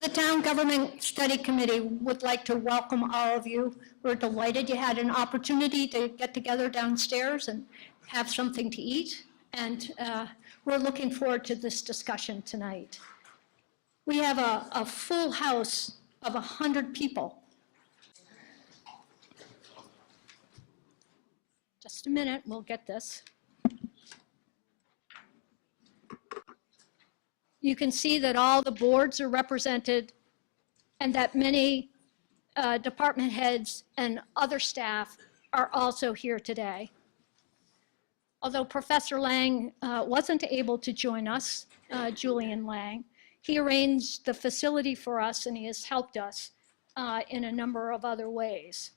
The Town Government Study Committee would like to welcome all of you. We're delighted you had an opportunity to get together downstairs and have something to eat. And we're looking forward to this discussion tonight. We have a full house of 100 people. Just a minute, we'll get this. You can see that all the boards are represented and that many department heads and other staff are also here today. Although Professor Lang wasn't able to join us, Julian Lang, he arranged the facility for us and he has helped us in a number of other ways.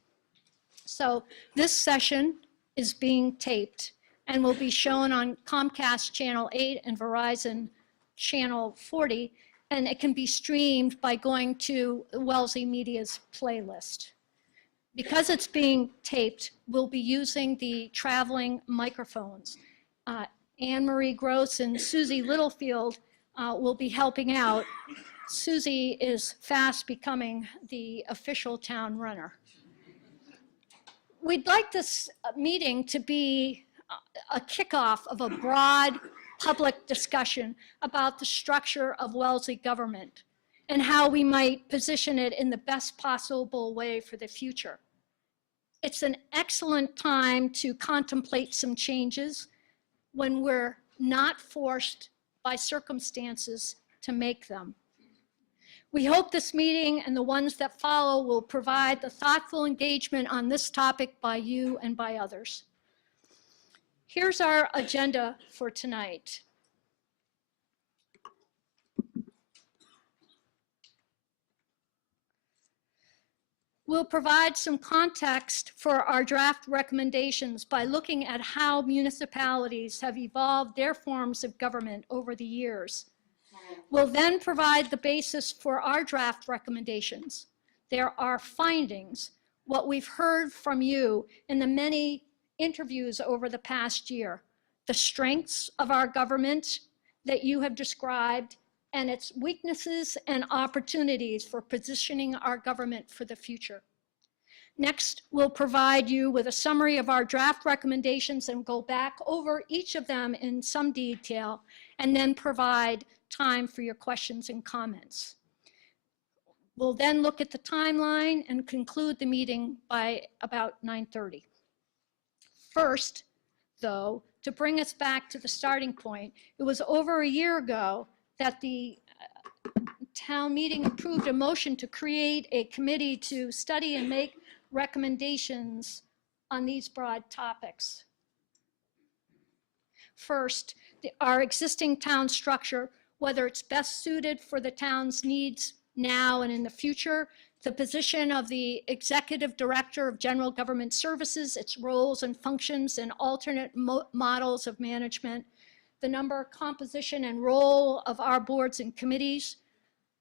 So this session is being taped and will be shown on Comcast Channel 8 and Verizon Channel 40, and it can be streamed by going to Wellesley Media's playlist. Because it's being taped, we'll be using the traveling microphones. Anne-Marie Gross and Susie Littlefield will be helping out. Susie is fast becoming the official town runner. We'd like this meeting to be a kickoff of a broad public discussion about the structure of Wellesley government and how we might position it in the best possible way for the future. It's an excellent time to contemplate some changes when we're not forced by circumstances to make them. We hope this meeting and the ones that follow will provide the thoughtful engagement on this topic by you and by others. Here's our agenda for tonight. We'll provide some context for our draft recommendations by looking at how municipalities have evolved their forms of government over the years. We'll then provide the basis for our draft recommendations. There are findings, what we've heard from you in the many interviews over the past year, the strengths of our government that you have described, and its weaknesses and opportunities for positioning our government for the future. Next, we'll provide you with a summary of our draft recommendations and go back over each of them in some detail, and then provide time for your questions and comments. We'll then look at the timeline and conclude the meeting by about 9:30. First, though, to bring us back to the starting point, it was over a year ago that the town meeting approved a motion to create a committee to study and make recommendations on these broad topics. First, our existing town structure, whether it's best suited for the town's needs now and in the future, the position of the Executive Director of General Government Services, its roles and functions and alternate models of management, the number, composition, and role of our boards and committees,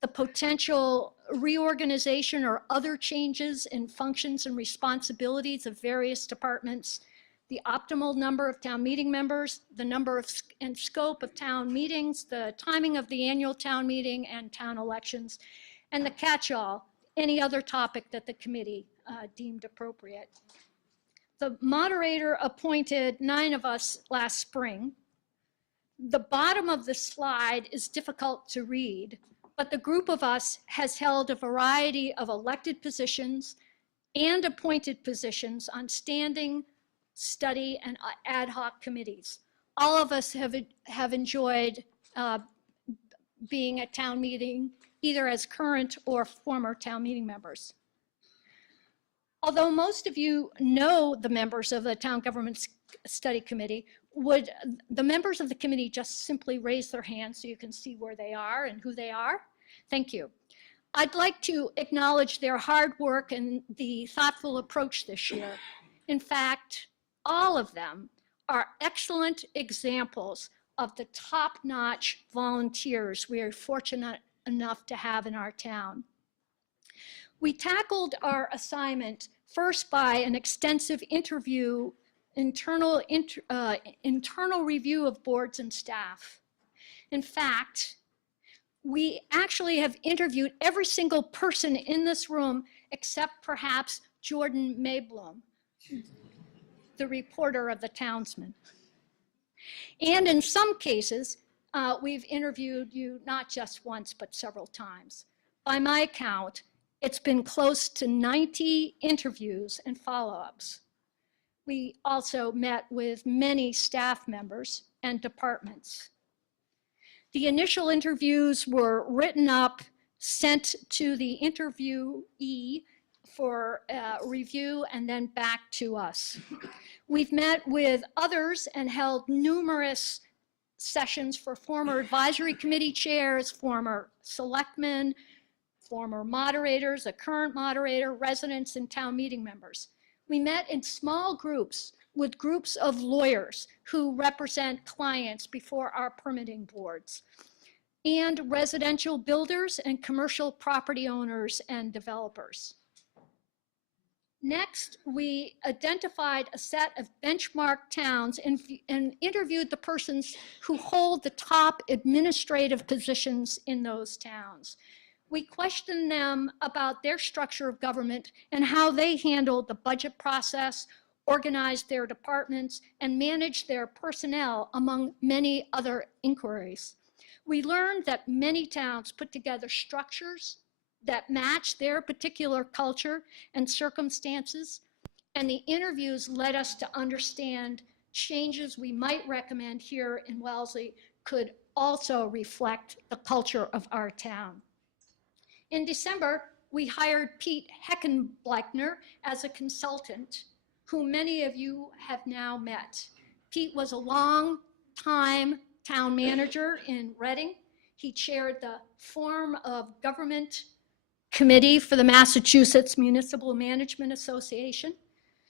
the potential reorganization or other changes in functions and responsibilities of various departments, the optimal number of town meeting members, the number of and scope of town meetings, the timing of the annual town meeting and town elections, and the catch-all, any other topic that the committee deemed appropriate. The moderator appointed 9 of us last spring. The bottom of the slide is difficult to read, but the group of us has held a variety of elected positions and appointed positions on standing, study, and ad hoc committees. All of us have enjoyed being at town meeting, either as current or former town meeting members. Although most of you know the members of the Town Government Study Committee, would the members of the committee just simply raise their hands so you can see where they are and who they are? Thank you. I'd like to acknowledge their hard work and the thoughtful approach this year. In fact, all of them are excellent examples of the top-notch volunteers we are fortunate enough to have in our town. We tackled our assignment first by an extensive internal review of boards and staff. In fact, We actually have interviewed every single person in this room except perhaps Jordan Mayblum, the reporter of the Townsman. And in some cases, we've interviewed you not just once, but several times. By my count, it's been close to 90 interviews and follow-ups. We also met with many staff members and departments. The initial interviews were written up, sent to the interviewee for review, and then back to us. We've met with others and held numerous sessions for former advisory committee chairs, former selectmen, former moderators, a current moderator, residents, and town meeting members. We met in small groups with groups of lawyers who represent clients before our permitting boards, and residential builders and commercial property owners and developers. Next, we identified a set of benchmark towns and interviewed the persons who hold the top administrative positions in those towns. We questioned them about their structure of government and how they handled the budget process, organized their departments, and managed their personnel, among many other inquiries. We learned that many towns put together structures that match their particular culture and circumstances, and the interviews led us to understand changes we might recommend here in Wellesley could also reflect the culture of our town. In December, we hired Pete Heckenbleichner as a consultant, who many of you have now met. Pete was a long-time town manager in Reading. He chaired the Form of Government Committee for the Massachusetts Municipal Management Association.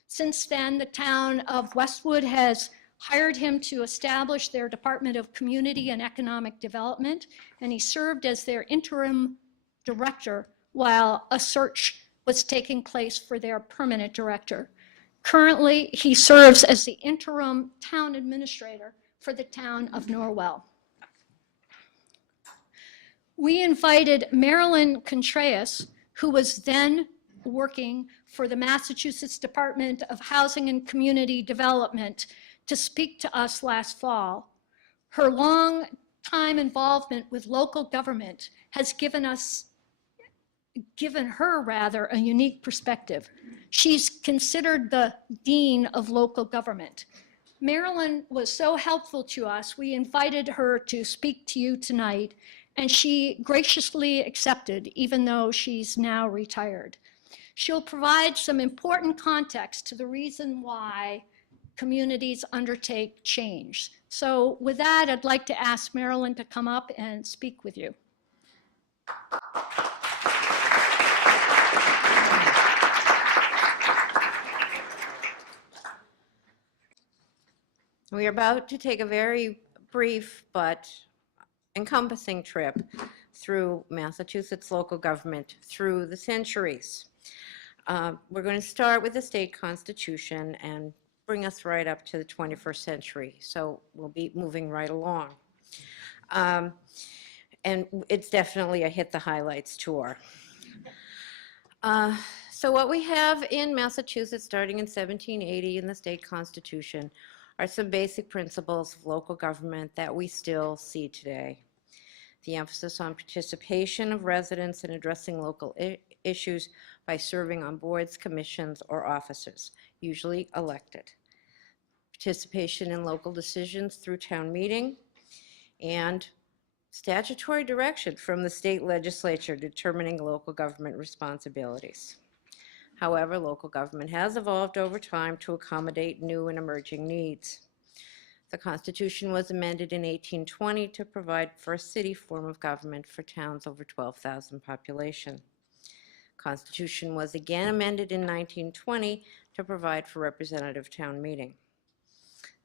Since then, the town of Westwood has hired him to establish their Department of Community and Economic Development, and he served as their interim director while a search was taking place for their permanent director. Currently, he serves as the interim town administrator for the town of Norwell. We invited Marilyn Contreras, who was then working for the Massachusetts Department of Housing and Community Development, to speak to us last fall. Her long time involvement with local government has given her a unique perspective. She's considered the dean of local government. Marilyn was so helpful to us, we invited her to speak to you tonight, and she graciously accepted, even though she's now retired. She'll provide some important context to the reason why communities undertake change. So with that, I'd like to ask Marilyn to come up and speak with you. We are about to take a very brief but encompassing trip through Massachusetts local government through the centuries. We're going to start with the state constitution and bring us right up to the 21st century. So we'll be moving right along. And it's definitely a hit the highlights tour. So what we have in Massachusetts starting in 1780 in the state constitution are some basic principles of local government that we still see today. The emphasis on participation of residents in addressing local issues by serving on boards, commissions, or officers, usually elected. Participation in local decisions through town meeting, and statutory direction from the state legislature determining local government responsibilities. However, local government has evolved over time to accommodate new and emerging needs. The Constitution was amended in 1820 to provide for a city form of government for towns over 12,000 population. Constitution was again amended in 1920 to provide for representative town meeting.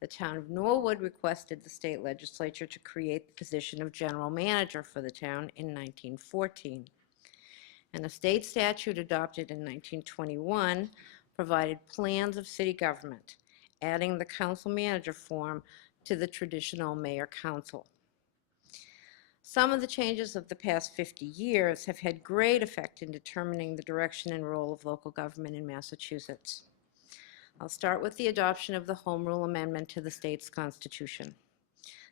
The town of Norwood requested the state legislature to create the position of general manager for the town in 1914. And a state statute adopted in 1921 provided plans of city government, adding the council manager form to the traditional mayor council. Some of the changes of the past 50 years have had great effect in determining the direction and role of local government in Massachusetts. I'll start with the adoption of the Home Rule Amendment to the state's constitution.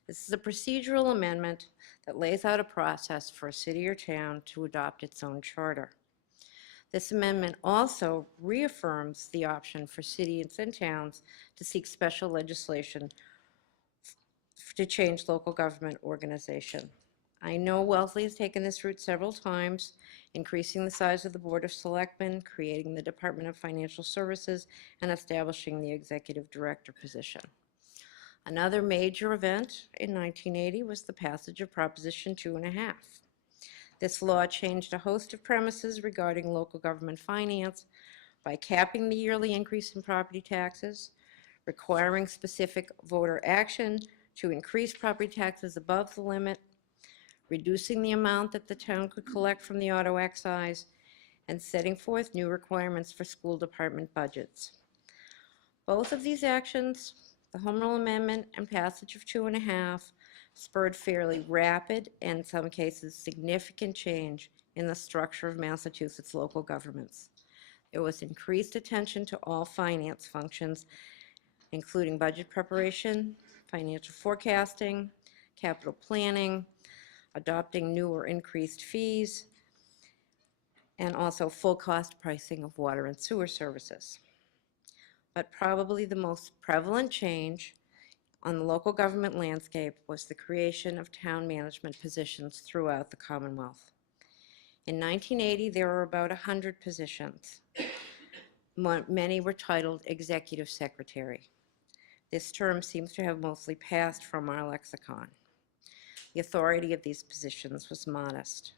This is a procedural amendment that lays out a process for a city or town to adopt its own charter. This amendment also reaffirms the option for cities and towns to seek special legislation to change local government organization. I know Wellesley has taken this route several times, increasing the size of the Board of Selectmen, creating the Department of Financial Services, and establishing the Executive Director position. Another major event in 1980 was the passage of Proposition 2.5. This law changed a host of premises regarding local government finance by capping the yearly increase in property taxes, requiring specific voter action to increase property taxes above the limit, reducing the amount that the town could collect from the auto excise, and setting forth new requirements for school department budgets. Both of these actions, the Home Rule Amendment and passage of 2.5, spurred fairly rapid and, in some cases, significant change in the structure of Massachusetts local governments. There was increased attention to all finance functions, including budget preparation, financial forecasting, capital planning, adopting new or increased fees, and also full cost pricing of water and sewer services. But probably the most prevalent change on the local government landscape was the creation of town management positions throughout the Commonwealth. In 1980, there were about 100 positions. Many were titled executive secretary. This term seems to have mostly passed from our lexicon. The authority of these positions was modest.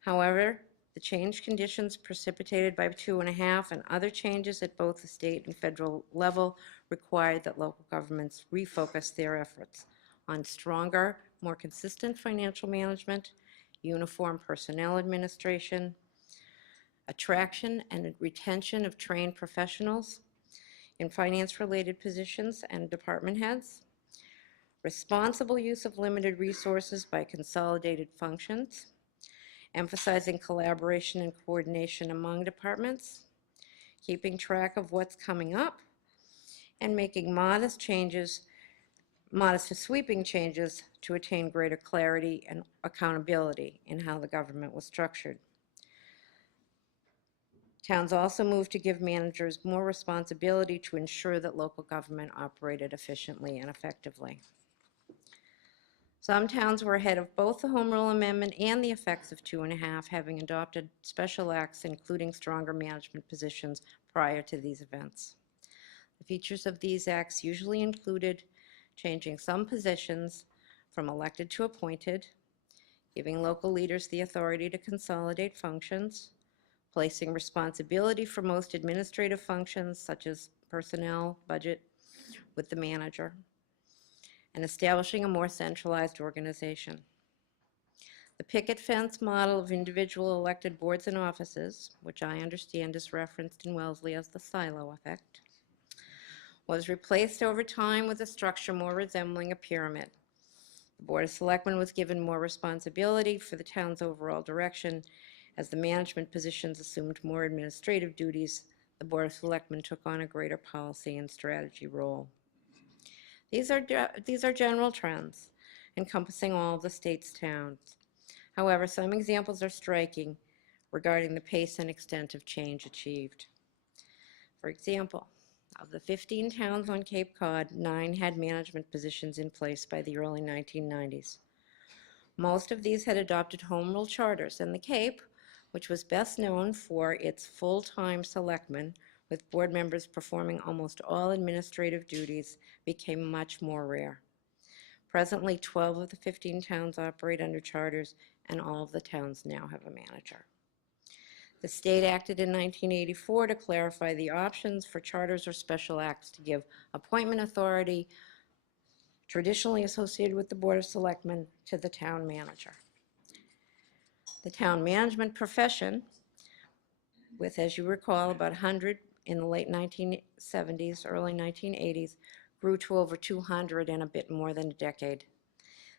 However, the changed conditions precipitated by 2.5 and other changes at both the state and federal level required that local governments refocus their efforts on stronger, more consistent financial management, uniform personnel administration, attraction and retention of trained professionals in finance-related positions and department heads, responsible use of limited resources by consolidated functions, emphasizing collaboration and coordination among departments, keeping track of what's coming up, and making modest to sweeping changes to attain greater clarity and accountability in how the government was structured. Towns also moved to give managers more responsibility to ensure that local government operated efficiently and effectively. Some towns were ahead of both the Home Rule Amendment and the effects of 2.5, having adopted special acts, including stronger management positions prior to these events. The features of these acts usually included changing some positions from elected to appointed, giving local leaders the authority to consolidate functions, placing responsibility for most administrative functions, such as personnel, budget, with the manager, and establishing a more centralized organization. The picket fence model of individual elected boards and offices, which I understand is referenced in Wellesley as the silo effect, was replaced over time with a structure more resembling a pyramid. The Board of Selectmen was given more responsibility for the town's overall direction. As the management positions assumed more administrative duties, the Board of Selectmen took on a greater policy and strategy role. These are general trends encompassing all of the state's towns. However, some examples are striking regarding the pace and extent of change achieved. For example, of the 15 towns on Cape Cod, 9 had management positions in place by the early 1990s. Most of these had adopted home rule charters, and the Cape, which was best known for its full-time selectmen, with board members performing almost all administrative duties, became much more rare. Presently, 12 of the 15 towns operate under charters, and all of the towns now have a manager. The state acted in 1984 to clarify the options for charters or special acts to give appointment authority, traditionally associated with the Board of Selectmen, to the town manager. The town management profession, with, as you recall, about 100 in the late 1970s, early 1980s, grew to over 200 in a bit more than a decade.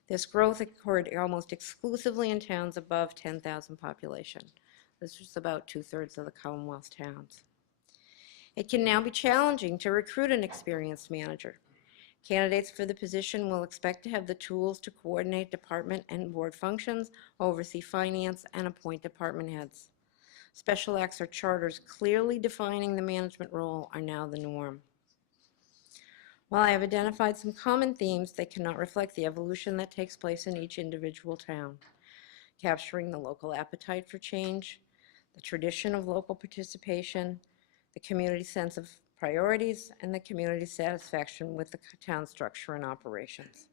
This growth occurred almost exclusively in towns above 10,000 population. This was about 2/3 of the Commonwealth's towns. It can now be challenging to recruit an experienced manager. Candidates for the position will expect to have the tools to coordinate department and board functions, oversee finance, and appoint department heads. Special acts or charters clearly defining the management role are now the norm. While I have identified some common themes, they cannot reflect the evolution that takes place in each individual town. Capturing the local appetite for change, the tradition of local participation, the community sense of priorities, and the community satisfaction with the town structure and operations.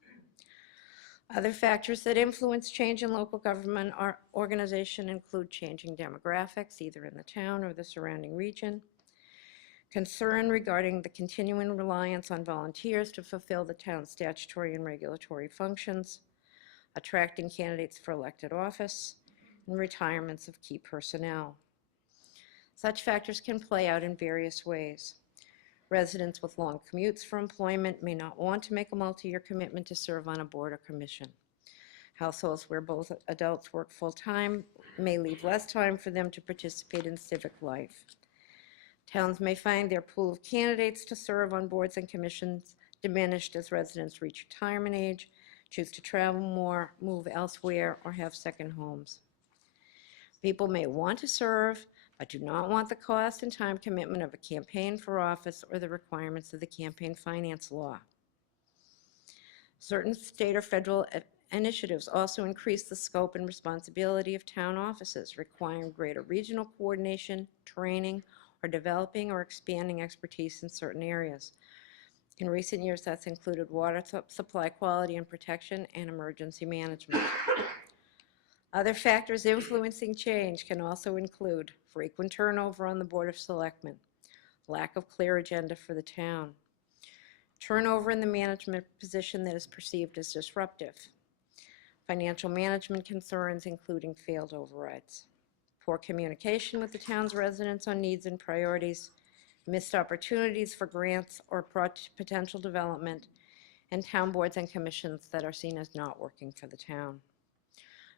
Other factors that influence change in local government organization include changing demographics, either in the town or the surrounding region, concern regarding the continuing reliance on volunteers to fulfill the town's statutory and regulatory functions, attracting candidates for elected office, and retirements of key personnel. Such factors can play out in various ways. Residents with long commutes for employment may not want to make a multi-year commitment to serve on a board or commission. Households where both adults work full-time may leave less time for them to participate in civic life. Towns may find their pool of candidates to serve on boards and commissions diminished as residents reach retirement age, choose to travel more, move elsewhere, or have second homes. People may want to serve, but do not want the cost and time commitment of a campaign for office or the requirements of the campaign finance law. Certain state or federal initiatives also increase the scope and responsibility of town offices, requiring greater regional coordination, training, or developing or expanding expertise in certain areas. In recent years, that's included water supply quality and protection and emergency management. Other factors influencing change can also include frequent turnover on the Board of Selectmen, lack of clear agenda for the town, turnover in the management position that is perceived as disruptive, financial management concerns including failed overrides, poor communication with the town's residents on needs and priorities, missed opportunities for grants or potential development, and town boards and commissions that are seen as not working for the town.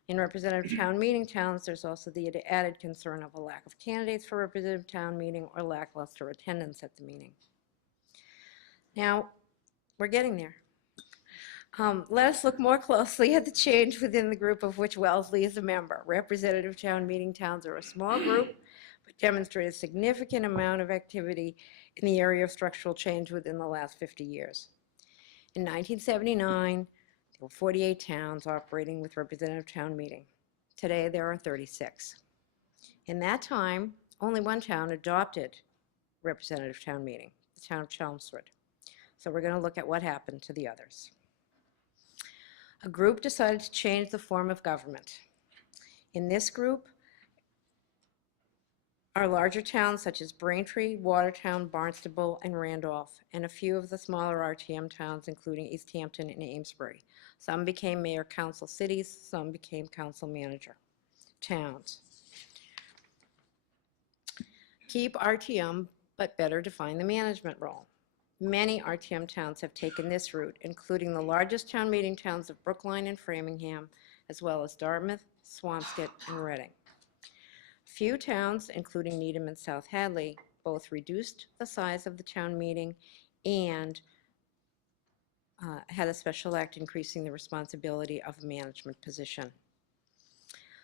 In representative town meeting towns, there's also the added concern of a lack of candidates for representative town meeting or lackluster attendance at the meeting. Now, we're getting there. Let us look more closely at the change within the group of which Wellesley is a member. Representative town meeting towns are a small group, but demonstrate a significant amount of activity in the area of structural change within the last 50 years. In 1979, there were 48 towns operating with representative town meeting. Today, there are 36. In that time, only one town adopted representative town meeting, the town of Chelmsford. So we're going to look at what happened to the others. A group decided to change the form of government. In this group are larger towns such as Braintree, Watertown, Barnstable, and Randolph, and a few of the smaller RTM towns, including East Hampton and Amesbury. Some became mayor-council cities, some became council-manager towns. Keep RTM, but better define the management role. Many RTM towns have taken this route, including the largest town meeting towns of Brookline and Framingham, as well as Dartmouth, Swampscott, and Reading. Few towns, including Needham and South Hadley, both reduced the size of the town meeting and had a special act increasing the responsibility of a management position.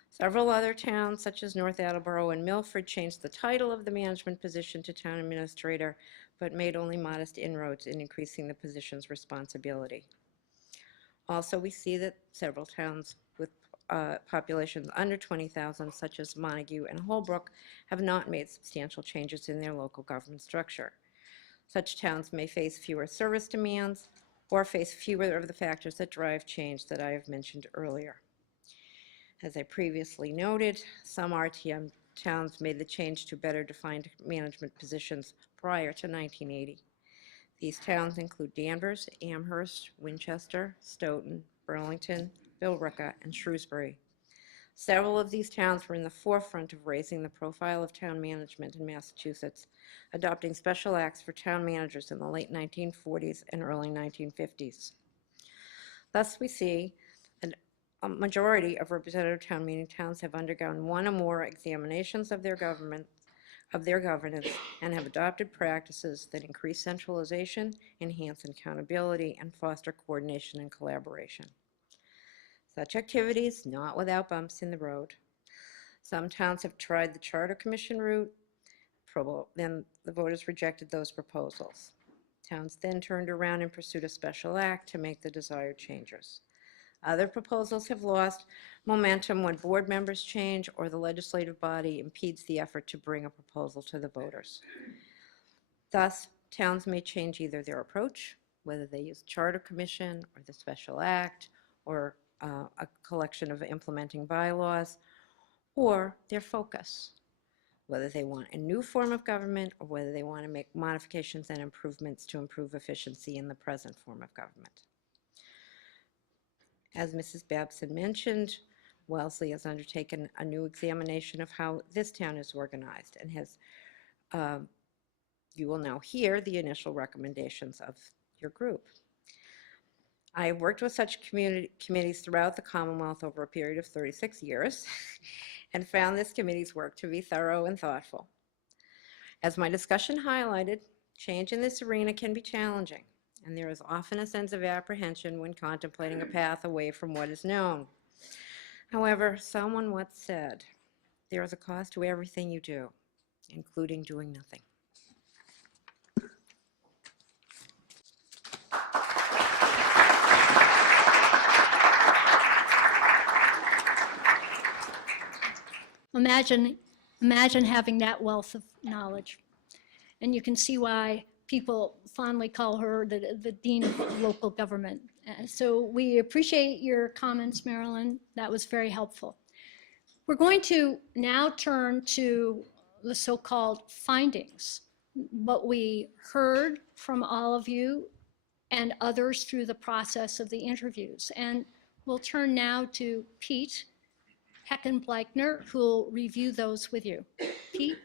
Several other towns, such as North Attleboro and Milford, changed the title of the management position to town administrator, but made only modest inroads in increasing the position's responsibility. Also, we see that several towns with populations under 20,000, such as Montague and Holbrook, have not made substantial changes in their local government structure. Such towns may face fewer service demands or face fewer of the factors that drive change that I have mentioned earlier. As I previously noted, some RTM towns made the change to better defined management positions prior to 1980. These towns include Danvers, Amherst, Winchester, Stoughton, Burlington, Billerica, and Shrewsbury. Several of these towns were in the forefront of raising the profile of town management in Massachusetts, adopting special acts for town managers in the late 1940s and early 1950s. Thus, we see a majority of representative town meeting towns have undergone one or more examinations of their governance, and have adopted practices that increase centralization, enhance accountability, and foster coordination and collaboration. Such activities, not without bumps in the road. Some towns have tried the Charter Commission route, then the voters rejected those proposals. Towns then turned around and pursued a special act to make the desired changes. Other proposals have lost momentum when board members change or the legislative body impedes the effort to bring a proposal to the voters. Thus, towns may change either their approach, whether they use Charter Commission or the special act or a collection of implementing bylaws, or their focus, whether they want a new form of government or whether they want to make modifications and improvements to improve efficiency in the present form of government. As Mrs. Babson mentioned, Wellesley has undertaken a new examination of how this town is organized and has, you will now hear the initial recommendations of your group. I have worked with such committees throughout the Commonwealth over a period of 36 years and found this committee's work to be thorough and thoughtful. As my discussion highlighted, change in this arena can be challenging, and there is often a sense of apprehension when contemplating a path away from what is known. However, someone once said, there is a cost to everything you do, including doing nothing. Imagine having that wealth of knowledge. And you can see why people fondly call her the Dean of Local Government. So we appreciate your comments, Marilyn. That was very helpful. We're going to now turn to the so-called findings, what we heard from all of you and others through the process of the interviews. And we'll turn now to Pete Heckenbleichner, who will review those with you. Pete?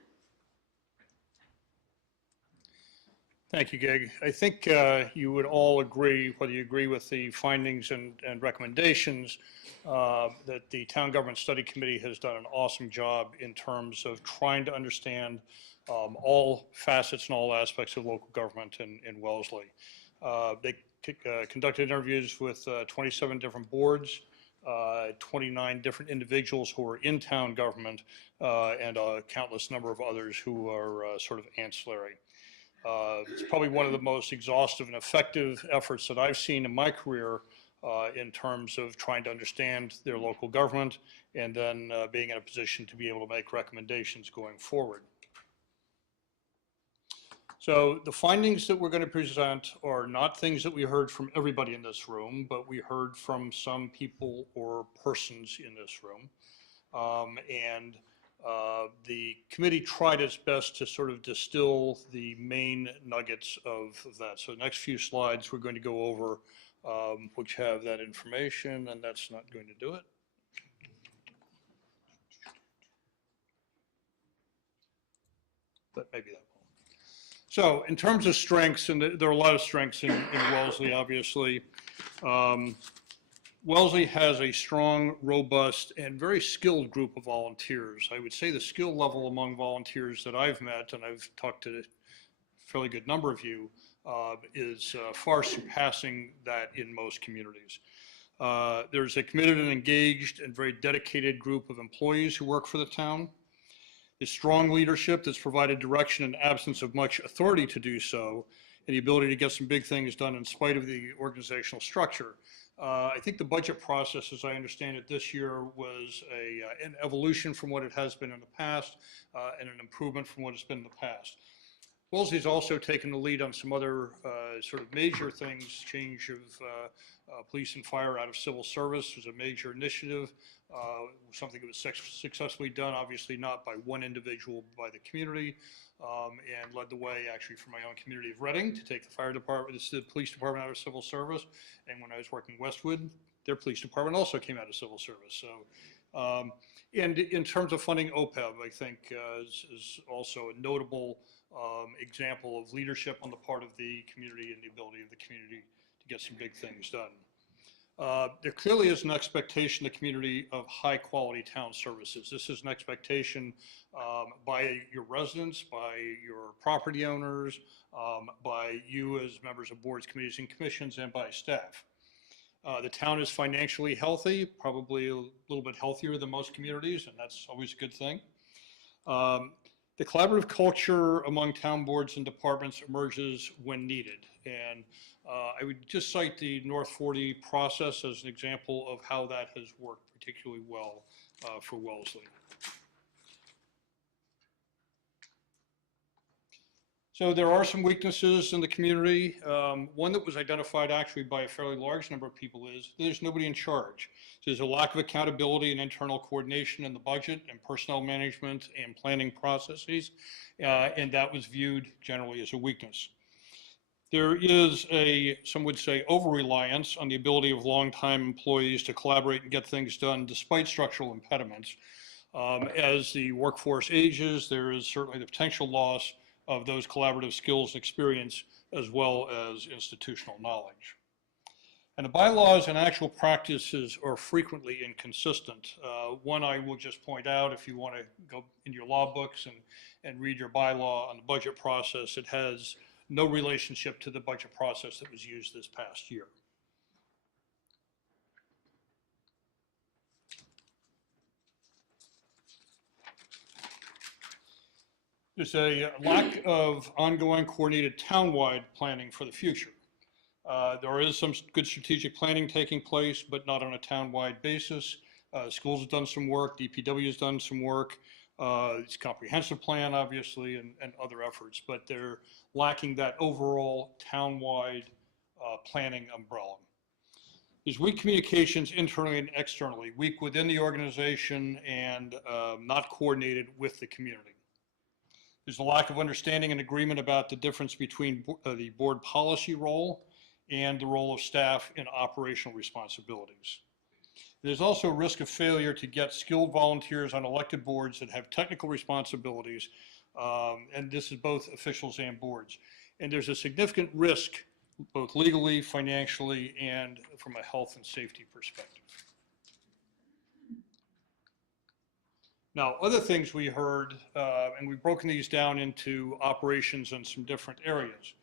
Thank you, Gig. I think you would all agree, whether you agree with the findings and recommendations, that the Town Government Study Committee has done an awesome job in terms of trying to understand all facets and all aspects of local government in Wellesley. They conducted interviews with 27 different boards, 29 different individuals who are in town government, and a countless number of others who are sort of ancillary. It's probably one of the most exhaustive and effective efforts that I've seen in my career in terms of trying to understand their local government and then being in a position to be able to make recommendations going forward. So the findings that we're going to present are not things that we heard from everybody in this room, but we heard from some people or persons in this room. The committee tried its best to sort of distill the main nuggets of that. So the next few slides we're going to go over, which have that information, and that's not going to do it. But maybe that will. So in terms of strengths, and there are a lot of strengths in Wellesley, obviously. Wellesley has a strong, robust, and very skilled group of volunteers. I would say the skill level among volunteers that I've met, and I've talked to a fairly good number of you, is far surpassing that in most communities. There's a committed and engaged and very dedicated group of employees who work for the town. There's strong leadership that's provided direction in absence of much authority to do so, and the ability to get some big things done in spite of the organizational structure. I think the budget process, as I understand it, this year was an evolution from what it has been in the past and an improvement from what it's been in the past. Wellesley's also taken the lead on some other sort of major things. Change of police and fire out of civil service was a major initiative, something that was successfully done, obviously not by one individual, but by the community. And led the way actually for my own community of Reading to take the fire department, the police department out of civil service. And when I was working Westwood, their police department also came out of civil service. So, and in terms of funding OPEB, I think is also a notable example of leadership on the part of the community and the ability of the community to get some big things done. There clearly is an expectation in the community of high quality town services. This is an expectation by your residents, by your property owners, by you as members of boards, committees, and commissions, and by staff. The town is financially healthy, probably a little bit healthier than most communities, and that's always a good thing. The collaborative culture among town boards and departments emerges when needed. And I would just cite the North 40 process as an example of how that has worked particularly well for Wellesley. So there are some weaknesses in the community. One that was identified actually by a fairly large number of people is there's nobody in charge. So there's a lack of accountability and internal coordination in the budget and personnel management and planning processes, and that was viewed generally as a weakness. There is some would say, over-reliance on the ability of longtime employees to collaborate and get things done despite structural impediments. As the workforce ages, there is certainly the potential loss of those collaborative skills and experience, as well as institutional knowledge. And the bylaws and actual practices are frequently inconsistent. One I will just point out, if you want to go in your law books and read your bylaw on the budget process, it has no relationship to the budget process that was used this past year. There's a lack of ongoing coordinated townwide planning for the future. There is some good strategic planning taking place, but not on a townwide basis. Schools have done some work, DPW has done some work, it's comprehensive plan, obviously, and other efforts, but they're lacking that overall townwide planning umbrella. There's weak communications internally and externally, weak within the organization and not coordinated with the community. There's a lack of understanding and agreement about the difference between the board policy role and the role of staff in operational responsibilities. There's also a risk of failure to get skilled volunteers on elected boards that have technical responsibilities, and this is both officials and boards. And there's a significant risk, both legally, financially, and from a health and safety perspective. Now, other things we heard, and we've broken these down into operations in some different areas.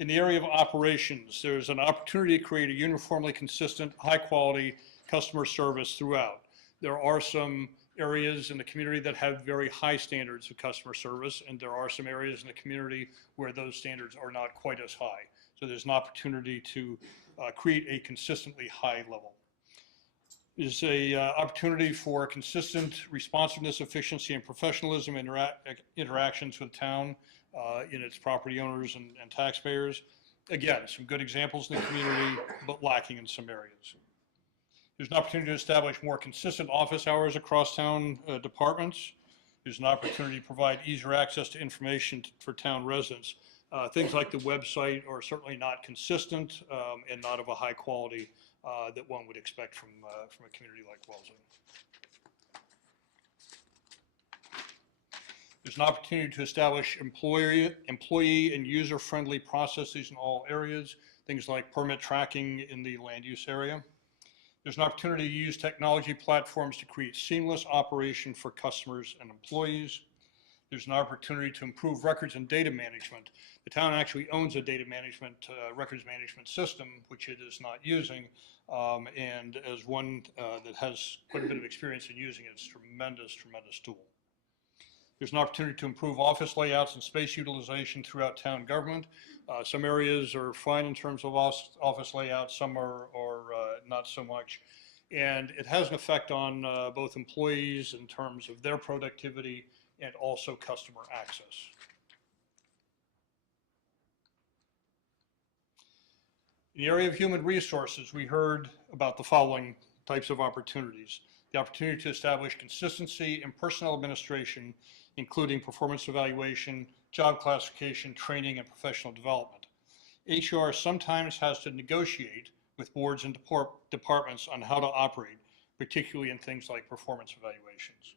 In the area of operations, there's an opportunity to create a uniformly consistent, high-quality customer service throughout. There are some areas in the community that have very high standards of customer service, and there are some areas in the community where those standards are not quite as high. So there's an opportunity to create a consistently high level. There's a opportunity for consistent responsiveness, efficiency, and professionalism interactions with town in its property owners and taxpayers. Again, some good examples in the community, but lacking in some areas. There's an opportunity to establish more consistent office hours across town departments. There's an opportunity to provide easier access to information for town residents. Things like the website are certainly not consistent and not of a high quality that one would expect from a community like Wellesley. There's an opportunity to establish employee and user-friendly processes in all areas, things like permit tracking in the land use area. There's an opportunity to use technology platforms to create seamless operation for customers and employees. There's an opportunity to improve records and data management. The town actually owns a data management, records management system, which it is not using. And as one that has quite a bit of experience in using it, it's a tremendous, tremendous tool. There's an opportunity to improve office layouts and space utilization throughout town government. Some areas are fine in terms of office layouts, some are not so much. And it has an effect on both employees in terms of their productivity and also customer access. In the area of human resources, we heard about the following types of opportunities. The opportunity to establish consistency in personnel administration, including performance evaluation, job classification, training, and professional development. HR sometimes has to negotiate with boards and departments on how to operate, particularly in things like performance evaluations.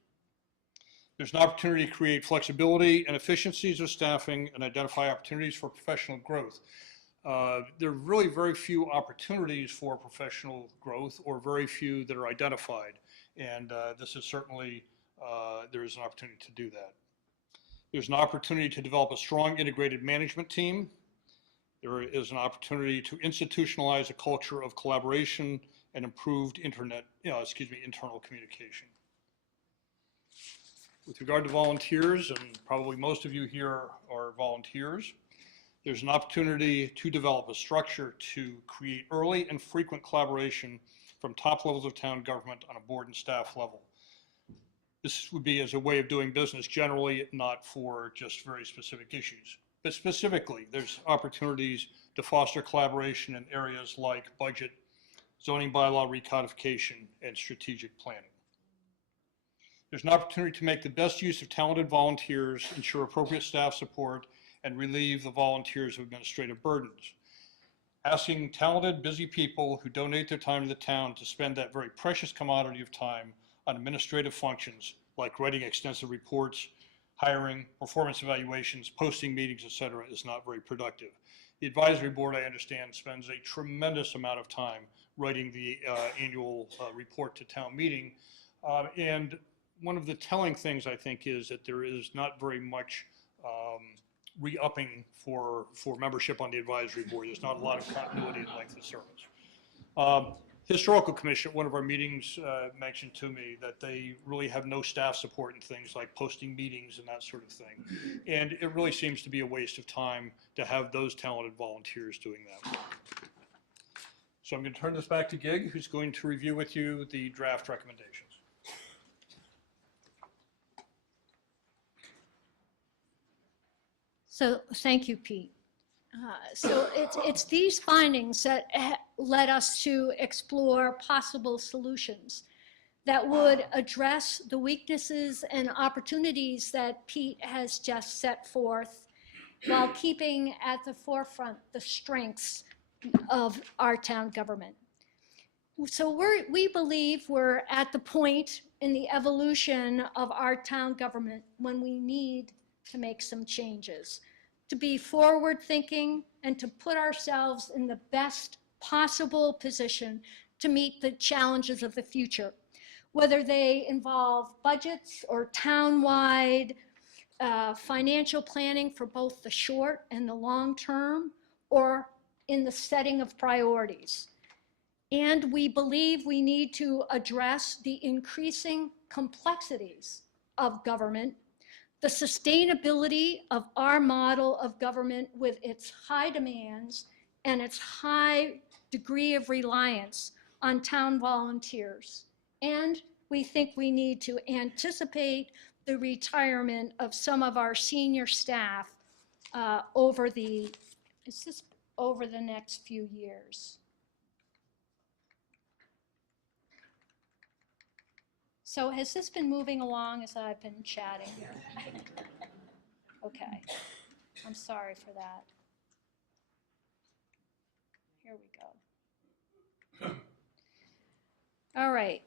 There's an opportunity to create flexibility and efficiencies of staffing and identify opportunities for professional growth. there are really very few opportunities for professional growth, or very few that are identified. And this is certainly, there is an opportunity to do that. There's an opportunity to develop a strong integrated management team. There is an opportunity to institutionalize a culture of collaboration and improved internal communication. With regard to volunteers, and probably most of you here are volunteers, there's an opportunity to develop a structure to create early and frequent collaboration from top levels of town government on a board and staff level. This would be as a way of doing business generally, not for just very specific issues. But specifically, there's opportunities to foster collaboration in areas like budget, zoning bylaw recodification, and strategic planning. There's an opportunity to make the best use of talented volunteers, ensure appropriate staff support, and relieve the volunteers of administrative burdens. Asking talented, busy people who donate their time to the town to spend that very precious commodity of time on administrative functions like writing extensive reports, hiring, performance evaluations, posting meetings, etc., is not very productive. The advisory board, I understand, spends a tremendous amount of time writing the annual report to town meeting. And one of the telling things, I think, is that there is not very much re-upping for membership on the advisory board. There's not a lot of continuity and length of service. Historical Commission, at one of our meetings, mentioned to me that they really have no staff support in things like posting meetings and that sort of thing. And it really seems to be a waste of time to have those talented volunteers doing that. So I'm going to turn this back to Gig, who's going to review with you the draft recommendations. So thank you, Pete. So it's these findings that led us to explore possible solutions that would address the weaknesses and opportunities that Pete has just set forth, while keeping at the forefront the strengths of our town government. So we believe we're at the point in the evolution of our town government when we need to make some changes, to be forward-thinking and to put ourselves in the best possible position to meet the challenges of the future, whether they involve budgets or town-wide financial planning for both the short and the long term, or in the setting of priorities. And we believe we need to address the increasing complexities of government, the sustainability of our model of government with its high demands and its high degree of reliance on town volunteers. And we think we need to anticipate the retirement of some of our senior staff over the next few years. So has this been moving along as I've been chatting? Okay, I'm sorry for that. Here we go. All right.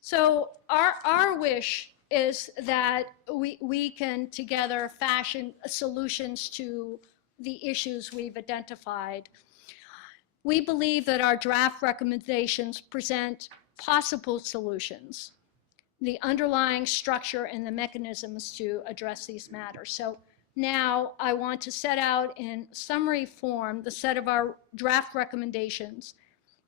So our wish is that we can together fashion solutions to the issues we've identified. We believe that our draft recommendations present possible solutions, the underlying structure and the mechanisms to address these matters. So now I want to set out in summary form the set of our draft recommendations,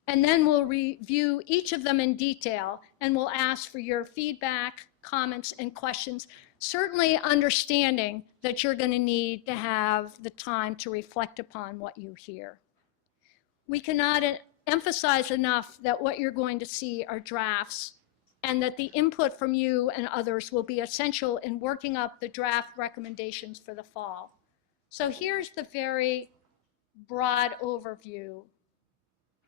and then we'll review each of them in detail, and we'll ask for your feedback, comments, and questions, certainly understanding that you're going to need to have the time to reflect upon what you hear. We cannot emphasize enough that what you're going to see are drafts, and that the input from you and others will be essential in working up the draft recommendations for the fall. So here's the very broad overview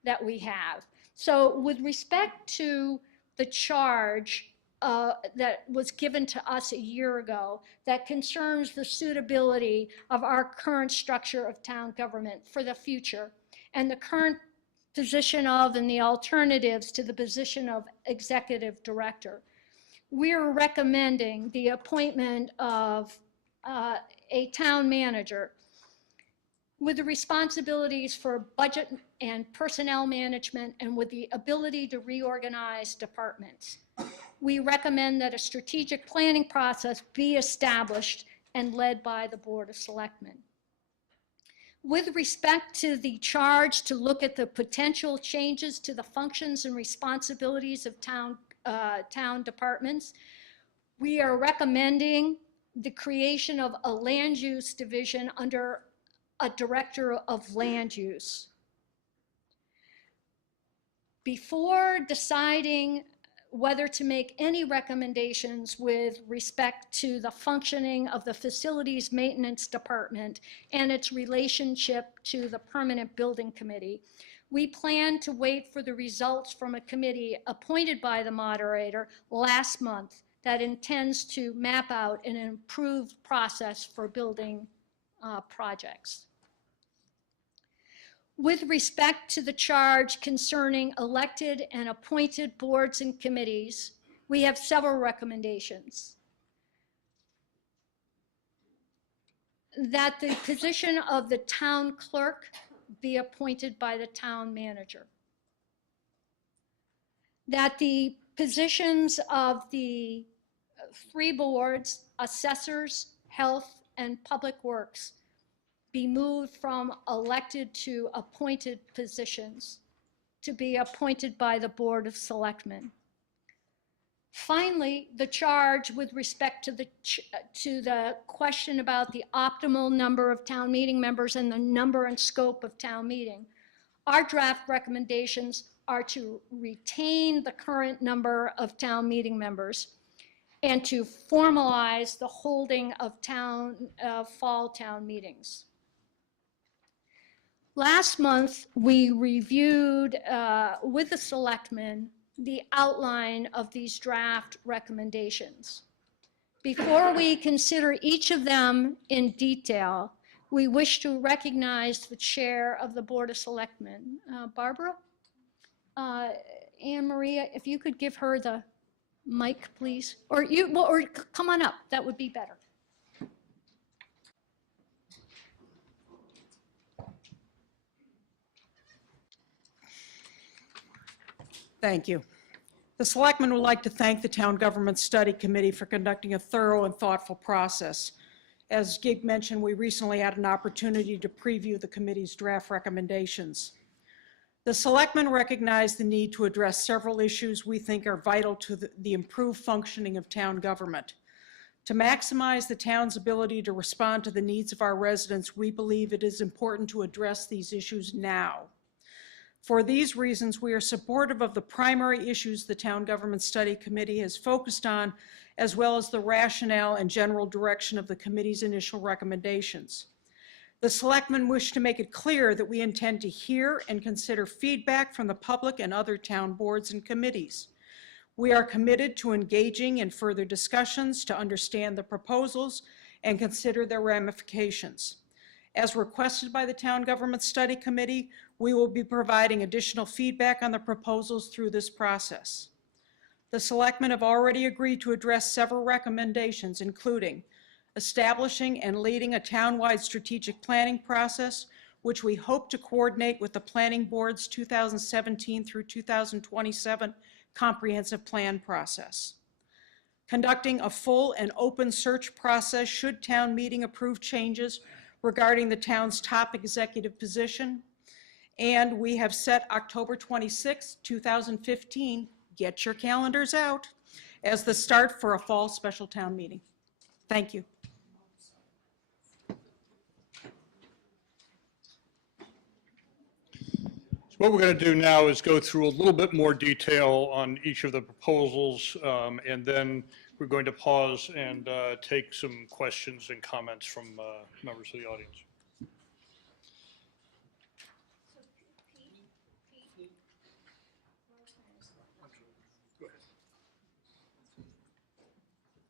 that we have. So with respect to the charge that was given to us a year ago that concerns the suitability of our current structure of town government for the future, and the current position of and the alternatives to the position of executive director, we're recommending the appointment of a town manager with the responsibilities for budget and personnel management and with the ability to reorganize departments. We recommend that a strategic planning process be established and led by the Board of Selectmen. With respect to the charge to look at the potential changes to the functions and responsibilities of town departments, we are recommending the creation of a land use division under a director of land use. Before deciding whether to make any recommendations with respect to the functioning of the facilities maintenance department and its relationship to the permanent building committee, we plan to wait for the results from a committee appointed by the moderator last month that intends to map out an improved process for building projects. With respect to the charge concerning elected and appointed boards and committees, we have several recommendations. That the position of the town clerk be appointed by the town manager. That the positions of the three boards, assessors, health, and public works, be moved from elected to appointed positions to be appointed by the Board of Selectmen. Finally, the charge with respect to the question about the optimal number of town meeting members and the number and scope of town meeting. Our draft recommendations are to retain the current number of town meeting members and to formalize the holding of fall town meetings. Last month, we reviewed with the selectmen the outline of these draft recommendations. Before we consider each of them in detail, we wish to recognize the chair of the Board of Selectmen, Barbara. Anne Maria, if you could give her the mic, please, or come on up, that would be better. Thank you. The Selectmen would like to thank the Town Government Study Committee for conducting a thorough and thoughtful process. As Gig mentioned, we recently had an opportunity to preview the committee's draft recommendations. The Selectmen recognize the need to address several issues we think are vital to the improved functioning of town government. To maximize the town's ability to respond to the needs of our residents, we believe it is important to address these issues now. For these reasons, we are supportive of the primary issues the Town Government Study Committee has focused on, as well as the rationale and general direction of the committee's initial recommendations. The Selectmen wish to make it clear that we intend to hear and consider feedback from the public and other town boards and committees. We are committed to engaging in further discussions to understand the proposals and consider their ramifications. As requested by the Town Government Study Committee, we will be providing additional feedback on the proposals through this process. The Selectmen have already agreed to address several recommendations, including establishing and leading a town-wide strategic planning process, which we hope to coordinate with the Planning Board's 2017 through 2027 comprehensive plan process. Conducting a full and open search process should town meeting approve changes regarding the town's top executive position. And we have set October 26, 2015, get your calendars out, as the start for a fall special town meeting. Thank you. So what we're going to do now is go through a little bit more detail on each of the proposals, and then we're going to pause and take some questions and comments from members of the audience.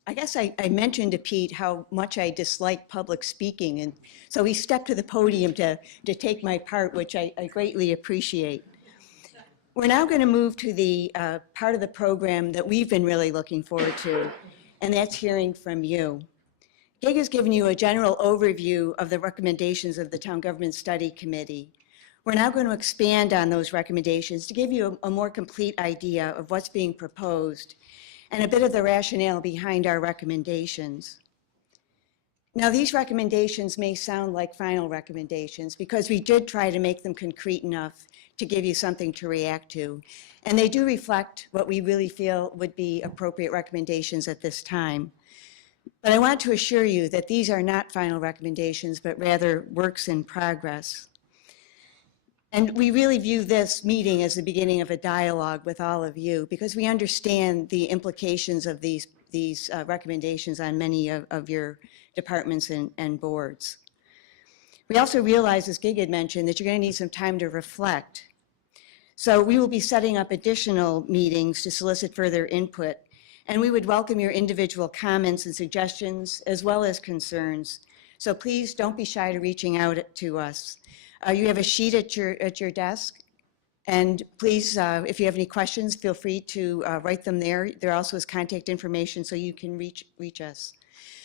I guess I mentioned to Pete how much I dislike public speaking, and so he stepped to the podium to take my part, which I greatly appreciate. We're now going to move to the part of the program that we've been really looking forward to, and that's hearing from you. Gig has given you a general overview of the recommendations of the Town Government Study Committee. We're now going to expand on those recommendations to give you a more complete idea of what's being proposed and a bit of the rationale behind our recommendations. Now, these recommendations may sound like final recommendations because we did try to make them concrete enough to give you something to react to. And they do reflect what we really feel would be appropriate recommendations at this time. But I want to assure you that these are not final recommendations, but rather works in progress. And we really view this meeting as the beginning of a dialogue with all of you because we understand the implications of these recommendations on many of your departments and boards. We also realize, as Gig had mentioned, that you're going to need some time to reflect. So we will be setting up additional meetings to solicit further input, and we would welcome your individual comments and suggestions as well as concerns. So please don't be shy to reaching out to us. You have a sheet at your desk, and please, if you have any questions, feel free to write them there. There also is contact information so you can reach us.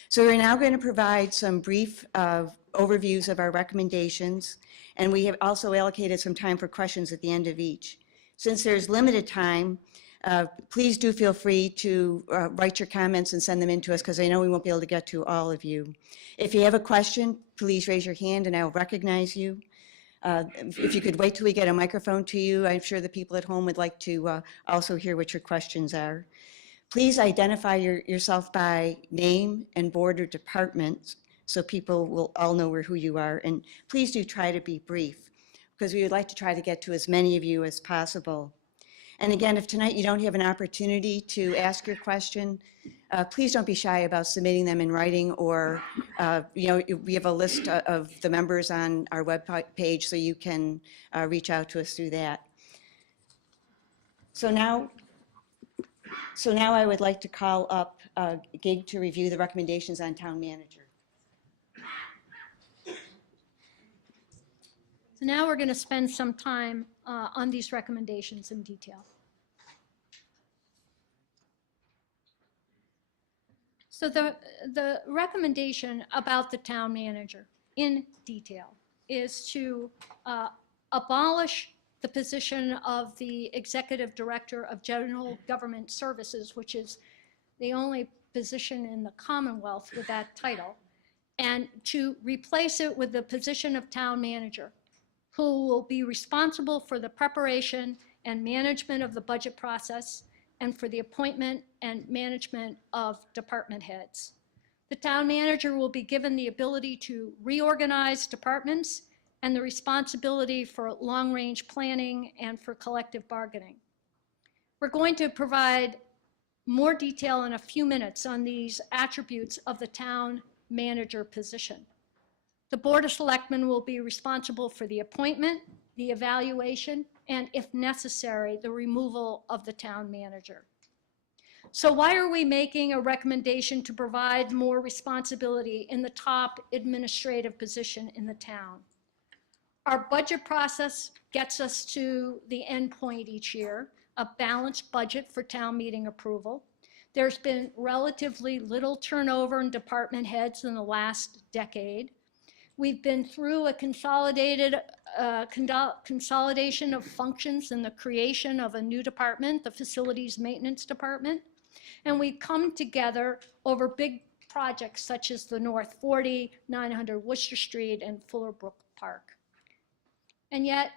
So we're now going to provide some brief overviews of our recommendations, and we have also allocated some time for questions at the end of each. Since there's limited time, please do feel free to write your comments and send them in to us because I know we won't be able to get to all of you. If you have a question, please raise your hand and I'll recognize you. If you could wait till we get a microphone to you, I'm sure the people at home would like to also hear what your questions are. Please identify yourself by name and board or department so people will all know who you are. And please do try to be brief because we would like to try to get to as many of you as possible. And again, if tonight you don't have an opportunity to ask your question, please don't be shy about submitting them in writing or, we have a list of the members on our web page so you can reach out to us through that. So now I would like to call up Gig to review the recommendations on town manager. So now we're going to spend some time on these recommendations in detail. So the recommendation about the town manager in detail is to abolish the position of the Executive Director of General Government Services, which is the only position in the Commonwealth with that title, and to replace it with the position of town manager, who will be responsible for the preparation and management of the budget process and for the appointment and management of department heads. The town manager will be given the ability to reorganize departments and the responsibility for long-range planning and for collective bargaining. We're going to provide more detail in a few minutes on these attributes of the town manager position. The Board of Selectmen will be responsible for the appointment, the evaluation, and if necessary, the removal of the town manager. So why are we making a recommendation to provide more responsibility in the top administrative position in the town? Our budget process gets us to the end point each year, a balanced budget for town meeting approval. There's been relatively little turnover in department heads in the last decade. We've been through a consolidation of functions and the creation of a new department, the Facilities Maintenance Department. And we've come together over big projects such as the North 40, 900 Worcester Street, and Fullerbrook Park. And yet,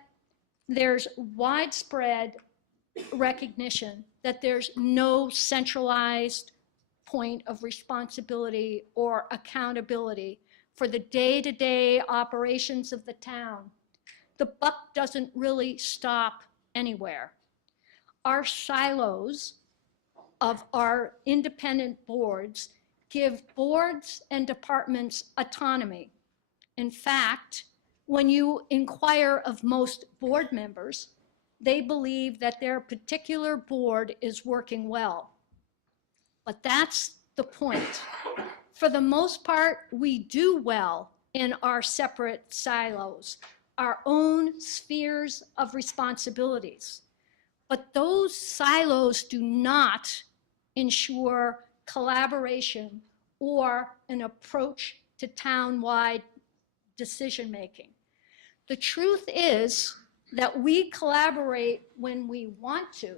there's widespread recognition that there's no centralized point of responsibility or accountability for the day-to-day operations of the town. The buck doesn't really stop anywhere. Our silos of our independent boards give boards and departments autonomy. In fact, when you inquire of most board members, they believe that their particular board is working well. But that's the point. For the most part, we do well in our separate silos, our own spheres of responsibilities. But those silos do not ensure collaboration or an approach to town-wide decision-making. The truth is that we collaborate when we want to,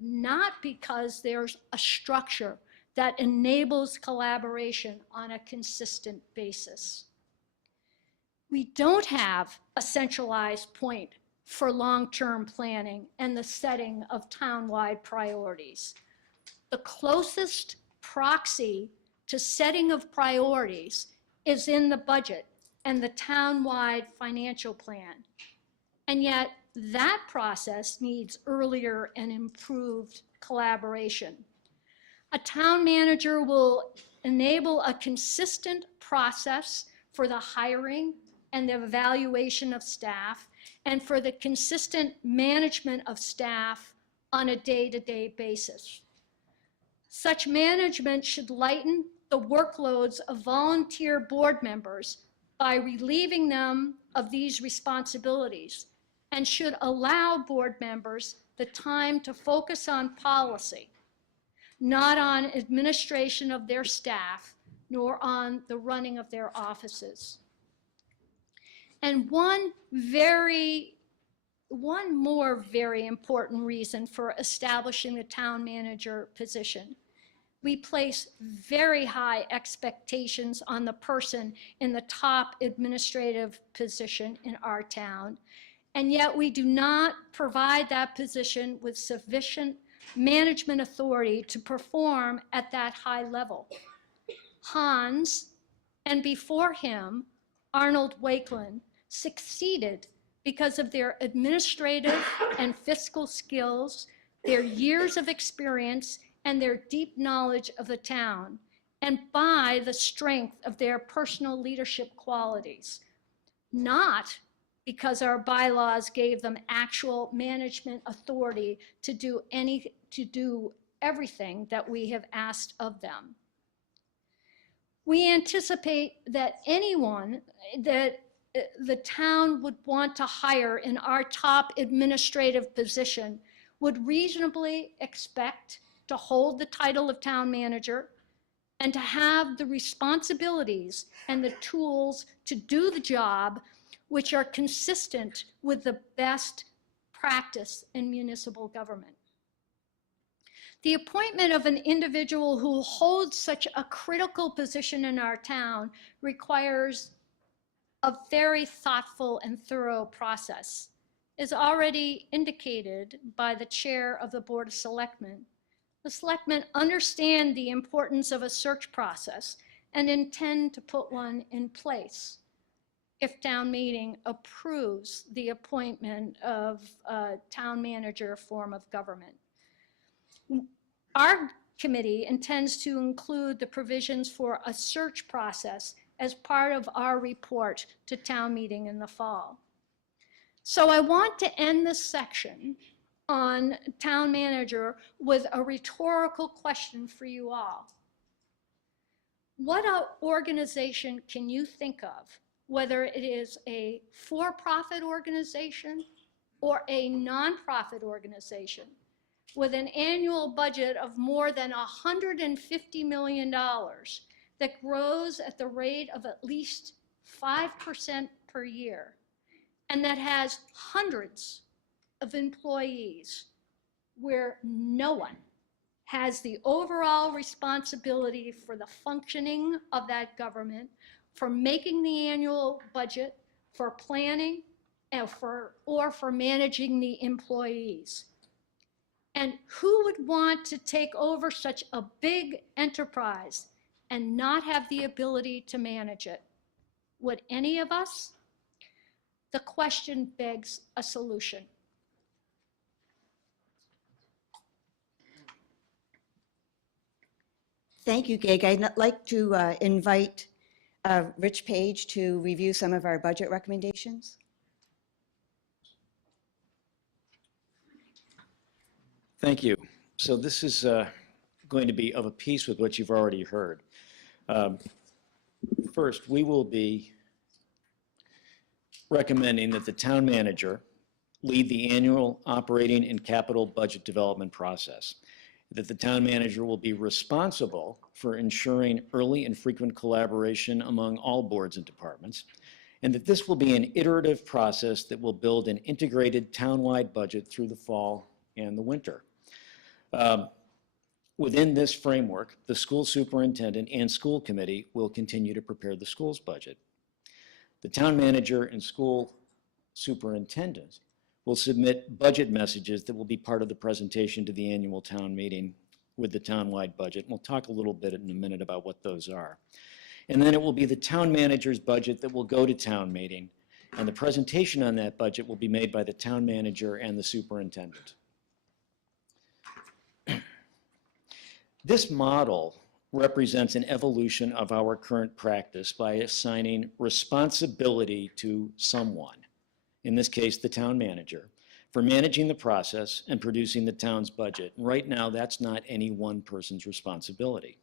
not because there's a structure that enables collaboration on a consistent basis. We don't have a centralized point for long-term planning and the setting of town-wide priorities. The closest proxy to setting of priorities is in the budget and the town-wide financial plan. And yet that process needs earlier and improved collaboration. A town manager will enable a consistent process for the hiring and the evaluation of staff and for the consistent management of staff on a day-to-day basis. Such management should lighten the workloads of volunteer board members by relieving them of these responsibilities and should allow board members the time to focus on policy, not on administration of their staff, nor on the running of their offices. And one more very important reason for establishing the town manager position. We place very high expectations on the person in the top administrative position in our town, and yet we do not provide that position with sufficient management authority to perform at that high level. Hans, and before him, Arnold Wakeland, succeeded because of their administrative and fiscal skills, their years of experience, and their deep knowledge of the town, and by the strength of their personal leadership qualities, not because our bylaws gave them actual management authority to do everything that we have asked of them. We anticipate that anyone that the town would want to hire in our top administrative position would reasonably expect to hold the title of town manager and to have the responsibilities and the tools to do the job which are consistent with the best practice in municipal government. The appointment of an individual who holds such a critical position in our town requires a very thoughtful and thorough process, as already indicated by the chair of the Board of Selectmen. The selectmen understand the importance of a search process and intend to put one in place if town meeting approves the appointment of a town manager form of government. Our committee intends to include the provisions for a search process as part of our report to town meeting in the fall. So I want to end this section on town manager with a rhetorical question for you all. What organization can you think of, whether it is a for-profit organization or a nonprofit organization, with an annual budget of more than $150 million that grows at the rate of at least 5% per year, and that has hundreds of employees, where no one has the overall responsibility for the functioning of that government, for making the annual budget, for planning, or for managing the employees? And who would want to take over such a big enterprise and not have the ability to manage it? Would any of us? The question begs a solution. Thank you, Gig. I'd like to invite Rich Page to review some of our budget recommendations. Thank you. So this is going to be of a piece with what you've already heard. First, we will be recommending that the town manager lead the annual operating and capital budget development process. that the town manager will be responsible for ensuring early and frequent collaboration among all boards and departments, and that this will be an iterative process that will build an integrated town-wide budget through the fall and the winter. Within this framework, the school superintendent and school committee will continue to prepare the school's budget. The town manager and school superintendent will submit budget messages that will be part of the presentation to the annual town meeting with the town-wide budget. We'll talk a little bit in a minute about what those are. And then it will be the town manager's budget that will go to town meeting, and the presentation on that budget will be made by the town manager and the superintendent. This model represents an evolution of our current practice by assigning responsibility to someone, in this case the town manager, for managing the process and producing the town's budget. And right now, that's not any one person's responsibility.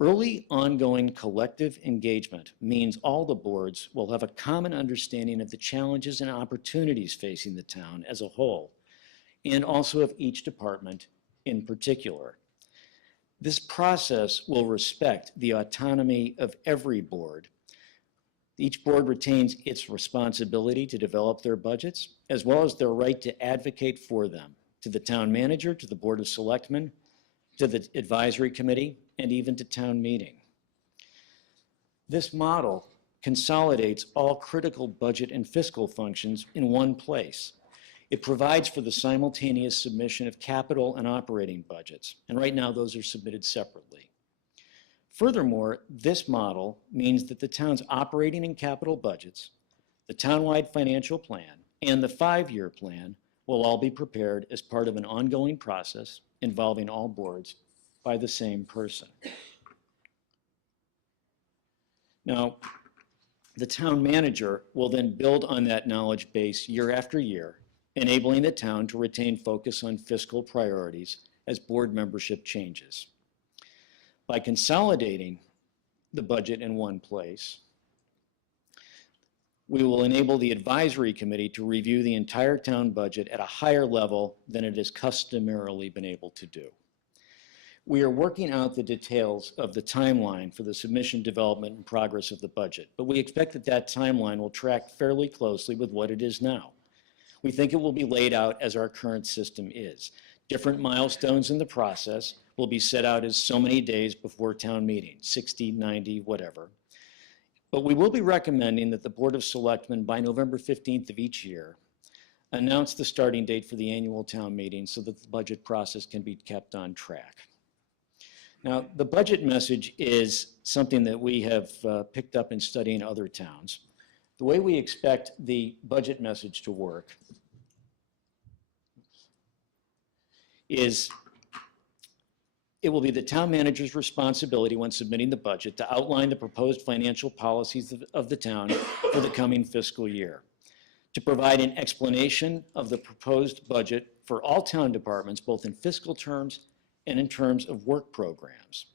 Early ongoing collective engagement means all the boards will have a common understanding of the challenges and opportunities facing the town as a whole, and also of each department in particular. This process will respect the autonomy of every board. Each board retains its responsibility to develop their budgets, as well as their right to advocate for them to the town manager, to the Board of Selectmen, to the advisory committee, and even to town meeting. This model consolidates all critical budget and fiscal functions in one place. It provides for the simultaneous submission of capital and operating budgets, and right now those are submitted separately. Furthermore, this model means that the town's operating and capital budgets, the townwide financial plan, and the 5-year plan will all be prepared as part of an ongoing process involving all boards by the same person. Now, the town manager will then build on that knowledge base year after year, enabling the town to retain focus on fiscal priorities as board membership changes. By consolidating the budget in one place, we will enable the advisory committee to review the entire town budget at a higher level than it has customarily been able to do. We are working out the details of the timeline for the submission, development, and progress of the budget, but we expect that that timeline will track fairly closely with what it is now. We think it will be laid out as our current system is. Different milestones in the process will be set out as so many days before town meeting, 60, 90, whatever. But we will be recommending that the Board of Selectmen, by November 15th of each year, announce the starting date for the annual town meeting so that the budget process can be kept on track. Now, the budget message is something that we have picked up in studying other towns. The way we expect the budget message to work is it will be the town manager's responsibility when submitting the budget to outline the proposed financial policies of the town for the coming fiscal year, to provide an explanation of the proposed budget for all town departments, both in fiscal terms and in terms of work programs.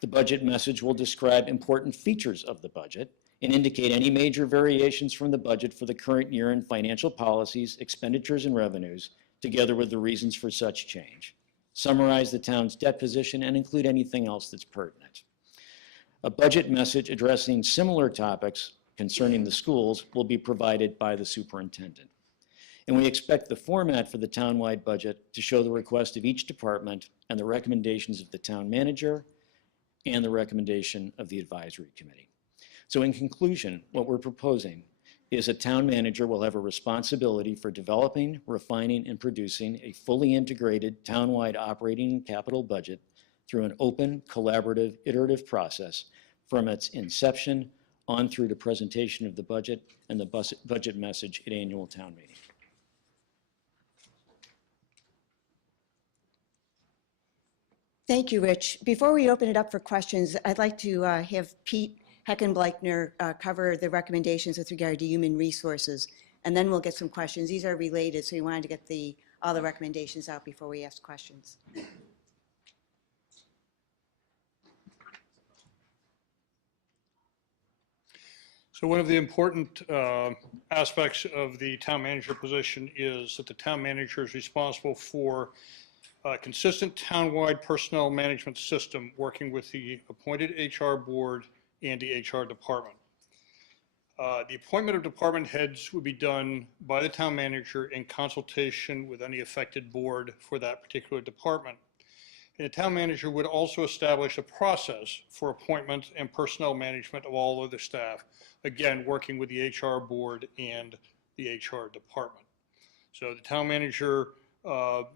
The budget message will describe important features of the budget and indicate any major variations from the budget for the current year in financial policies, expenditures, and revenues, together with the reasons for such change. Summarize the town's debt position and include anything else that's pertinent. A budget message addressing similar topics concerning the schools will be provided by the superintendent. And we expect the format for the townwide budget to show the request of each department and the recommendations of the town manager and the recommendation of the advisory committee. So in conclusion, what we're proposing is a town manager will have a responsibility for developing, refining, and producing a fully integrated townwide operating and capital budget through an open, collaborative, iterative process from its inception on through to presentation of the budget and the budget message at annual town meeting. Thank you, Rich. Before we open it up for questions, I'd like to have Pete Heckenbleichner cover the recommendations with regard to human resources, and then we'll get some questions. These are related, so we wanted to get all the recommendations out before we ask questions. So one of the important aspects of the town manager position is that the town manager is responsible for a consistent townwide personnel management system working with the appointed HR board and the HR department. The appointment of department heads would be done by the town manager in consultation with any affected board for that particular department. And the town manager would also establish a process for appointment and personnel management of all other staff, again, working with the HR board and the HR department. So the town manager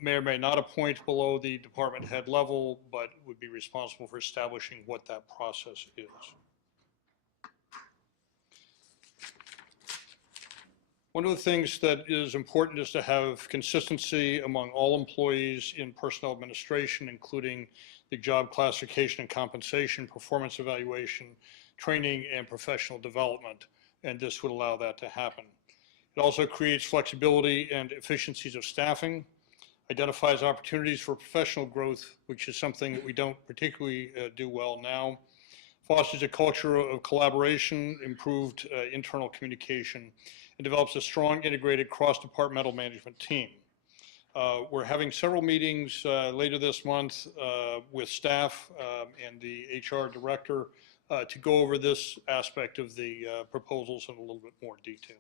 may or may not appoint below the department head level, but would be responsible for establishing what that process is. One of the things that is important is to have consistency among all employees in personnel administration, including the job classification and compensation, performance evaluation, training, and professional development, and this would allow that to happen. It also creates flexibility and efficiencies of staffing, identifies opportunities for professional growth, which is something that we don't particularly do well now, fosters a culture of collaboration, improved internal communication, and develops a strong integrated cross-departmental management team. We're having several meetings later this month with staff and the HR director to go over this aspect of the proposals in a little bit more detail.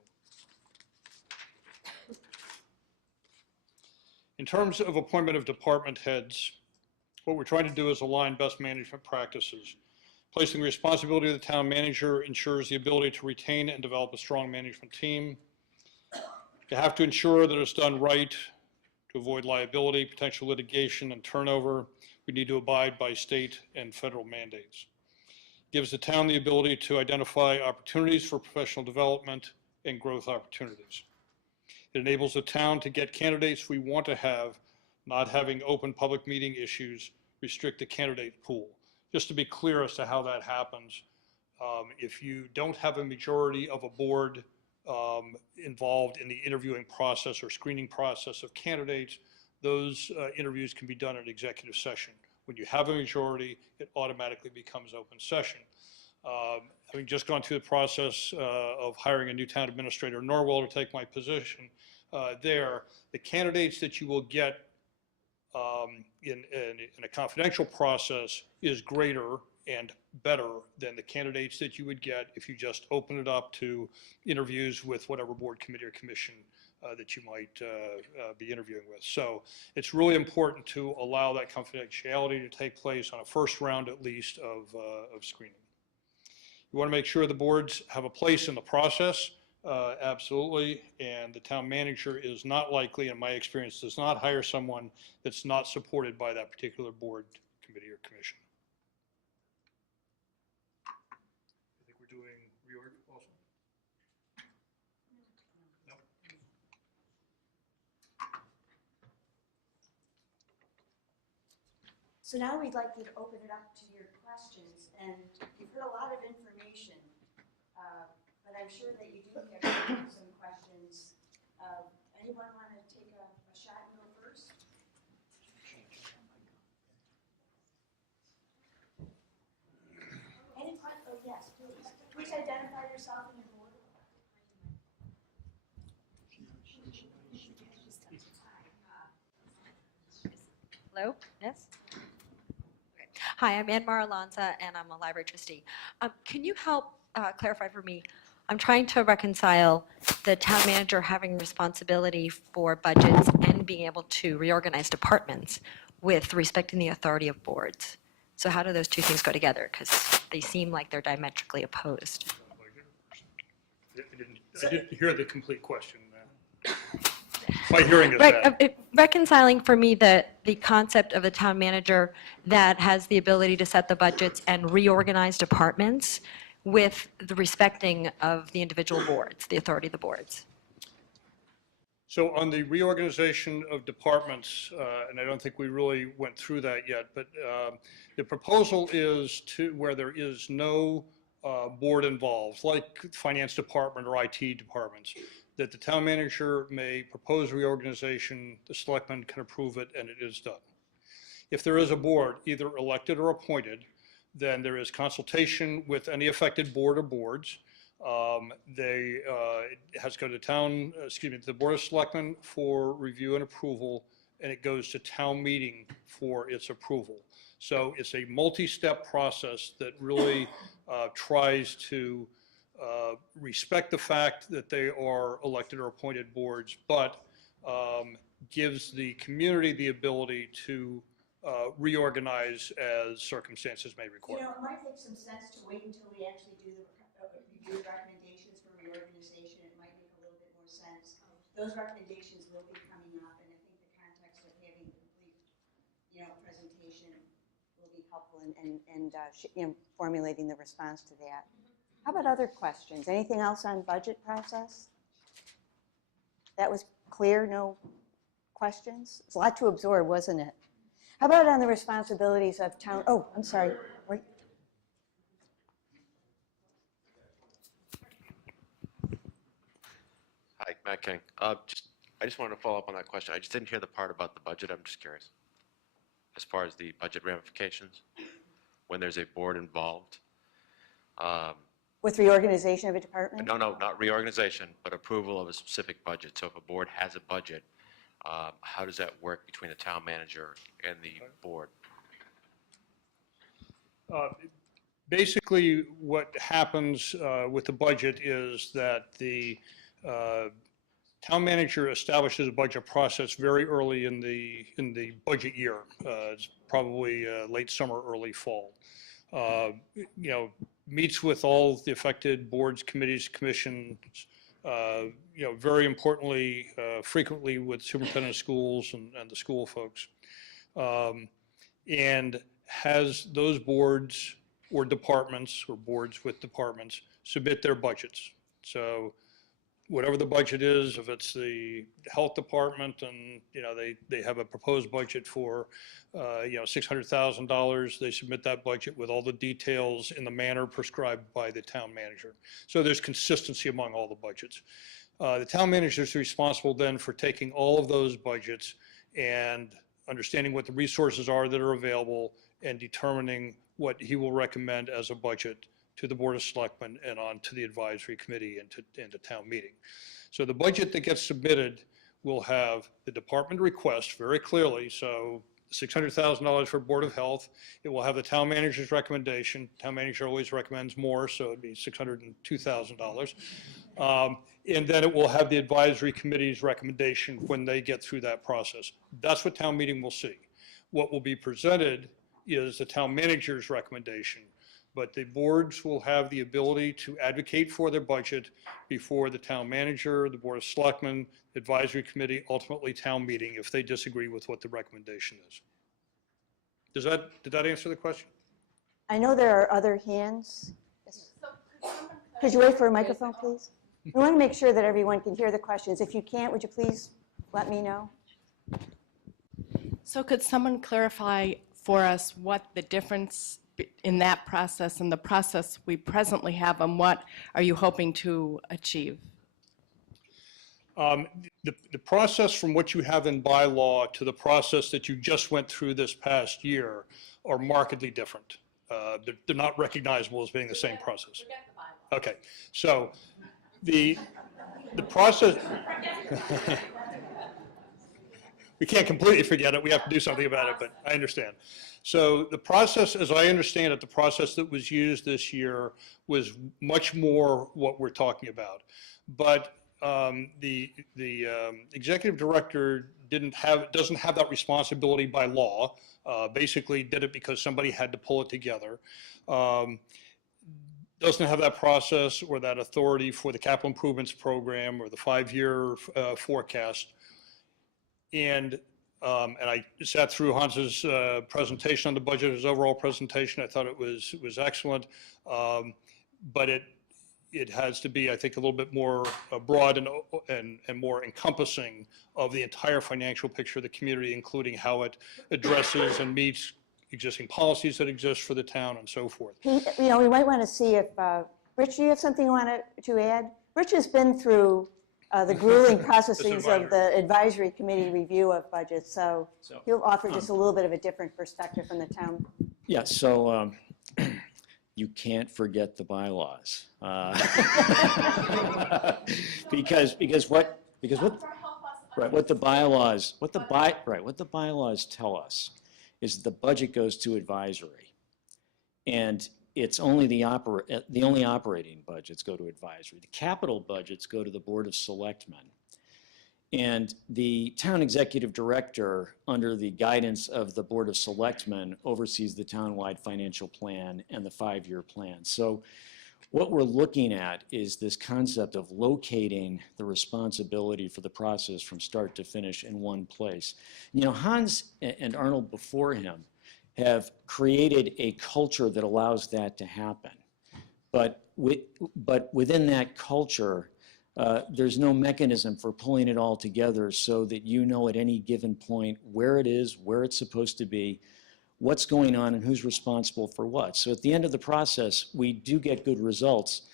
In terms of appointment of department heads, what we're trying to do is align best management practices. Placing the responsibility of the town manager ensures the ability to retain and develop a strong management team. You have to ensure that it's done right to avoid liability, potential litigation, and turnover. We need to abide by state and federal mandates. It gives the town the ability to identify opportunities for professional development and growth opportunities. It enables the town to get candidates we want to have, not having open public meeting issues restrict the candidate pool. Just to be clear as to how that happens, if you don't have a majority of a board involved in the interviewing process or screening process of candidates, those interviews can be done in executive session. When you have a majority, it automatically becomes open session. Having just gone through the process of hiring a new town administrator in Norwell to take my position there, the candidates that you will get in a confidential process is greater and better than the candidates that you would get if you just open it up to interviews with whatever board, committee, or commission that you might be interviewing with. So it's really important to allow that confidentiality to take place on a first round at least of screening. You want to make sure the boards have a place in the process, absolutely, and the town manager is not likely, in my experience, does not hire someone that's not supported by that particular board, committee, or commission. I think we're doing reorg also? No? So now we'd like you to open it up to your questions, and you've heard a lot of information, but I'm sure that you do have some questions. Anyone want to take a shot and go first? Any questions? Oh, yes, please. Please identify yourself and your board. Hello? Yes? Okay. Hi, I'm Ann Alonza, and I'm a library trustee. Can you help clarify for me? I'm trying to reconcile the town manager having responsibility for budgets and being able to reorganize departments with respecting the authority of boards. So how do those two things go together? Because they seem like they're diametrically opposed. I didn't hear the complete question. My hearing is bad. Right, reconciling for me the concept of a town manager that has the ability to set the budgets and reorganize departments with the respecting of the individual boards, the authority of the boards. So on the reorganization of departments, and I don't think we really went through that yet, but the proposal is to where there is no board involved, like finance department or IT departments, that the town manager may propose reorganization, the selectmen can approve it, and it is done. If there is a board, either elected or appointed, then there is consultation with any affected board or boards. It has to go to the Board of Selectmen for review and approval, and it goes to town meeting for its approval. So it's a multi-step process that really tries to respect the fact that they are elected or appointed boards, but gives the community the ability to reorganize as circumstances may You require. know, it might make some sense to wait until we actually do the review recommendations for reorganization. It might make a little bit more sense. Those recommendations will be coming up, and I think the context of having the complete, presentation will be helpful in formulating the response to that. How about other questions? Anything else on budget process? That was clear, no questions? It's a lot to absorb, wasn't it? How about on the responsibilities of town, oh, I'm sorry, wait. Hi, Matt King. I just wanted to follow up on that question. I just didn't hear the part about the budget. I'm just curious. As far as the budget ramifications, when there's a board involved. With reorganization of a department? No, not reorganization, but approval of a specific budget. So if a board has a budget, how does that work between the town manager and the board? Basically, what happens with the budget is that the town manager establishes a budget process very early in the budget year. It's probably late summer, early fall. Meets with all the affected boards, committees, commissions, very importantly, frequently with superintendent of schools and the school folks, and has those boards or departments or boards with departments submit their budgets. So whatever the budget is, if it's the health department and, they have a proposed budget for, $600,000, they submit that budget with all the details in the manner prescribed by the town manager. So there's consistency among all the budgets. The town manager is responsible then for taking all of those budgets and understanding what the resources are that are available and determining what he will recommend as a budget to the Board of Selectmen and on to the advisory committee and to town meeting. So the budget that gets submitted will have the department request very clearly. So $600,000 for Board of Health. It will have the town manager's recommendation. Town manager always recommends more, so it'd be $602,000. And then it will have the advisory committee's recommendation when they get through that process. That's what town meeting will see. What will be presented is the town manager's recommendation, but the boards will have the ability to advocate for their budget before the town manager, the Board of Selectmen, advisory committee, ultimately town meeting if they disagree with what the recommendation is. Did that answer the question? I know there are other hands. Yes. Could you wait for a microphone, please? We want to make sure that everyone can hear the questions. If you can't, would you please let me know? So could someone clarify for us what the difference in that process and the process we presently have, and what are you hoping to achieve? The process from what you have in bylaw to the process that you just went through this past year are markedly different. They're not recognizable as being the same process. Okay, so the process, we can't completely forget it. We have to do something about it, but I understand. So the process, as I understand it, the process that was used this year was much more what we're talking about. But the executive director doesn't have that responsibility by law. Basically did it because somebody had to pull it together. Doesn't have that process or that authority for the capital improvements program or the 5-year forecast. And I sat through Hans's presentation on the budget, his overall presentation. I thought it was excellent, but it has to be, I think, a little bit more broad and more encompassing of the entire financial picture of the community, including how it addresses and meets existing policies that exist for the town and so forth. We might want to see if, Rich, do you have something you want to add? Rich has been through the grueling processes of the advisory committee review of budgets, so he'll offer just a little bit of a different perspective from the town. Yeah, so you can't forget the bylaws. Because what Right, what the bylaws tell us is the budget goes to advisory. And it's only the only operating budgets go to advisory. The capital budgets go to the Board of Selectmen. And the town executive director, under the guidance of the Board of Selectmen, oversees the townwide financial plan and the 5-year plan. So what we're looking at is this concept of locating the responsibility for the process from start to finish in one place. You know, Hans and Arnold before him have created a culture that allows that to happen. But within that culture, there's no mechanism for pulling it all together so that you know at any given point where it is, where it's supposed to be, what's going on, and who's responsible for what. So at the end of the process, we do get good results,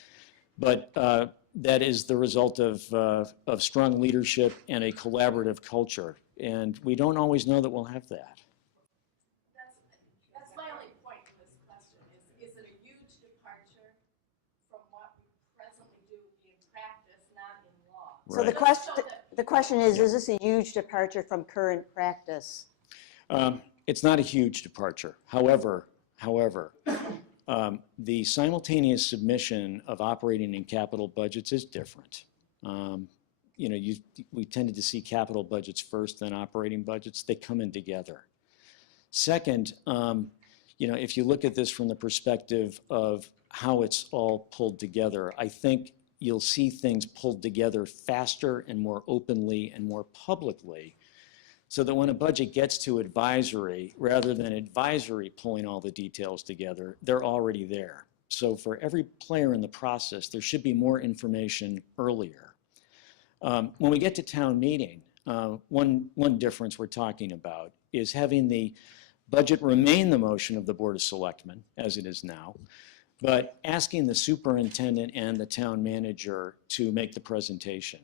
but that is the result of strong leadership and a collaborative culture. And we don't always know that we'll have that. That's my only point in this question, is it a huge departure from what we presently do in practice, not in law? So the question is this a huge departure from current practice? It's not a huge departure. However, the simultaneous submission of operating and capital budgets is different. You know, we tended to see capital budgets first, then operating budgets. They come in together. Second, you know, if you look at this from the perspective of how it's all pulled together, I think you'll see things pulled together faster and more openly and more publicly, so that when a budget gets to advisory, rather than advisory pulling all the details together, they're already there. So for every player in the process, there should be more information earlier. When we get to town meeting, one difference we're talking about is having the budget remain the motion of the Board of Selectmen, as it is now, but asking the superintendent and the town manager to make the presentation.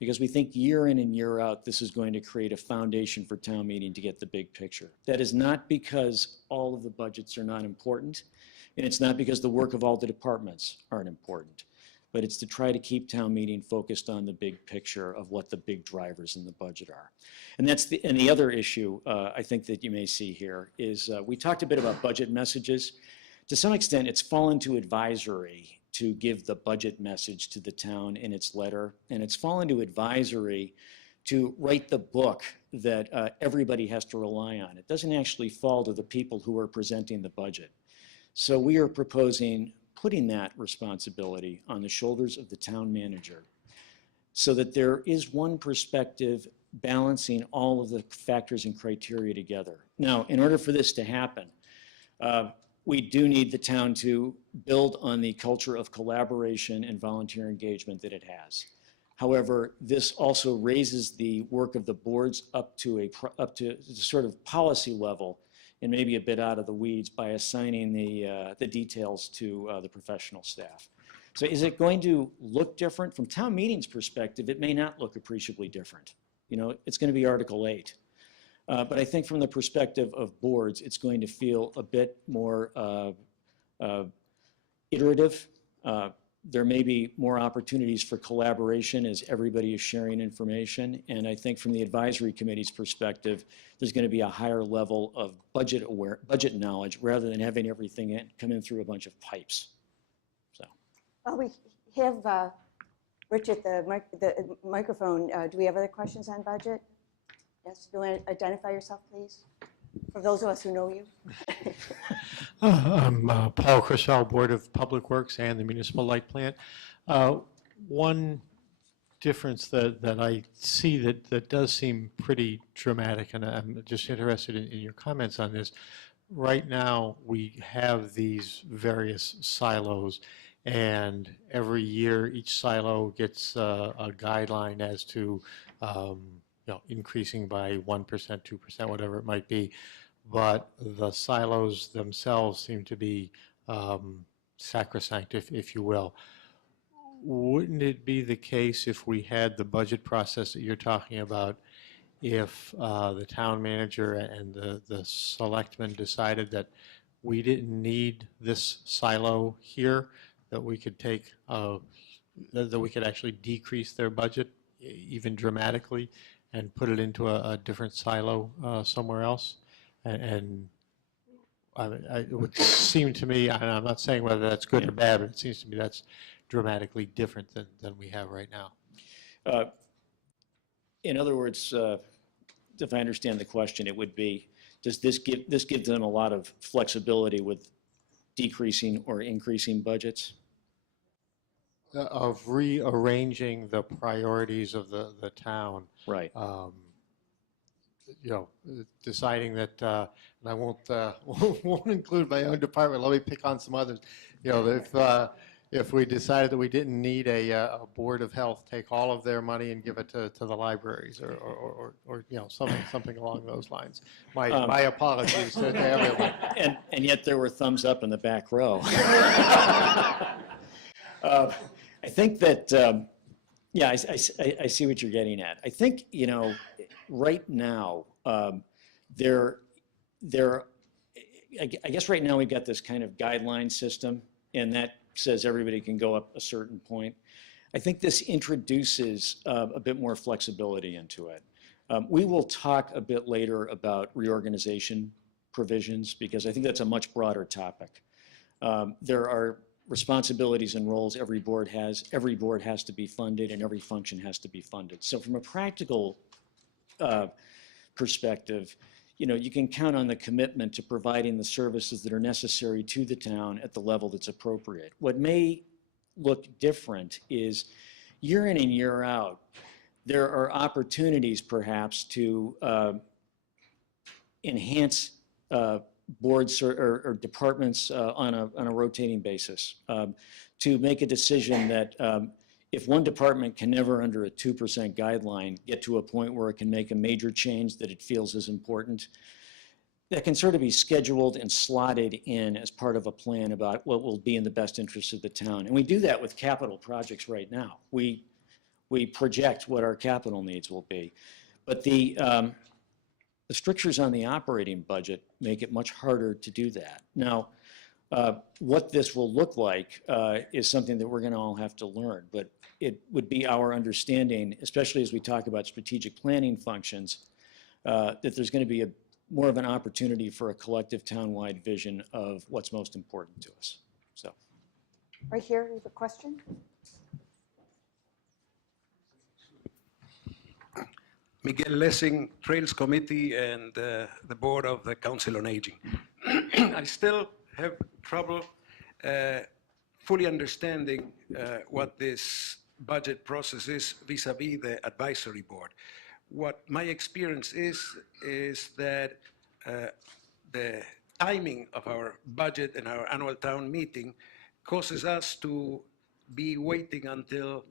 Because we think year in and year out, this is going to create a foundation for town meeting to get the big picture. That is not because all of the budgets are not important, and it's not because the work of all the departments aren't important, but it's to try to keep town meeting focused on the big picture of what the big drivers in the budget are. And the other issue I think that you may see here is we talked a bit about budget messages. To some extent, it's fallen to advisory to give the budget message to the town in its letter, and it's fallen to advisory to write the book that everybody has to rely on. It doesn't actually fall to the people who are presenting the budget. So we are proposing putting that responsibility on the shoulders of the town manager so that there is one perspective balancing all of the factors and criteria together. Now, in order for this to happen, we do need the town to build on the culture of collaboration and volunteer engagement that it has. However, this also raises the work of the boards up to sort of policy level and maybe a bit out of the weeds by assigning the details to the professional staff. So is it going to look different? From town meeting's perspective, it may not look appreciably different. You know, it's going to be Article 8. But I think from the perspective of boards, it's going to feel a bit more iterative. There may be more opportunities for collaboration as everybody is sharing information. And I think from the advisory committee's perspective, there's going to be a higher level of budget knowledge rather than having everything come in through a bunch of pipes. So. Well, we have Rich at the microphone. Do we have other questions on budget? Yes, do you want to identify yourself, please? For those of us who know you. I'm Paul Crisell, Board of Public Works and the Municipal Light Plant. One difference that I see that does seem pretty dramatic, and I'm just interested in your comments on this. Right now, we have these various silos, and every year each silo gets a guideline as to increasing by 1%, 2%, whatever it might be. But the silos themselves seem to be sacrosanct, if you will. Wouldn't it be the case if we had the budget process that you're talking about, if the town manager and the selectmen decided that we didn't need this silo here, that we could that we could actually decrease their budget even dramatically, and put it into a different silo somewhere else. And it would seem to me, and I'm not saying whether that's good or bad, but it seems to me that's dramatically different than we have right now. In other words, if I understand the question, it would be, does this give them a lot of flexibility with decreasing or increasing budgets? Of rearranging the priorities of the town. Right. You know, deciding that, and I won't include my own department, let me pick on some others. You know, if we decided that we didn't need a Board of Health, take all of their money and give it to the libraries or you know, something along those lines. My apologies to everyone. And yet there were thumbs up in the back row. I think that, yeah, I see what you're getting at. I think, you know, right now, I guess right now we've got this kind of guideline system, and that says everybody can go up a certain point. I think this introduces a bit more flexibility into it. We will talk a bit later about reorganization provisions, because I think that's a much broader topic. There are responsibilities and roles every board has. Every board has to be funded, and every function has to be funded. So from a practical perspective, you know, you can count on the commitment to providing the services that are necessary to the town at the level that's appropriate. What may look different is year in and year out, there are opportunities perhaps to enhance boards or departments on a rotating basis, to make a decision that if one department can never, under a 2% guideline, get to a point where it can make a major change that it feels is important, that can sort of be scheduled and slotted in as part of a plan about what will be in the best interest of the town. And we do that with capital projects right now. We project what our capital needs will be. But the strictures on the operating budget make it much harder to do that. Now, what this will look like is something that we're going to all have to learn. But it would be our understanding, especially as we talk about strategic planning functions, that there's going to be more of an opportunity for a collective town-wide vision of what's most important to us. So, Right here, we have a question. Miguel Lessing, Trails Committee and the Board of the Council on Aging. I still have trouble fully understanding what this budget process is vis-a-vis the advisory board. What my experience is that the timing of our budget and our annual town meeting causes us to be waiting until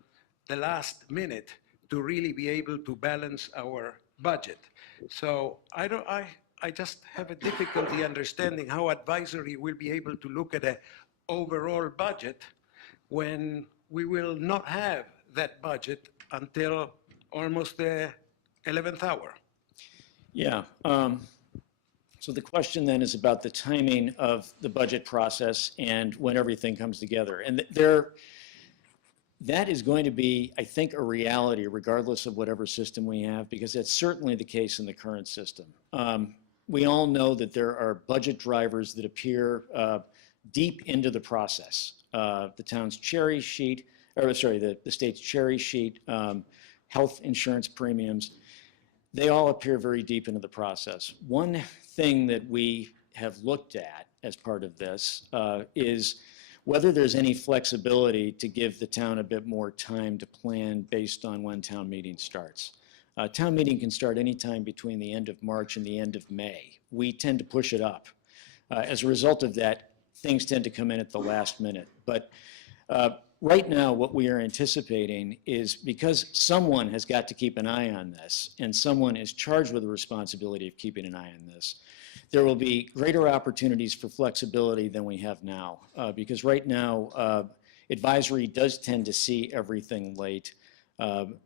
the last minute to really be able to balance our budget. So I just have a difficulty understanding how advisory will be able to look at an overall budget when we will not have that budget until almost the 11th hour. yeah. So the question then is about the timing of the budget process and when everything comes together. And that is going to be, I think, a reality regardless of whatever system we have, because that's certainly the case in the current system. We all know that there are budget drivers that appear deep into the process. The town's cherry sheet, or sorry, the state's cherry sheet, health insurance premiums, they all appear very deep into the process. One thing that we have looked at as part of this is whether there's any flexibility to give the town a bit more time to plan based on when town meeting starts. Town meeting can start anytime between the end of March and the end of May. We tend to push it up. As a result of that, things tend to come in at the last minute. But right now, what we are anticipating is, because someone has got to keep an eye on this, and someone is charged with the responsibility of keeping an eye on this, there will be greater opportunities for flexibility than we have now. Because right now, advisory does tend to see everything late.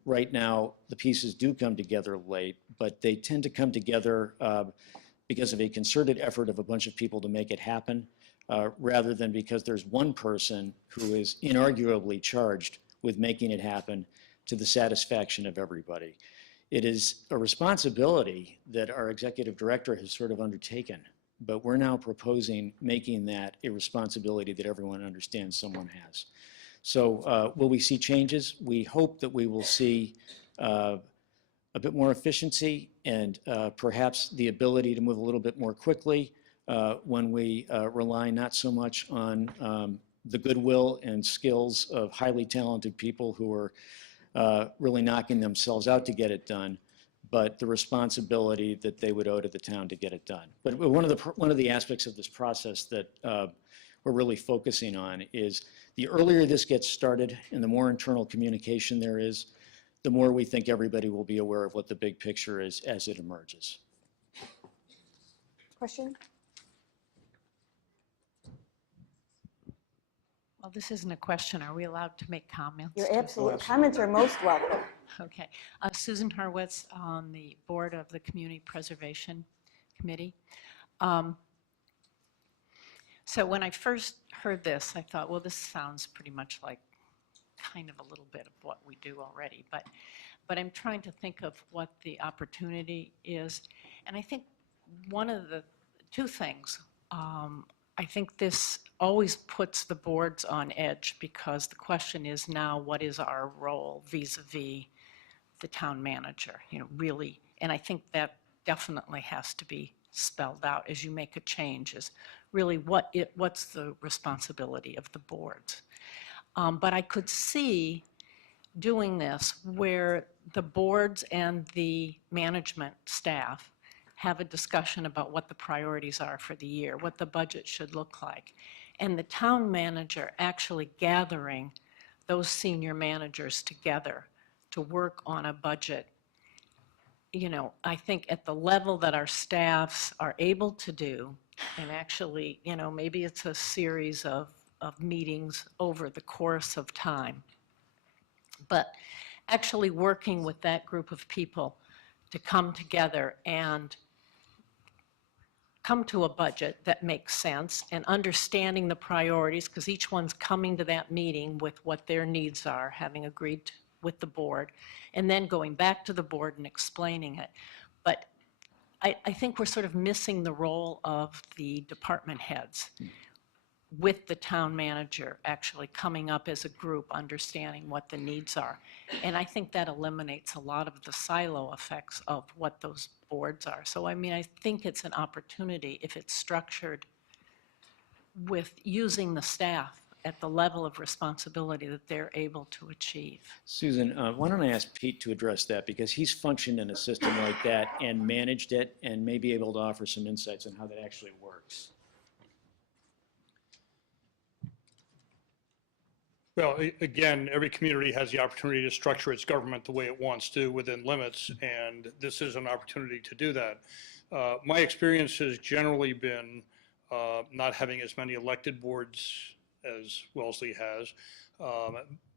Right now, the pieces do come together late, but they tend to come together because of a concerted effort of a bunch of people to make it happen, rather than because there's one person who is inarguably charged with making it happen to the satisfaction of everybody. It is a responsibility that our executive director has sort of undertaken, but we're now proposing making that a responsibility that everyone understands someone has. So will we see changes? We hope that we will see a bit more efficiency and perhaps the ability to move a little bit more quickly when we rely not so much on the goodwill and skills of highly talented people who are really knocking themselves out to get it done, but the responsibility that they would owe to the town to get it done. But one of the aspects of this process that we're really focusing on is the earlier this gets started and the more internal communication there is, the more we think everybody will be aware of what the big picture is as it emerges. Question? Well, this isn't a question. Are we allowed to make comments? Your absolute comments are most welcome. Okay. Susan Hurwitz on the board of the Community Preservation Committee. So when I first heard this, I thought, well, this sounds pretty much like kind of a little bit of what we do already. But I'm trying to think of what the opportunity is. And I think one of the two things, I think this always puts the boards on edge because the question is now, what is our role vis-a-vis the town manager, really? And I think that definitely has to be spelled out as you make a change, is really what's the responsibility of the boards. But I could see doing this where the boards and the management staff have a discussion about what the priorities are for the year, what the budget should look like, and the town manager actually gathering those senior managers together to work on a budget. I think at the level that our staffs are able to do, and actually, maybe it's a series of meetings over the course of time, but actually working with that group of people to come together and come to a budget that makes sense and understanding the priorities, because each one's coming to that meeting with what their needs are, having agreed with the board, and then going back to the board and explaining it. But I think we're sort of missing the role of the department heads with the town manager actually coming up as a group, understanding what the needs are. And I think that eliminates a lot of the silo effects of what those boards are. So I mean, I think it's an opportunity if it's structured with using the staff at the level of responsibility that they're able to achieve. Susan, why don't I ask Pete to address that, because he's functioned in a system like that and managed it and may be able to offer some insights on how that actually works. Well, again, every community has the opportunity to structure its government the way it wants to within limits, and this is an opportunity to do that. My experience has generally been not having as many elected boards as Wellesley has,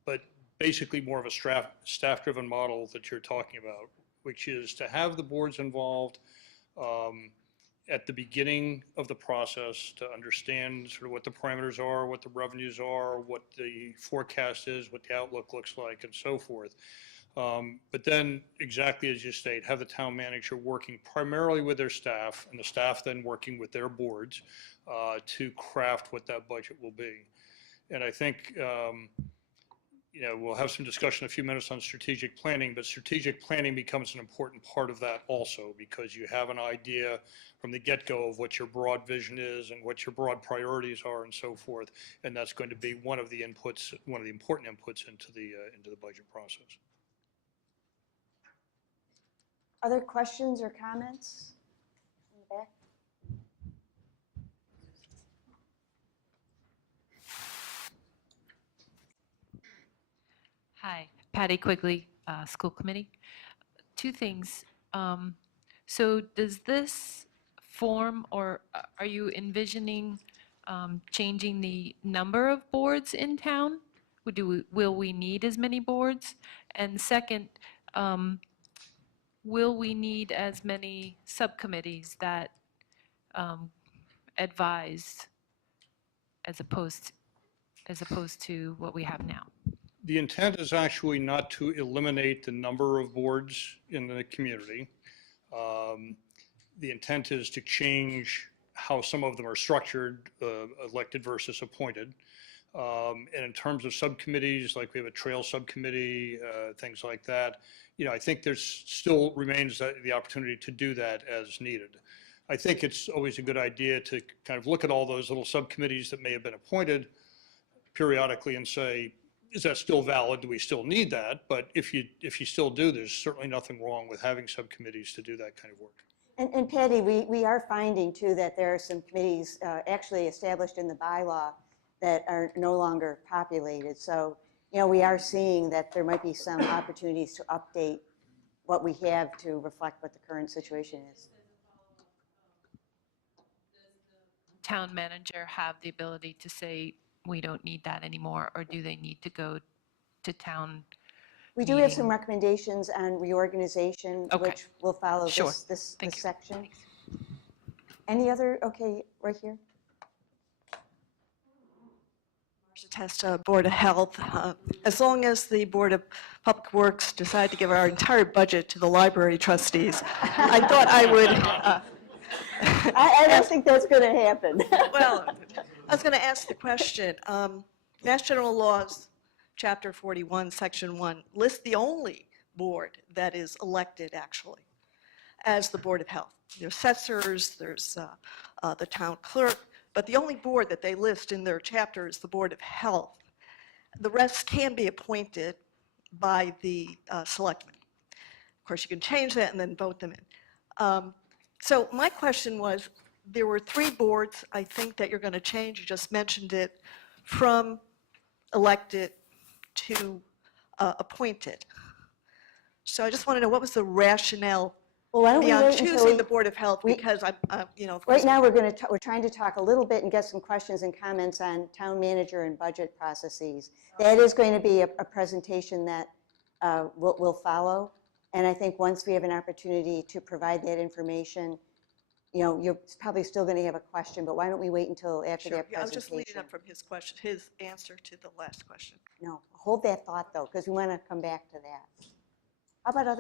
but basically more of a staff-driven model that you're talking about, which is to have the boards involved at the beginning of the process to understand sort of what the parameters are, what the revenues are, what the forecast is, what the outlook looks like, and so forth. But then, exactly as you state, have the town manager working primarily with their staff, and the staff then working with their boards to craft what that budget will be. And I think, we'll have some discussion in a few minutes on strategic planning, but strategic planning becomes an important part of that also, because you have an idea from the get-go of what your broad vision is and what your broad priorities are and so forth. And that's going to be one of the inputs, one of the important inputs into the budget process. Other questions or comments in the back? Hi, Patty Quigley, School Committee. Two things. So does this form, or are you envisioning changing the number of boards in town? Will we need as many boards? And second, will we need as many subcommittees that advise as opposed to what we have now? The intent is actually not to eliminate the number of boards in the community. The intent is to change how some of them are structured, elected versus appointed. And in terms of subcommittees, like we have a trail subcommittee, things like that, I think there's still remains the opportunity to do that as needed. I think it's always a good idea to kind of look at all those little subcommittees that may have been appointed periodically and say, is that still valid? Do we still need that? But if you still do, there's certainly nothing wrong with having subcommittees to do that kind of work. And Patty, we are finding too that there are some committees actually established in the bylaw that are no longer populated. So, we are seeing that there might be some opportunities to update what we have to reflect what the current situation is. Town manager have the ability to say, we don't need that anymore, or do they need to go to town? We do have some meeting? recommendations on reorganization, Okay. which will follow Sure. this Thank you. section. Any other, okay, right here. Testa, Board of Health. As long as the Board of Public Works decide to give our entire budget to the library trustees, I thought I would. I don't think that's going to happen. Well, I was going to ask the question. Mass General Laws, Chapter 41, Section 1, lists the only board that is elected, actually, as the Board of Health. There's assessors, there's the town clerk, but the only board that they list in their chapter is the Board of Health. The rest can be appointed by the selectmen. Of course, you can change that and then vote them in. So my question was, there were 3 boards, I think, that you're going to change. You just mentioned it, from elected to appointed. So I just want to know, what was the rationale Well, why don't we beyond wait until choosing the Board of Health? we- Because of Right course, now, we're trying to talk a little bit and get some questions and comments on town manager and budget processes. That is going to be a presentation that will follow. And I think once we have an opportunity to provide that information, you're probably still going to have a question, but why don't we wait until after sure. that Yeah, I was presentation? just leading up from his question, his answer to the last question. No, hold that thought though, because we want to come back to that. How about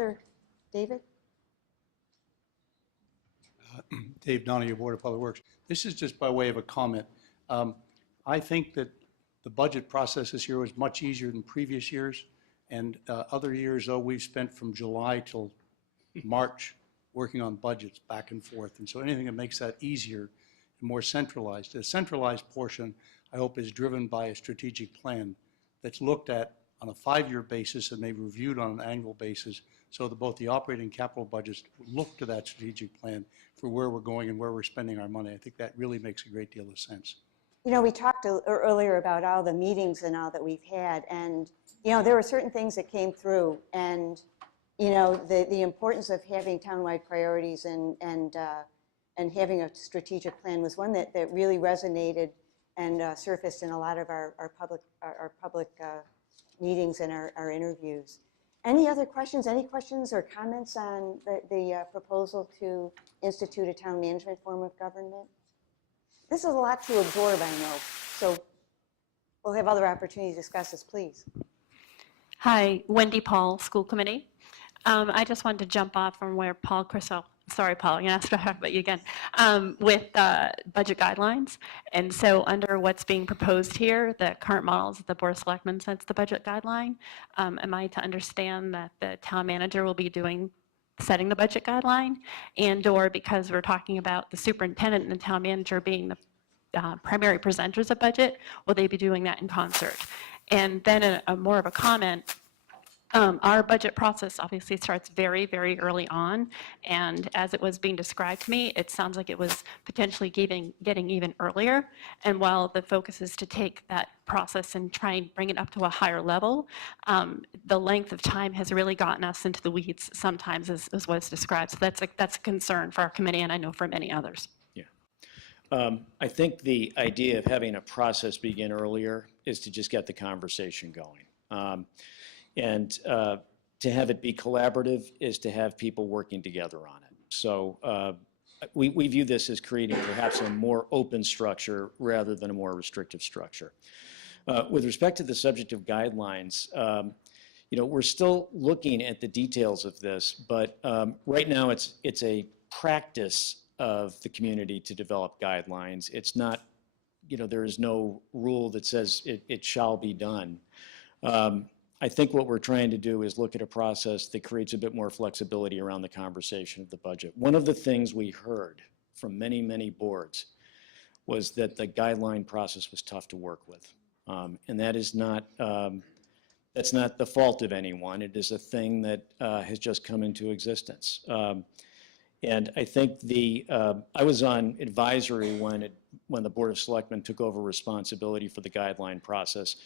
David? Dave Donahue, Board of Public Works. This is just by way of a comment. I think that the budget process this year was much easier than previous years. And other years, though, we've spent from July till March working on budgets back and forth. And so anything that makes that easier and more centralized. The centralized portion, I hope, is driven by a strategic plan that's looked at on a 5-year basis and maybe reviewed on an annual basis, so that both the operating and capital budgets look to that strategic plan for where we're going and where we're spending our money. I think that really makes a great deal of sense. We talked earlier about all the meetings and all that we've had, and there were certain things that came through, and the importance of having townwide priorities and having a strategic plan was one that really resonated and surfaced in a lot of our public meetings and our interviews. Any other questions? Any questions or comments on the proposal to institute a town management form of government? This is a lot to absorb, I know, so we'll have other opportunities to discuss this, please. Hi, Wendy Paul, School Committee. I just wanted to jump off from where Paul Crystal, sorry, Paul, I'm going to ask to talk about you again, with budget guidelines. And so under what's being proposed here, the current models that the Board of Selectmen sets the budget guideline, am I to understand that the town manager will be setting the budget guideline, and/or because we're talking about the superintendent and the town manager being the primary presenters of budget, will they be doing that in concert? And then more of a comment, our budget process obviously starts very, very early on, and as it was being described to me, it sounds like it was potentially getting even earlier. And while the focus is to take that process and try and bring it up to a higher level, the length of time has really gotten us into the weeds sometimes, as was described. So that's a concern for our committee, and I know for many others. Yeah. I think the idea of having a process begin earlier is to just get the conversation going. And to have it be collaborative is to have people working together on it. So we view this as creating perhaps a more open structure rather than a more restrictive structure. With respect to the subject of guidelines, we're still looking at the details of this, but right now it's a practice of the community to develop guidelines. It's not, there is no rule that says it shall be done. I think what we're trying to do is look at a process that creates a bit more flexibility around the conversation of the budget. One of the things we heard from many, many boards was that the guideline process was tough to work with. And that is not, that's not the fault of anyone. It is a thing that has just come into existence. And I think I was on advisory when the Board of Selectmen took over responsibility for the guideline process.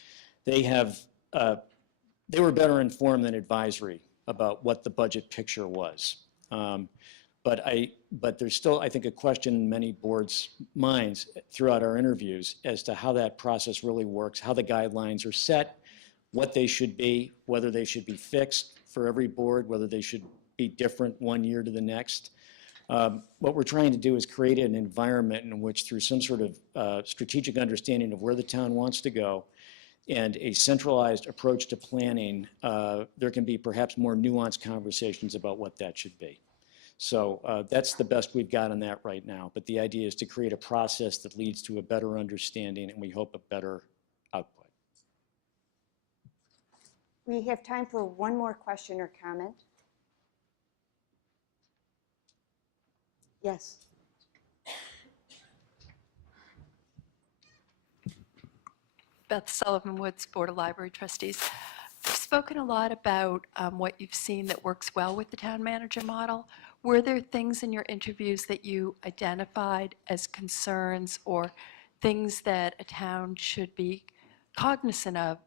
They were better informed than advisory about what the budget picture was. But there's still, I think, a question in many boards' minds throughout our interviews as to how that process really works, how the guidelines are set, what they should be, whether they should be fixed for every board, whether they should be different one year to the next. What we're trying to do is create an environment in which, through some sort of strategic understanding of where the town wants to go and a centralized approach to planning, there can be perhaps more nuanced conversations about what that should be. So that's the best we've got on that right now. But the idea is to create a process that leads to a better understanding and we hope a better output. We have time for one more question or comment. Yes. Beth Sullivan Woods, Board of Library Trustees. You've spoken a lot about what you've seen that works well with the town manager model. Were there things in your interviews that you identified as concerns or things that a town should be cognizant of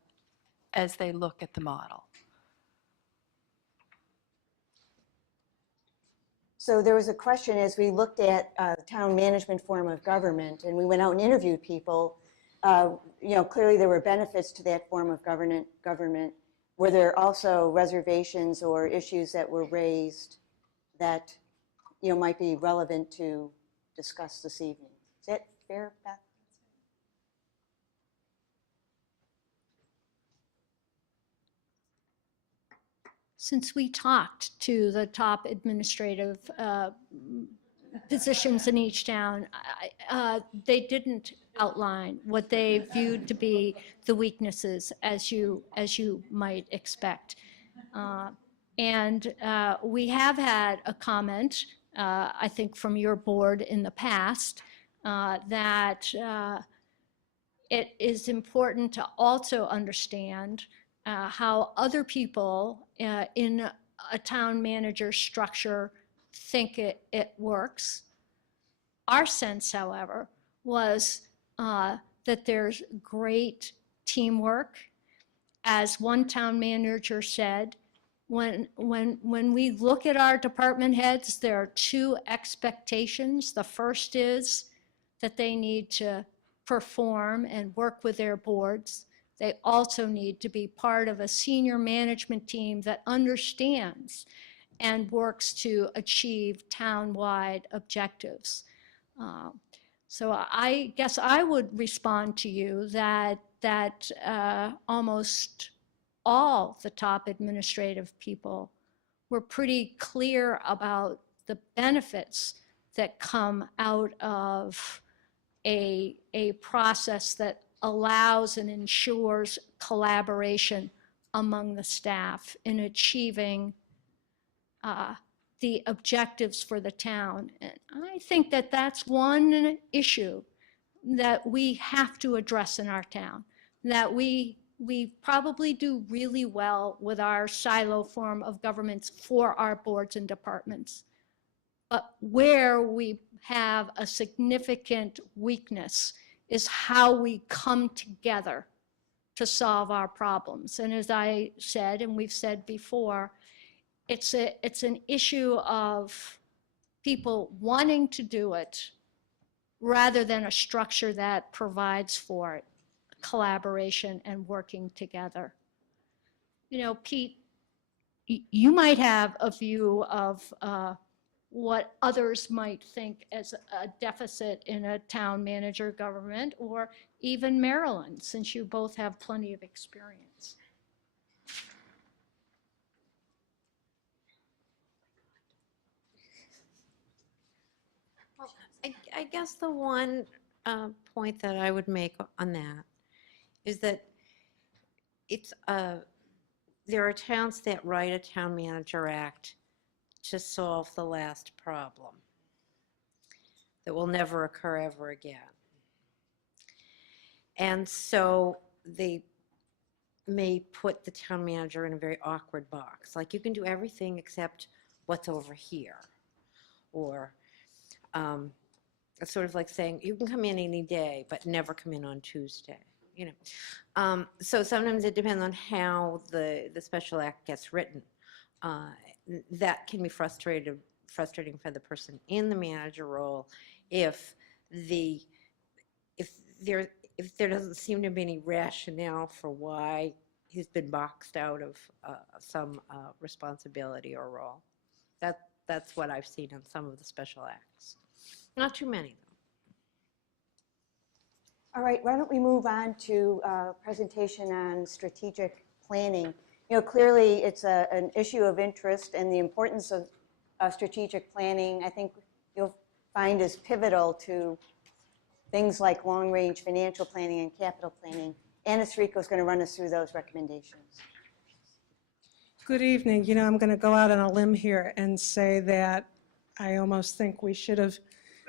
as they look at the model? So there was a question as we looked at the town management form of government and we went out and interviewed people. Clearly there were benefits to that form of government. Were there also reservations or issues that were raised that might be relevant to discuss this evening? Is that fair, Beth? Since we talked to the top administrative positions in each town, they didn't outline what they viewed to be the weaknesses as you might expect. And we have had a comment, I think from your board in the past, that it is important to also understand how other people in a town manager structure think it works. Our sense, however, was that there's great teamwork. As one town manager said, when we look at our department heads, there are two expectations. The first is that they need to perform and work with their boards. They also need to be part of a senior management team that understands and works to achieve town-wide objectives. So I guess I would respond to you that almost all the top administrative people were pretty clear about the benefits that come out of a process that allows and ensures collaboration among the staff in achieving the objectives for the town. And I think that that's one issue that we have to address in our town, that we probably do really well with our silo form of governments for our boards and departments. But where we have a significant weakness is how we come together to solve our problems. And as I said, and we've said before, it's an issue of people wanting to do it rather than a structure that provides for it, collaboration and working together. Pete, you might have a view of what others might think as a deficit in a town manager government, or even Maryland, since you both have plenty of experience. I guess the one point that I would make on that is that it's there are towns that write a town manager act to solve the last problem that will never occur ever again. And so they may put the town manager in a very awkward box. Like, you can do everything except what's over here. Or it's sort of like saying, you can come in any day, but never come in on Tuesday, you know. So sometimes it depends on how the special act gets written. That can be frustrating for the person in the manager role if there doesn't seem to be any rationale for why he's been boxed out of some responsibility or role. That's what I've seen in some of the special acts. Not too many, though. All right, why don't we move on to a presentation on strategic planning. You know, clearly it's an issue of interest, and the importance of strategic planning, I think you'll find, is pivotal to things like long-range financial planning and capital planning. Anna Sirico is going to run us through those recommendations. Good evening. You know, I'm going to go out on a limb here and say that I almost think we should have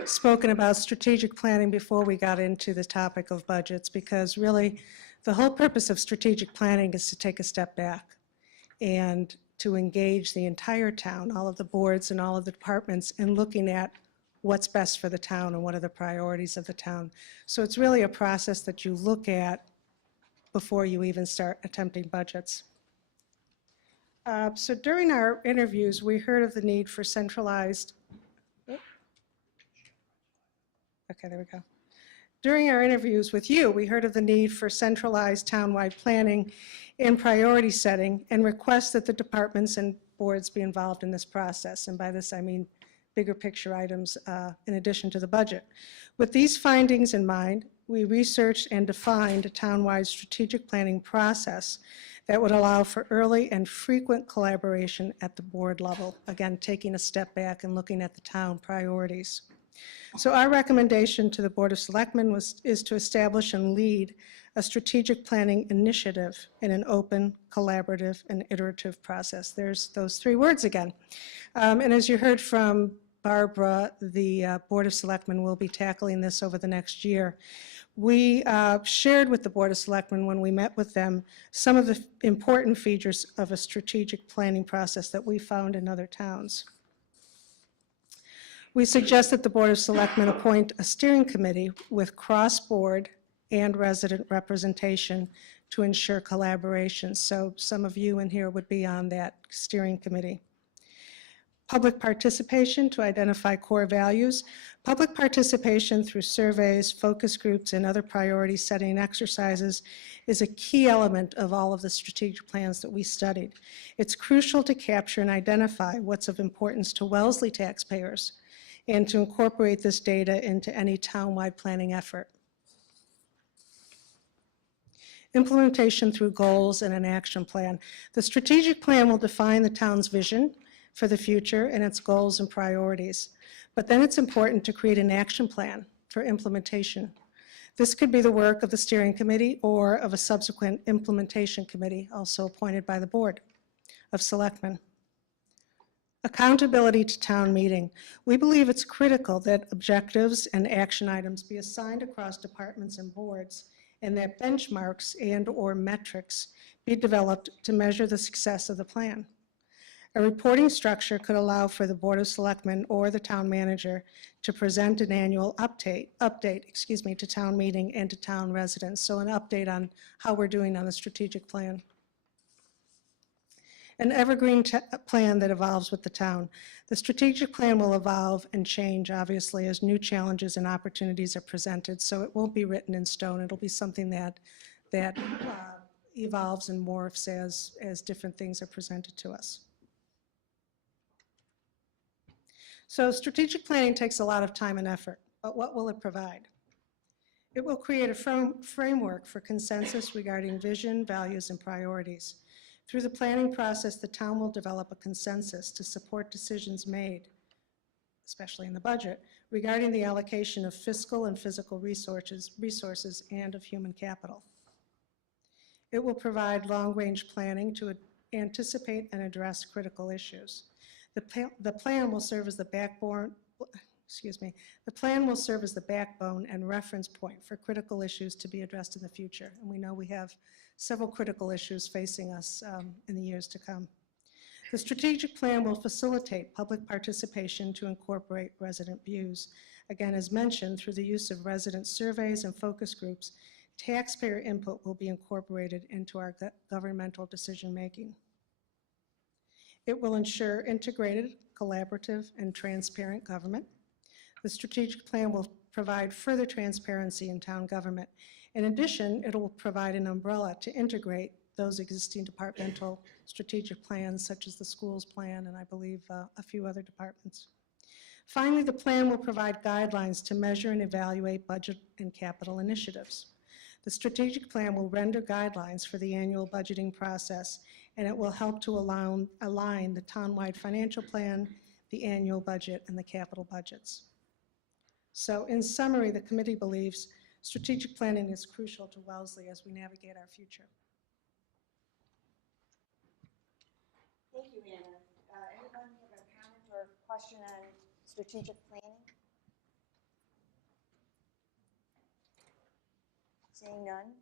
spoken about strategic planning before we got into the topic of budgets, because really the whole purpose of strategic planning is to take a step back and to engage the entire town, all of the boards and all of the departments, in looking at what's best for the town and what are the priorities of the town. So it's really a process that you look at before you even start attempting budgets. So during our interviews, we heard of the need for centralized, okay, there we go. During our interviews with you, we heard of the need for centralized townwide planning and priority setting, and request that the departments and boards be involved in this process. And by this, I mean bigger picture items in addition to the budget. With these findings in mind, we researched and defined a townwide strategic planning process that would allow for early and frequent collaboration at the board level, again, taking a step back and looking at the town priorities. So our recommendation to the Board of Selectmen is to establish and lead a strategic planning initiative in an open, collaborative, and iterative process. There's those three words again. And as you heard from Barbara, the Board of Selectmen will be tackling this over the next year. We shared with the Board of Selectmen, when we met with them, some of the important features of a strategic planning process that we found in other towns. We suggest that the Board of Selectmen appoint a steering committee with cross-board and resident representation to ensure collaboration. So some of you in here would be on that steering committee. Public participation to identify core values. Public participation through surveys, focus groups, and other priority setting exercises is a key element of all of the strategic plans that we studied. It's crucial to capture and identify what's of importance to Wellesley taxpayers, and to incorporate this data into any townwide planning effort. Implementation through goals and an action plan. The strategic plan will define the town's vision for the future and its goals and priorities. But then it's important to create an action plan for implementation. This could be the work of the steering committee or of a subsequent implementation committee, also appointed by the Board of Selectmen. Accountability to town meeting. We believe it's critical that objectives and action items be assigned across departments and boards, and that benchmarks and/or metrics be developed to measure the success of the plan. A reporting structure could allow for the Board of Selectmen or the town manager to present an annual update to town meeting and to town residents. So an update on how we're doing on the strategic plan. An evergreen plan that evolves with the town. The strategic plan will evolve and change, obviously, as new challenges and opportunities are presented, so it won't be written in stone. It'll be something that evolves and morphs as different things are presented to us. So strategic planning takes a lot of time and effort, but what will it provide? It will create a framework for consensus regarding vision, values, and priorities. Through the planning process, the town will develop a consensus to support decisions made, especially in the budget, regarding the allocation of fiscal and physical resources and of human capital. It will provide long-range planning to anticipate and address critical issues. The plan will serve as the backbone, the plan will serve as the backbone and reference point for critical issues to be addressed in the future. And we know we have several critical issues facing us in the years to come. The strategic plan will facilitate public participation to incorporate resident views. Again, as mentioned, through the use of resident surveys and focus groups, taxpayer input will be incorporated into our governmental decision-making. It will ensure integrated, collaborative, and transparent government. The strategic plan will provide further transparency in town government. In addition, it will provide an umbrella to integrate those existing departmental strategic plans, such as the schools plan and I believe a few other departments. Finally, the plan will provide guidelines to measure and evaluate budget and capital initiatives. The strategic plan will render guidelines for the annual budgeting process, and it will help to align the townwide financial plan, the annual budget, and the capital budgets. So in summary, the committee believes strategic planning is crucial to Wellesley as we navigate our future. Thank you, Anna. Anyone have a comment or question on strategic planning? Seeing none?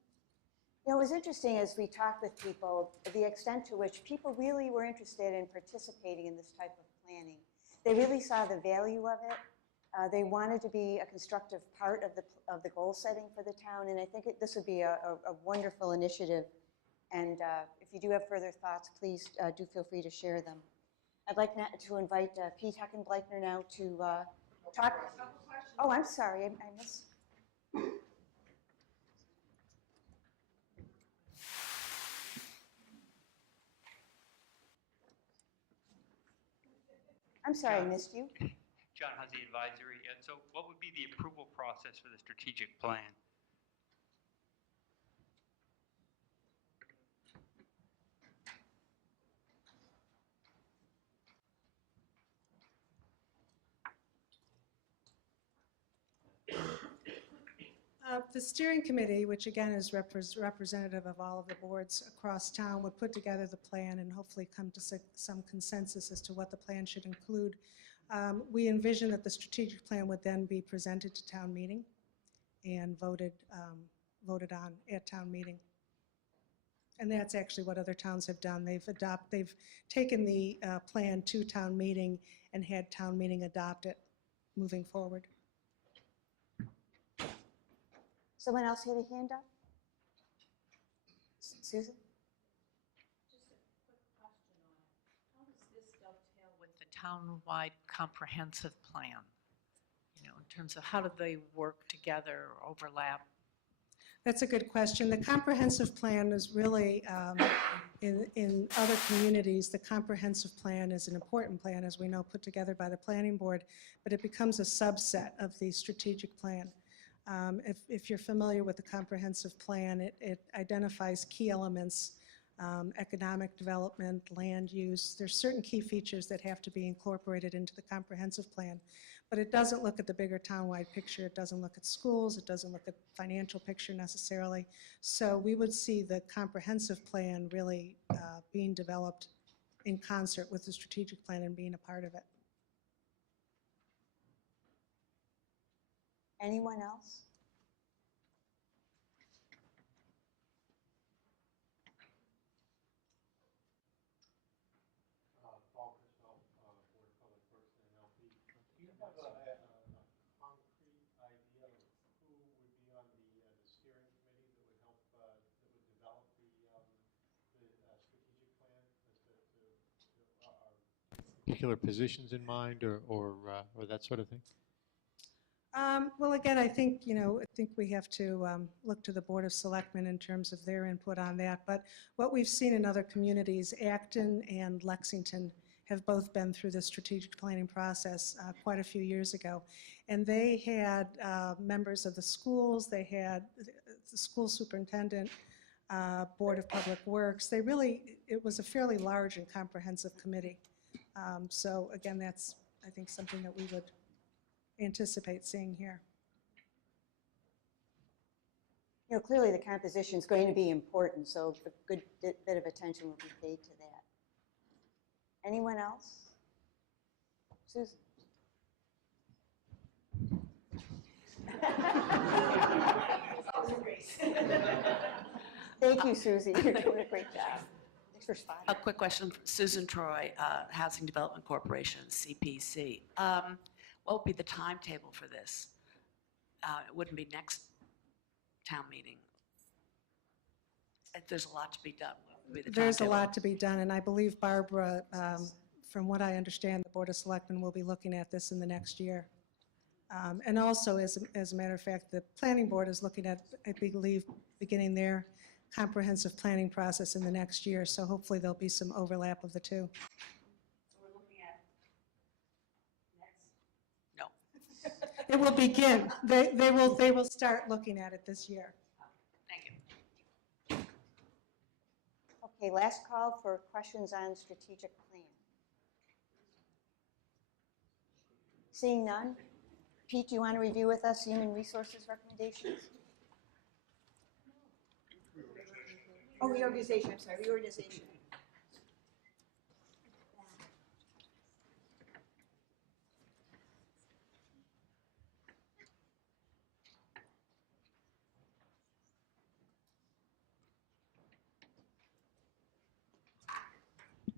You know, it was interesting as we talked with people, the extent to which people really were interested in participating in this type of planning. They really saw the value of it. They wanted to be a constructive part of the goal setting for the town, and I think this would be a wonderful initiative. And if you do have further thoughts, please do feel free to share them. I'd like now to invite Pete Heckenbleichner now to talk. Oh, I'm sorry, I missed. I'm sorry, I missed you. John has the advisory. And so what would be the approval process for the strategic plan? The steering committee, which again is representative of all of the boards across town, would put together the plan and hopefully come to some consensus as to what the plan should include. We envision that the strategic plan would then be presented to town meeting and voted on at town meeting. And that's actually what other towns have done. They've taken the plan to town meeting and had town meeting adopt it moving forward. Someone else had a hand up? Susan? Just a quick question on it. How does this dovetail with the townwide comprehensive plan? You know, in terms of how do they work together or overlap? That's a good question. The comprehensive plan is really, in other communities, the comprehensive plan is an important plan, as we know, put together by the planning board, but it becomes a subset of the strategic plan. If you're familiar with the comprehensive plan, it identifies key elements, economic development, land use. There's certain key features that have to be incorporated into the comprehensive plan, but it doesn't look at the bigger townwide picture. It doesn't look at schools. It doesn't look at financial picture necessarily. So we would see the comprehensive plan really being developed in concert with the strategic plan and being a part of it. Anyone else? Do you have a concrete idea of who would be on the steering committee that would help, that would develop the strategic plan as to particular positions in mind or that sort of thing? Well, again, I think we have to look to the Board of Selectmen in terms of their input on that. But what we've seen in other communities, Acton and Lexington have both been through the strategic planning process quite a few years ago. And they had members of the schools, they had the school superintendent, Board of Public Works. It was a fairly large and comprehensive committee. So again, that's, I think, something that we would anticipate seeing here. You know, clearly the composition is going to be important, so a good bit of attention will be paid to that. Anyone else? Susan? Thank you, Susie. You're doing a great job. Thanks for spotting. A quick question, Susan Troy, Housing Development Corporation, CPC. What would be the timetable for this? It wouldn't be next town meeting. There's a lot to be done. What would be the There's a timetable? lot to be done, and I believe Barbara, from what I understand, the Board of Selectmen will be looking at this in the next year. And also, as a matter of fact, the Planning Board is looking at, I believe, beginning their comprehensive planning process in the next year, so hopefully there'll be some overlap of the two. No. It will begin. They will start looking at it this year. Thank you. Okay, last call for questions on strategic plan. Seeing none? Pete, do you want to review with us human resources recommendations? Oh, reorganization, I'm sorry, reorganization.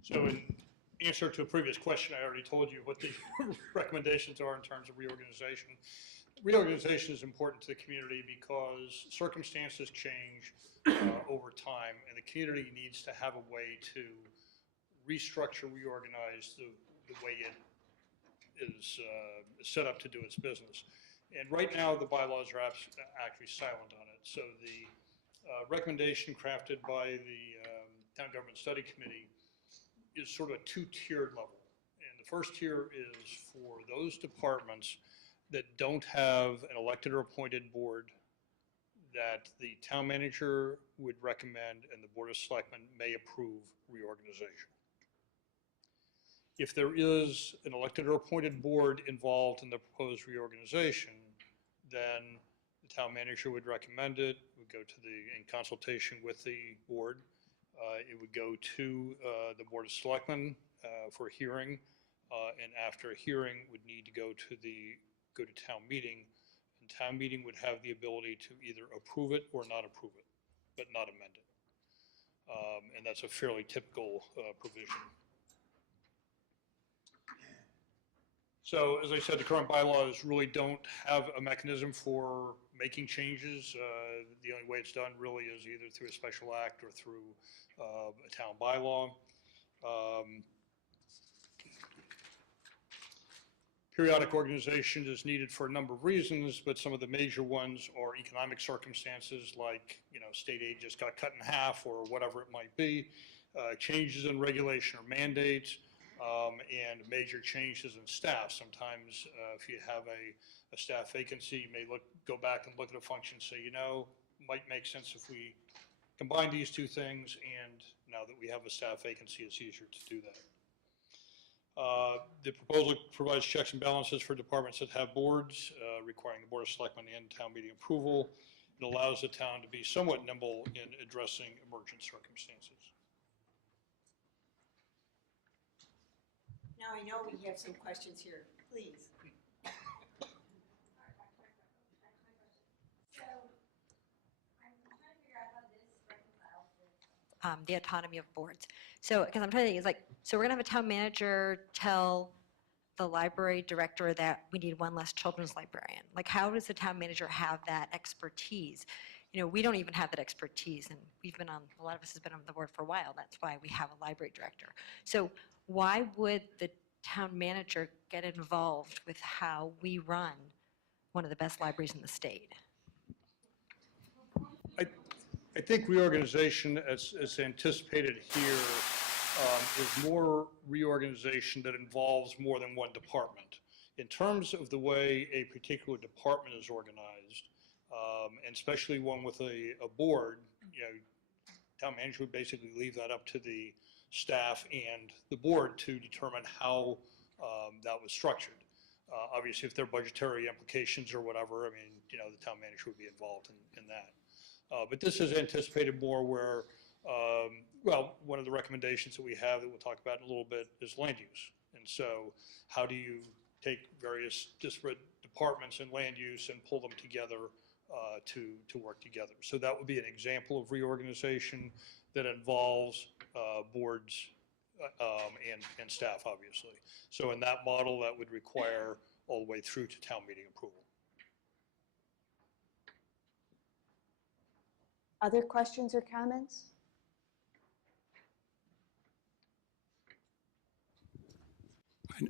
So in answer to a previous question, I already told you what the recommendations are in terms of reorganization. Reorganization is important to the community because circumstances change over time, and the community needs to have a way to restructure, reorganize the way it is set up to do its business. And right now, the bylaws are actually silent on it. So the recommendation crafted by the Town Government Study Committee is sort of a two-tiered level. And the first tier is for those departments that don't have an elected or appointed board that the town manager would recommend and the Board of Selectmen may approve reorganization. If there is an elected or appointed board involved in the proposed reorganization, then the town manager would recommend it, would go to in consultation with the board. It would go to the Board of Selectmen for a hearing, and after a hearing would need to go to town meeting, and town meeting would have the ability to either approve it or not approve it, but not amend it. And that's a fairly typical provision. So as I said, the current bylaws really don't have a mechanism for making changes. The only way it's done really is either through a special act or through a town bylaw. Periodic organization is needed for a number of reasons, but some of the major ones are economic circumstances like, state aid just got cut in half or whatever it might be, changes in regulation or mandates, and major changes in staff. Sometimes if you have a staff vacancy, you may go back and look at a function and say, might make sense if we combine these two things, and now that we have a staff vacancy, it's easier to do that. The proposal provides checks and balances for departments that have boards, requiring the Board of Selectmen and town meeting approval. It allows the town to be somewhat nimble in addressing emergent circumstances. Now I know we have some questions here, please. The autonomy of boards. So, because I'm trying to think, it's like, so we're gonna have a town manager tell the library director that we need one less children's librarian. Like, how does the town manager have that expertise? We don't even have that expertise, and a lot of us has been on the board for a while. That's why we have a library director. So why would the town manager get involved with how we run one of the best libraries in the state? I think reorganization, as anticipated here, is more reorganization that involves more than one department. In terms of the way a particular department is organized, and especially one with a board, you know, town manager would basically leave that up to the staff and the board to determine how that was structured. Obviously, if there are budgetary implications or whatever, I mean, you know, the town manager would be involved in that. But this is anticipated more where, well, one of the recommendations that we have that we'll talk about in a little bit is land use. And so how do you take various disparate departments in land use and pull them together to work together? So that would be an example of reorganization that involves boards and staff, obviously. So in that model, that would require all the way through to town meeting approval. Other questions or comments?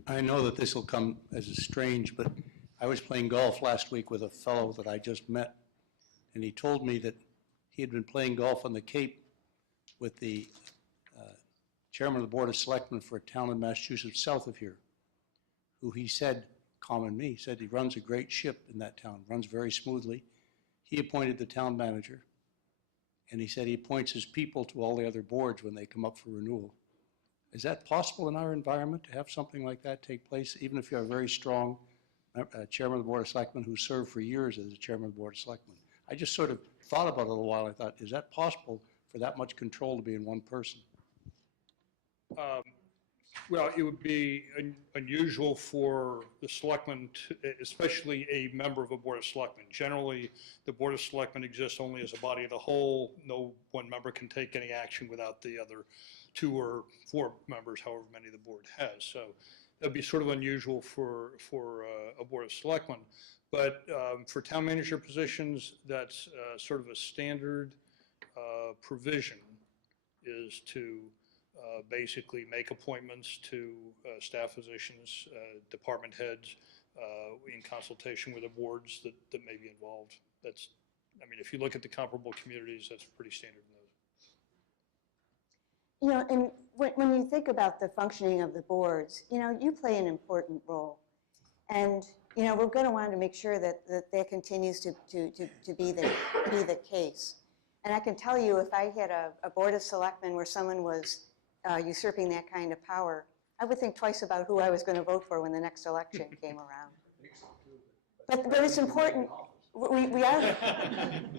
I know that this will come as a strange, but I was playing golf last week with a fellow that I just met, and he told me that he had been playing golf on the Cape with the chairman of the Board of Selectmen for a town in Massachusetts south of here, who he said, calling me, said he runs a great ship in that town, runs very smoothly. He appointed the town manager, and he said he appoints his people to all the other boards when they come up for renewal. Is that possible in our environment to have something like that take place, even if you have a very strong chairman of the Board of Selectmen who served for years as the chairman of the Board of Selectmen? I just sort of thought about it a little while. I thought, is that possible for that much control to be in one person? Well, it would be unusual for the selectmen, especially a member of a Board of Selectmen. Generally, the Board of Selectmen exists only as a body of the whole. No one member can take any action without the other 2 or 4 members, however many the board has. So that'd be sort of unusual for a Board of Selectmen. But for town manager positions, that's sort of a standard provision, is to basically make appointments to staff positions, department heads, in consultation with the boards that may be involved. That's, I mean, if you look at the comparable communities, that's pretty standard in those. You know, and when you think about the functioning of the boards, you know, you play an important role. And, you know, we're going to want to make sure that that continues to be the case. And I can tell you, if I had a Board of Selectmen where someone was usurping that kind of power, I would think twice about who I was going to vote for when the next election came around. But it's important. We are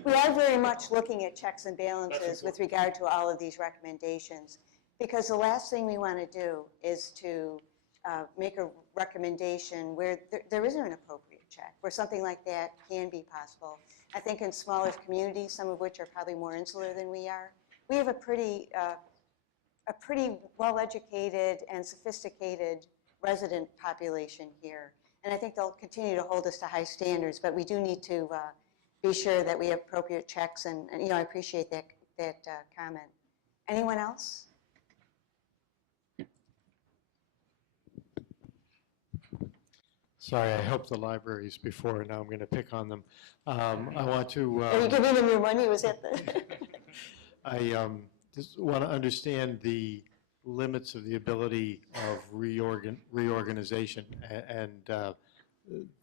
very much looking at checks and balances with regard to all of these recommendations, because the last thing we want to do is to make a recommendation where there isn't an appropriate check, where something like that can be possible. I think in smaller communities, some of which are probably more insular than we are, we have a pretty well-educated and sophisticated resident population here. And I think they'll continue to hold us to high standards, but we do need to be sure that we have appropriate checks, and you know, I appreciate that comment. Anyone else? Sorry, I helped the libraries before, now I'm going to pick on them. I want to... Are you giving them your money? Was that the... I just want to understand the limits of the ability of reorganization. And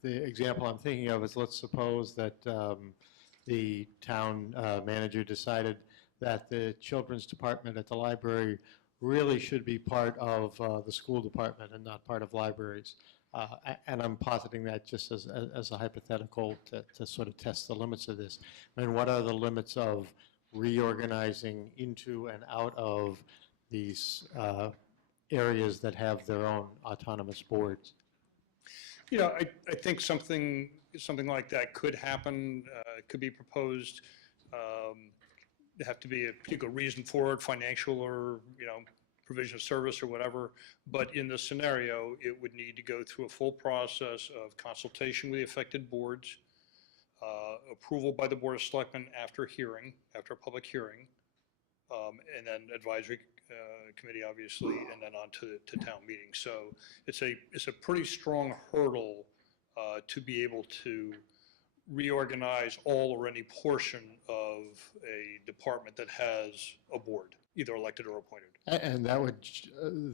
the example I'm thinking of is, let's suppose that the town manager decided that the children's department at the library really should be part of the school department and not part of libraries. And I'm positing that just as a hypothetical to sort of test the limits of this. I mean, what are the limits of reorganizing into and out of these areas that have their own autonomous boards? You know, I think something like that could happen, could be proposed. There have to be a particular reason for it, financial or, you know, provision of service or whatever. But in this scenario, it would need to go through a full process of consultation with the affected boards, approval by the Board of Selectmen after a public hearing, and then advisory committee, obviously, and then on to town meeting. So it's a pretty strong hurdle to be able to reorganize all or any portion of a department that has a board. either elected or appointed. And that would,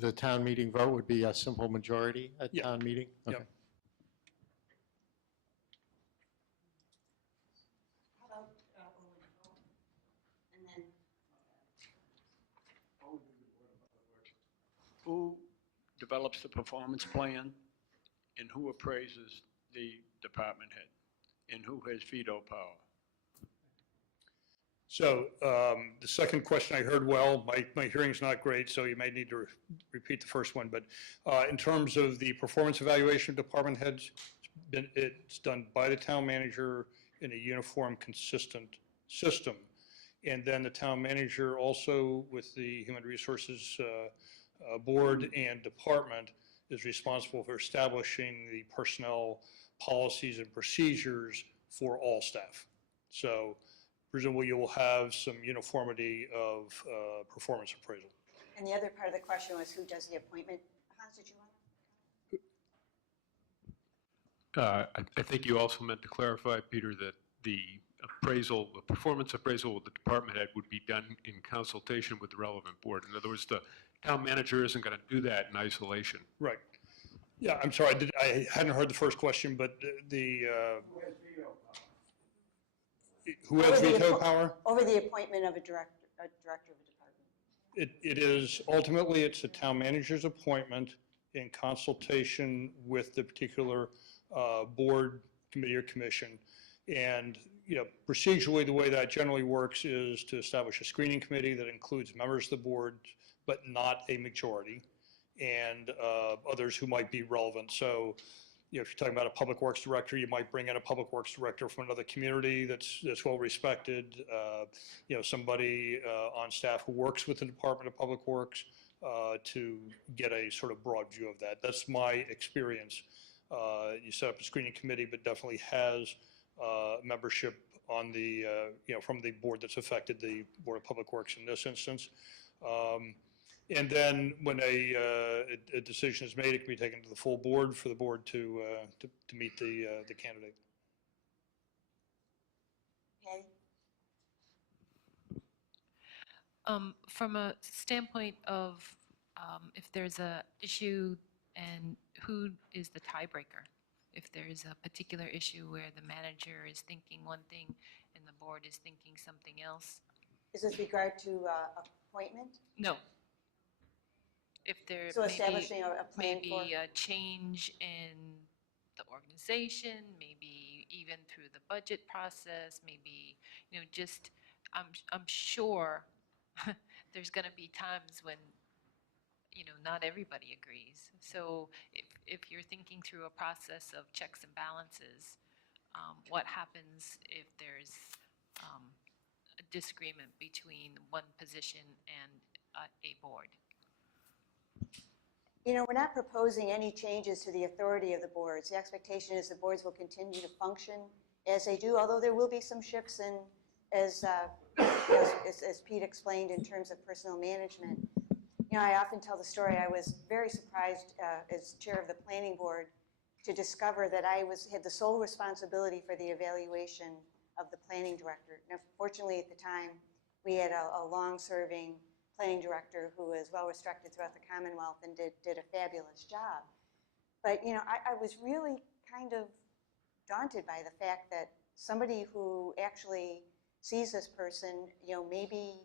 the town meeting vote would be a simple majority at Yeah. town meeting? Yep. Okay. How about overall? And then, Who develops the performance plan and who appraises the department head? And who has veto power? So the second question I heard well. My hearing's not great, so you may need to repeat the first one. But in terms of the performance evaluation of department heads, it's done by the town manager in a uniform, consistent system. And then the town manager also with the Human Resources Board and department is responsible for establishing the personnel policies and procedures for all staff. So presumably you will have some uniformity of performance appraisal. and the other part of the question was who does the appointment? Hans, did you want I think you also meant to clarify, Peter, that the appraisal, the performance appraisal with the department head would be done in consultation with the relevant board. In other words, the town manager isn't going to do that in isolation. Right. Yeah, I'm sorry, I hadn't heard the first question, but who has veto power? Over the appointment of a director of a department. It is, ultimately, it's the town manager's appointment in consultation with the particular board, committee, or commission. And, you know, procedurally, the way that generally works is to establish a screening committee that includes members of the board, but not a majority, and others who might be relevant. So, you know, if you're talking about a public works director, you might bring in a public works director from another community that's well respected. You know, somebody on staff who works with the Department of Public Works to get a sort of broad view of that. That's my experience. You set up a screening committee, but definitely has membership on the, you know, from the board that's affected, the Board of Public Works in this instance. And then when a decision is made, it can be taken to the full board for the board to meet the candidate. Okay. From a standpoint of if there's a issue and who is the tiebreaker? If there's a particular issue where the manager is thinking one thing and the board is thinking something else? Is this regard to appointment? No. If there So may be- establishing a plan maybe for- a change in the organization, maybe even through the budget process, maybe, you know, just, I'm sure there's going to be times when, you know, not everybody agrees. So if you're thinking through a process of checks and balances, what happens if there's a disagreement between one position and a board? You know, we're not proposing any changes to the authority of the boards. The expectation is the boards will continue to function as they do, although there will be some shifts in, as Pete explained, in terms of personnel management. You know, I often tell the story, I was very surprised as chair of the planning board to discover that I had the sole responsibility for the evaluation of the planning director. Now, fortunately, at the time, we had a long-serving planning director who was well-respected throughout the Commonwealth and did a fabulous job. But, you know, I was really kind of daunted by the fact that somebody who actually sees this person, you know, maybe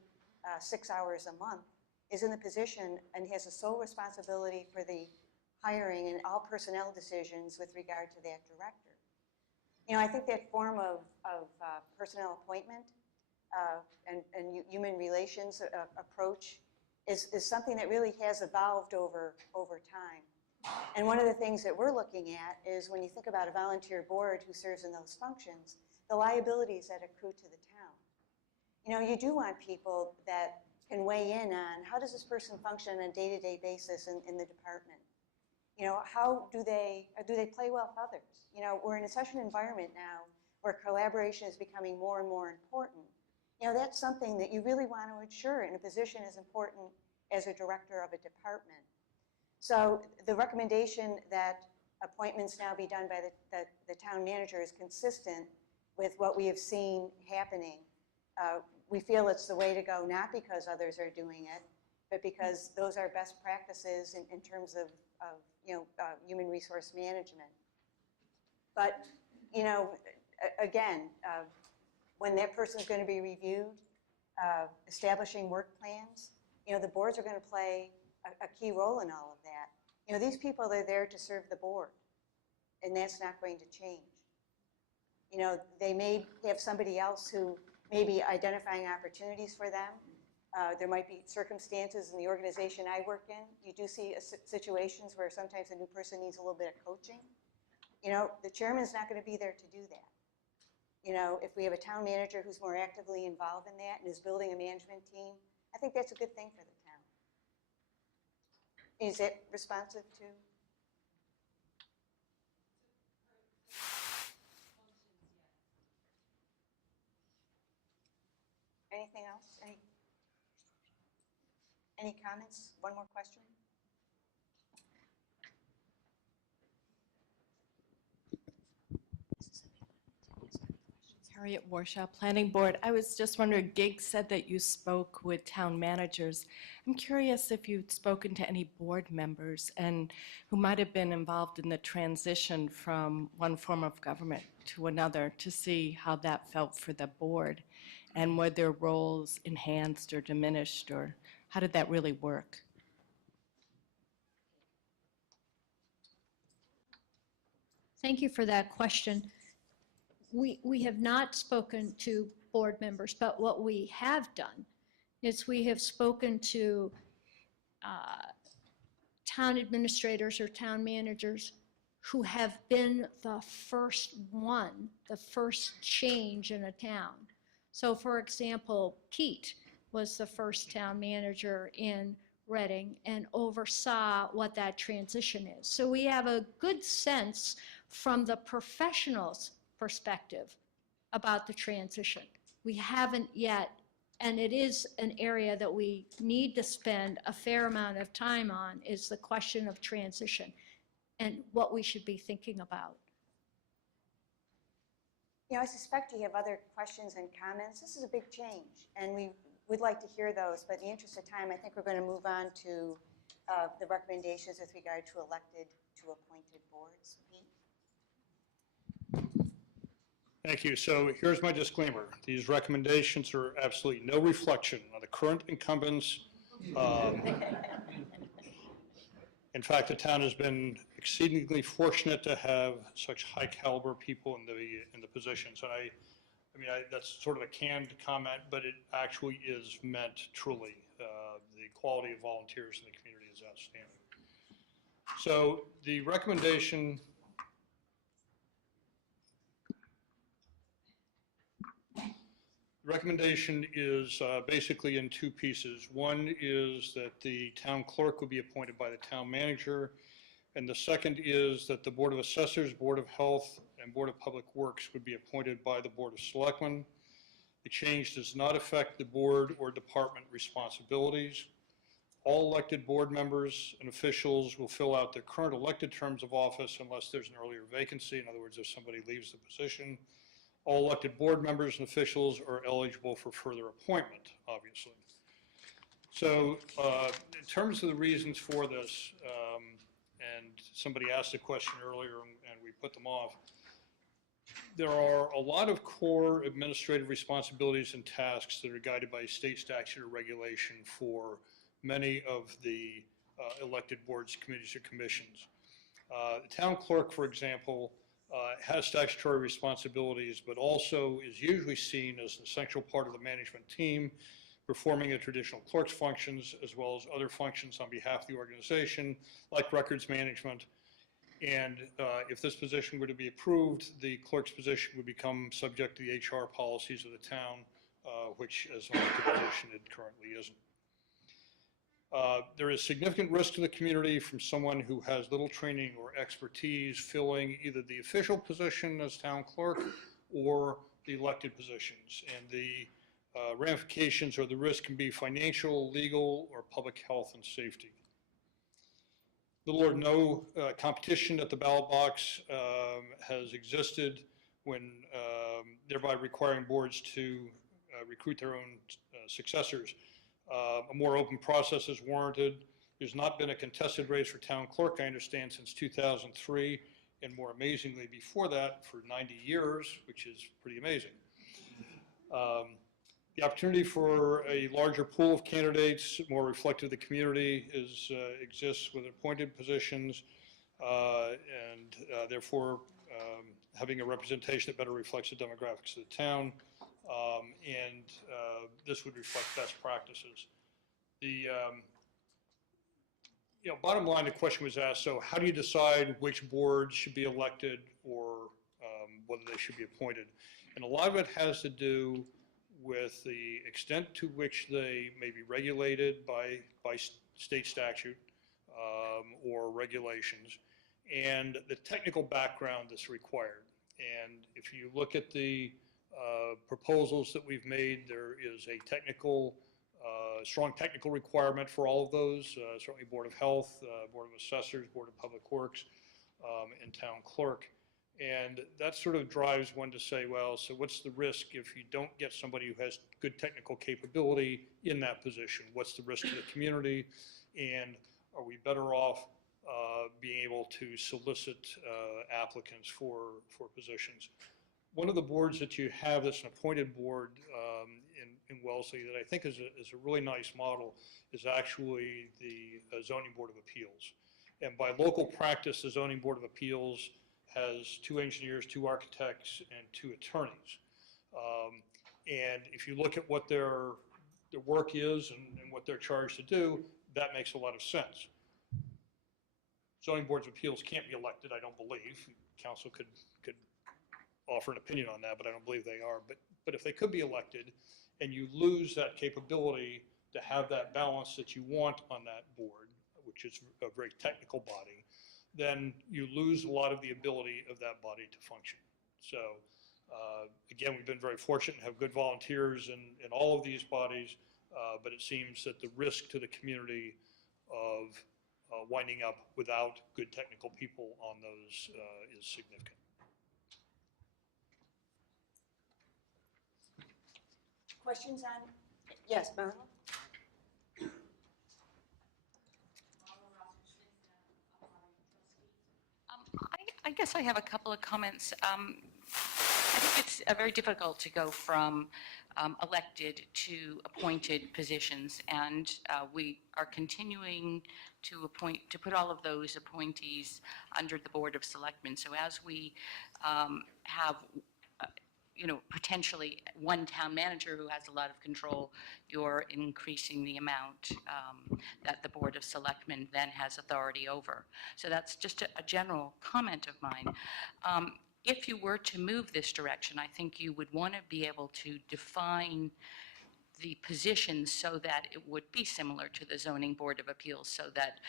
6 hours a month, is in the position and has the sole responsibility for the hiring and all personnel decisions with regard to that director. You know, I think that form of personnel appointment and human relations approach is something that really has evolved over time. And one of the things that we're looking at is when you think about a volunteer board who serves in those functions, the liabilities that accrue to the town. You know, you do want people that can weigh in on how does this person function on a day-to-day basis in the department? You know, how do they play well with others? You know, we're in such an environment now where collaboration is becoming more and more important. You know, that's something that you really want to ensure in a position as important as a director of a department. So the recommendation that appointments now be done by the town manager is consistent with what we have seen happening we feel it's the way to go, not because others are doing it, but because those are best practices in terms of human resource management. But, again, when that person's going to be reviewed, establishing work plans, the boards are going to play a key role in all of that. These people are there to serve the board, and that's not going to change. They may have somebody else who may be identifying opportunities for them. There might be circumstances in the organization I work in. You do see situations where sometimes a new person needs a little bit of coaching. The chairman's not going to be there to do that. If we have a town manager who's more actively involved in that and is building a management team, I think that's a good thing for the town. Is it responsive to? Anything else? Any comments? One more question? Harriet Warshaw, Planning Board. I was just wondering, Gig said that you spoke with town managers. I'm curious if you've spoken to any board members and who might have been involved in the transition from one form of government to another to see how that felt for the board and were their roles enhanced or diminished, or how did that really work? Thank you for that question. We have not spoken to board members, but what we have done is we have spoken to town administrators or town managers who have been the first change in a town. So for example, Pete was the first town manager in Reading and oversaw what that transition is. So we have a good sense from the professionals' perspective about the transition. We haven't yet, and it is an area that we need to spend a fair amount of time on, is the question of transition and what we should be thinking about. I suspect you have other questions and comments. This is a big change, and we would like to hear those, but in the interest of time, I think we're going to move on to the recommendations with regard to elected to appointed boards. Pete? Thank you. So here's my disclaimer. These recommendations are absolutely no reflection on the current incumbents. In fact, the town has been exceedingly fortunate to have such high caliber people in the positions. And I mean, that's sort of a canned comment, but it actually is meant truly. The quality of volunteers in the community is outstanding. So the recommendation is basically in two pieces. One is that the town clerk will be appointed by the town manager, and the second is that the Board of Assessors, Board of Health, and Board of Public Works would be appointed by the Board of Selectmen. The change does not affect the board or department responsibilities. All elected board members and officials will fill out their current elected terms of office unless there's an earlier vacancy. In other words, if somebody leaves the position. All elected board members and officials are eligible for further appointment, obviously. So in terms of the reasons for this, and somebody asked a question earlier and we put them off, there are a lot of core administrative responsibilities and tasks that are guided by state statute or regulation for many of the elected boards, committees, or commissions. The town clerk, for example, has statutory responsibilities, but also is usually seen as an essential part of the management team, performing the traditional clerk's functions as well as other functions on behalf of the organization, like records management. And if this position were to be approved, the clerk's position would become subject to the HR policies of the town, which as an elected position it currently isn't. There is significant risk to the community from someone who has little training or expertise filling either the official position as town clerk or the elected positions. And the ramifications or the risk can be financial, legal, or public health and safety. Little or no competition at the ballot box has existed when thereby requiring boards to recruit their own successors. A more open process is warranted. There's not been a contested race for town clerk, I understand, since 2003, and more amazingly, before that, for 90 years, which is pretty amazing. The opportunity for a larger pool of candidates, more reflective of the community, exists with appointed positions, and therefore having a representation that better reflects the demographics of the town, and this would reflect best practices. The bottom line, the question was asked, so how do you decide which boards should be elected or whether they should be appointed? And a lot of it has to do with the extent to which they may be regulated by state statute or regulations, and the technical background that's required. And if you look at the proposals that we've made, there is a strong technical requirement for all of those, certainly Board of Health, Board of Assessors, Board of Public Works, and Town Clerk. And that sort of drives one to say, well, so what's the risk if you don't get somebody who has good technical capability in that position? What's the risk to the community? And are we better off being able to solicit applicants for positions? One of the boards that you have that's an appointed board in Wellesley that I think is a really nice model is actually the Zoning Board of Appeals. And by local practice, the Zoning Board of Appeals has 2 engineers, 2 architects, and 2 attorneys. And if you look at what their work is and what they're charged to do, that makes a lot of sense. Zoning Boards of Appeals can't be elected, I don't believe. Council could offer an opinion on that, but I don't believe they are. But if they could be elected, and you lose that capability to have that balance that you want on that board, which is a very technical body, then you lose a lot of the ability of that body to function. So again, we've been very fortunate to have good volunteers in all of these bodies, but it seems that the risk to the community of winding up without good technical people on those is significant. Questions on, yes, Marilyn? I guess I have a couple of comments. I think it's very difficult to go from elected to appointed positions, and we are continuing to put all of those appointees under the Board of Selectmen. So as we have potentially one town manager who has a lot of control, you're increasing the amount that the Board of Selectmen then has authority over. So that's just a general comment of mine. If you were to move this direction, I think you would want to be able to define the positions so that it would be similar to the Zoning Board of Appeals, so that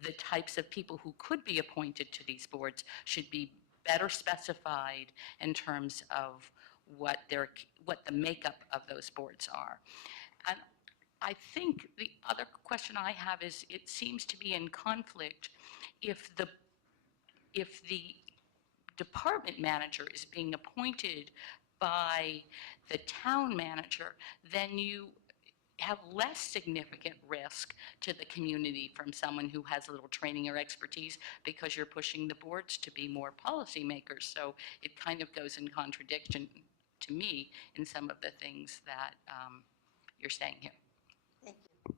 the types of people who could be appointed to these boards should be better specified in terms of what the makeup of those boards are. And I think the other question I have is, it seems to be in conflict if the department manager is being appointed by the town manager, then you have less significant risk to the community from someone who has little training or expertise, because you're pushing the boards to be more policymakers. So it kind of goes in contradiction to me in some of the things that you're saying here. Thank you.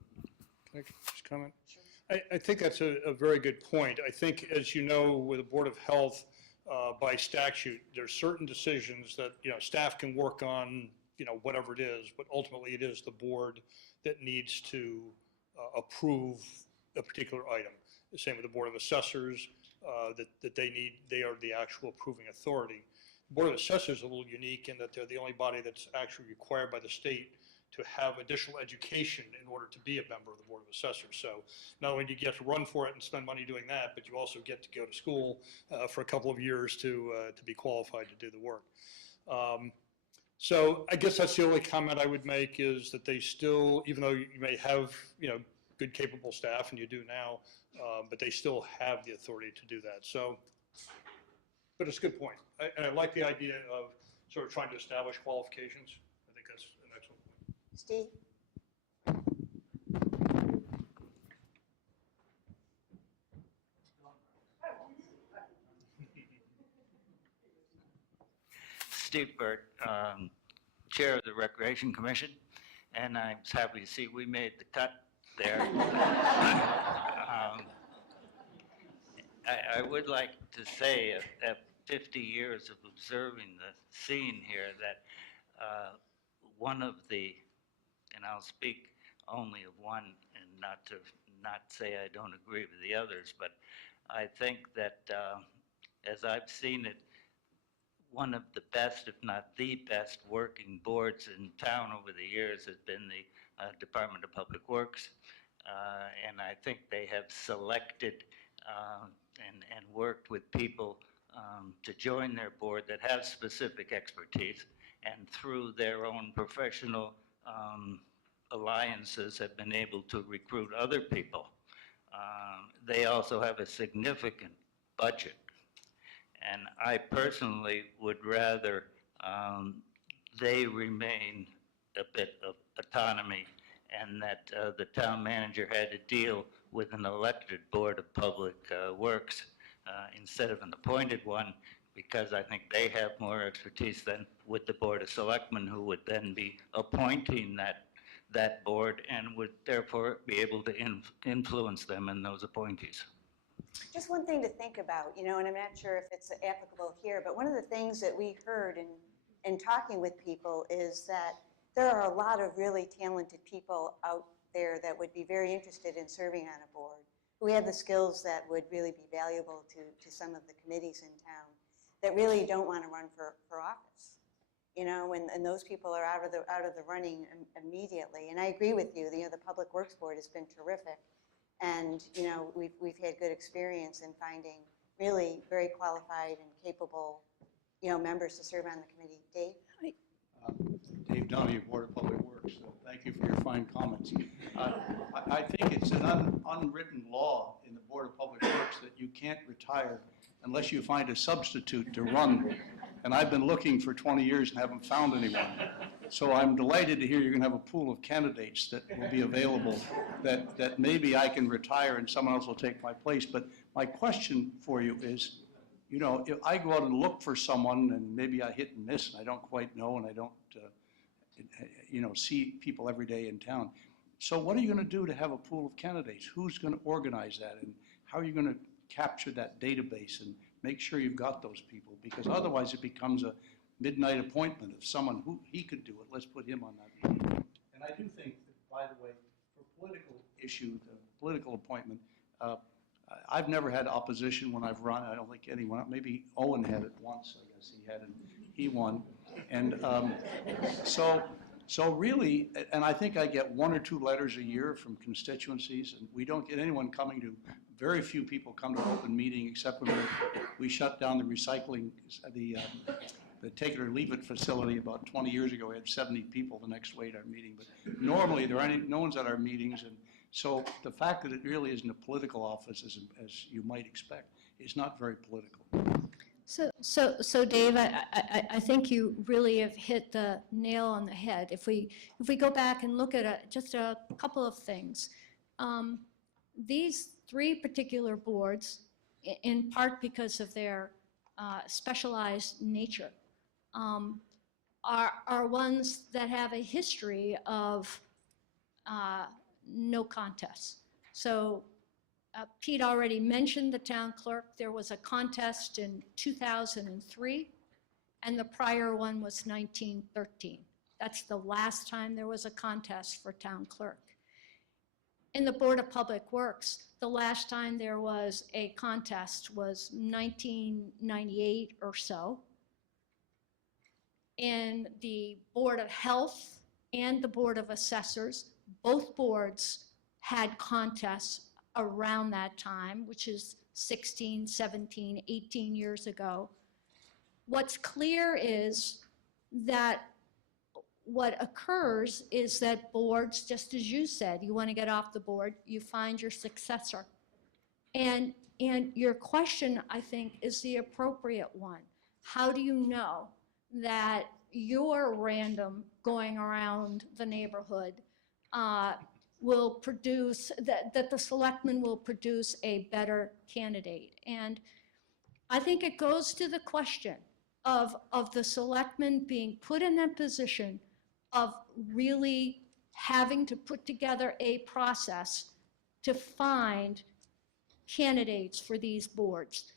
Can I just comment? Sure. I think that's a very good point. I think, as you know, with the Board of Health, by statute, there's certain decisions that staff can work on, whatever it is, but ultimately it is the board that needs to approve a particular item. The same with the Board of Assessors, that they are the actual approving authority. The Board of Assessors is a little unique in that they're the only body that's actually required by the state to have additional education in order to be a member of the Board of Assessors. So not only do you get to run for it and spend money doing that, but you also get to go to school for a couple of years to be qualified to do the work. So I guess that's the only comment I would make, is that they still, even though you may have good capable staff, and you do now, but they still have the authority to do that. So, but it's a good point. And I like the idea of sort of trying to establish qualifications. I think that's an excellent point. Steve? Steve Burt, Chair of the Recreation Commission, and I was happy to see we made the cut there. I would like to say, at 50 years of observing the scene here, that one of the, and I'll speak only of one and not say I don't agree with the others, but I think that as I've seen it, one of the best, if not the best, working boards in town over the years has been the Department of Public Works. And I think they have selected and worked with people to join their board that have specific expertise, and through their own professional alliances have been able to recruit other people. They also have a significant budget. And I personally would rather they remain a bit of autonomy, and that the town manager had to deal with an elected board of public works instead of an appointed one, because I think they have more expertise than with the Board of Selectmen, who would then be appointing that board and would therefore be able to influence them in those appointees. Just one thing to think about, you know, and I'm not sure if it's applicable here, but one of the things that we heard in talking with people is that there are a lot of really talented people out there that would be very interested in serving on a board, who have the skills that would really be valuable to some of the committees in town that really don't want to run for office. You know, and those people are out of the running immediately. And I agree with you, the Public Works Board has been terrific. And, you know, we've had good experience in finding really very qualified and capable, you know, members to serve on the committee. Dave? Dave Donahue, Board of Public Works. Thank you for your fine comments. I think it's an unwritten law in the Board of Public Works that you can't retire unless you find a substitute to run. And I've been looking for 20 years and haven't found anyone. So I'm delighted to hear you're going to have a pool of candidates that will be available, that maybe I can retire and someone else will take my place. But my question for you is, you know, if I go out and look for someone and maybe I hit and miss and I don't quite know and I don't, you know, see people every day in town. So what are you going to do to have a pool of candidates? Who's going to organize that? And how are you going to capture that database and make sure you've got those people? Because otherwise it becomes a midnight appointment of someone who he could do it. Let's put him on that meeting. And I do think that, by the way, for political issues, political appointment, I've never had opposition when I've run. I don't think anyone, maybe Owen had it once, I guess he had it, he won. And so really, and I think I get 1 or 2 letters a year from constituencies, and we don't get anyone coming to, very few people come to an open meeting except when we shut down the recycling, the take it or leave it facility about 20 years ago. We had 70 people the next way at our meeting, but normally no one's at our meetings. And so the fact that it really isn't a political office, as you might expect, is not very political. So Dave, I think you really have hit the nail on the head. If we go back and look at just a couple of things, these 3 particular boards, in part because of their specialized nature, are ones that have a history of no contests. So Pete already mentioned the town clerk. There was a contest in 2003, and the prior one was 1913. That's the last time there was a contest for town clerk. In the Board of Public Works, the last time there was a contest was 1998 or so. In the Board of Health and the Board of Assessors, both boards had contests around that time, which is 16, 17, 18 years ago. What's clear is that what occurs is that boards, just as you said, you want to get off the board, you find your successor. And your question, I think, is the appropriate one. How do you know that your random going around the neighborhood will produce, that the selectmen will produce a better candidate. And I think it goes to the question of the selectmen being put in that position of really having to put together a process to find candidates for these boards.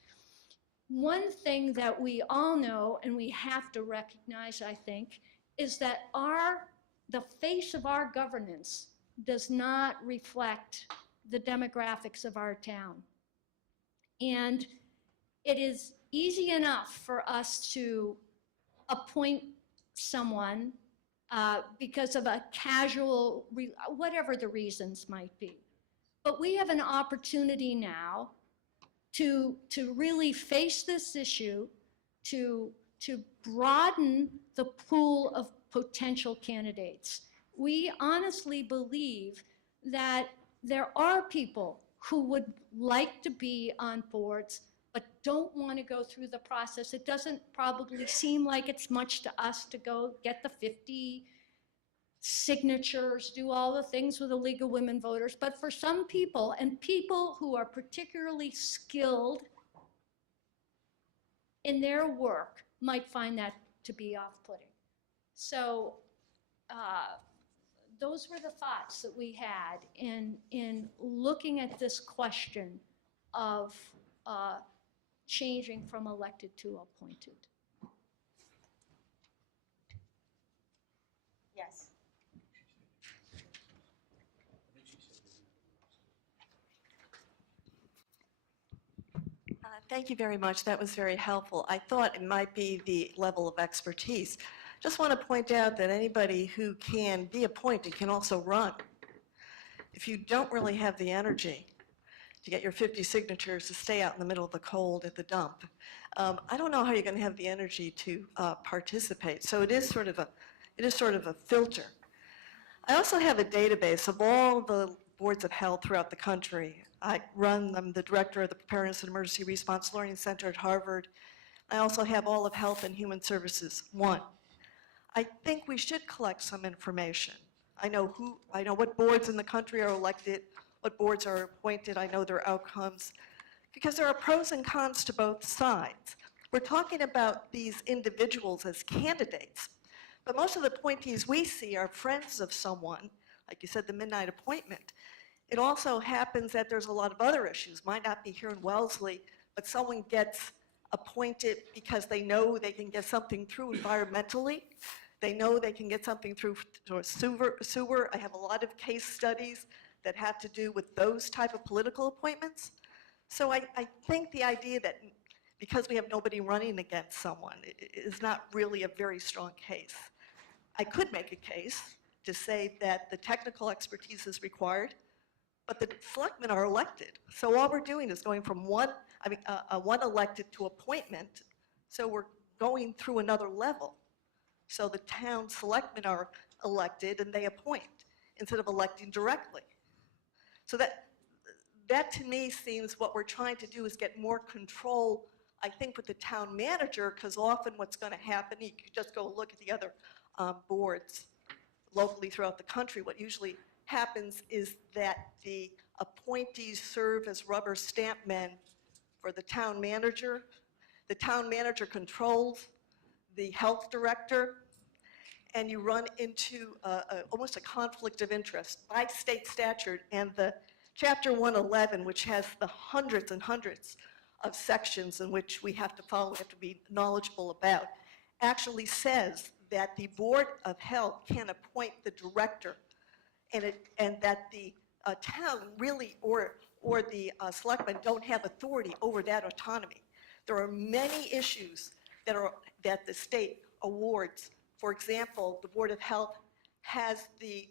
One thing that we all know and we have to recognize, I think, is that the face of our governance does not reflect the demographics of our town. And it is easy enough for us to appoint someone because of a casual, whatever the reasons might be. But we have an opportunity now to really face this issue, to broaden the pool of potential candidates. We honestly believe that there are people who would like to be on boards but don't want to go through the process. It doesn't probably seem like it's much to us to go get the 50 signatures, do all the things with the League of Women Voters. But for some people, and people who are particularly skilled in their work, might find that to be off-putting. So those were the thoughts that we had in looking at this question of changing from elected to appointed. Yes. Thank you very much. That was very helpful. I thought it might be the level of expertise. Just want to point out that anybody who can be appointed can also run. If you don't really have the energy to get your 50 signatures to stay out in the middle of the cold at the dump, I don't know how you're going to have the energy to participate. So it is sort of a filter. I also have a database of all the boards of health throughout the country. I'm the director of the Preparedness and Emergency Response Learning Center at Harvard. I also have all of Health and Human Services 1. I think we should collect some information. I know what boards in the country are elected, what boards are appointed, I know their outcomes, because there are pros and cons to both sides. We're talking about these individuals as candidates, but most of the appointees we see are friends of someone, like you said, the midnight appointment. It also happens that there's a lot of other issues, might not be here in Wellesley, but someone gets appointed because they know they can get something through environmentally. They know they can get something through sewer. I have a lot of case studies that have to do with those type of political appointments. So I think the idea that because we have nobody running against someone is not really a very strong case. I could make a case to say that the technical expertise is required, but the selectmen are elected. So all we're doing is going from one elected to appointment, so we're going through another level. So the town selectmen are elected and they appoint instead of electing directly. So that to me seems what we're trying to do is get more control, I think, with the town manager, because often what's going to happen, you could just go look at the other boards locally throughout the country. What usually happens is that the appointees serve as rubber stamp men for the town manager. The town manager controls the health director, and you run into almost a conflict of interest by state statute. And the Chapter 111, which has the hundreds and hundreds of sections in which we have to follow, we have to be knowledgeable about, actually says that the Board of Health can appoint the director, and that the town really, or the selectmen don't have authority over that autonomy. There are many issues that the state awards. For example, the Board of Health has the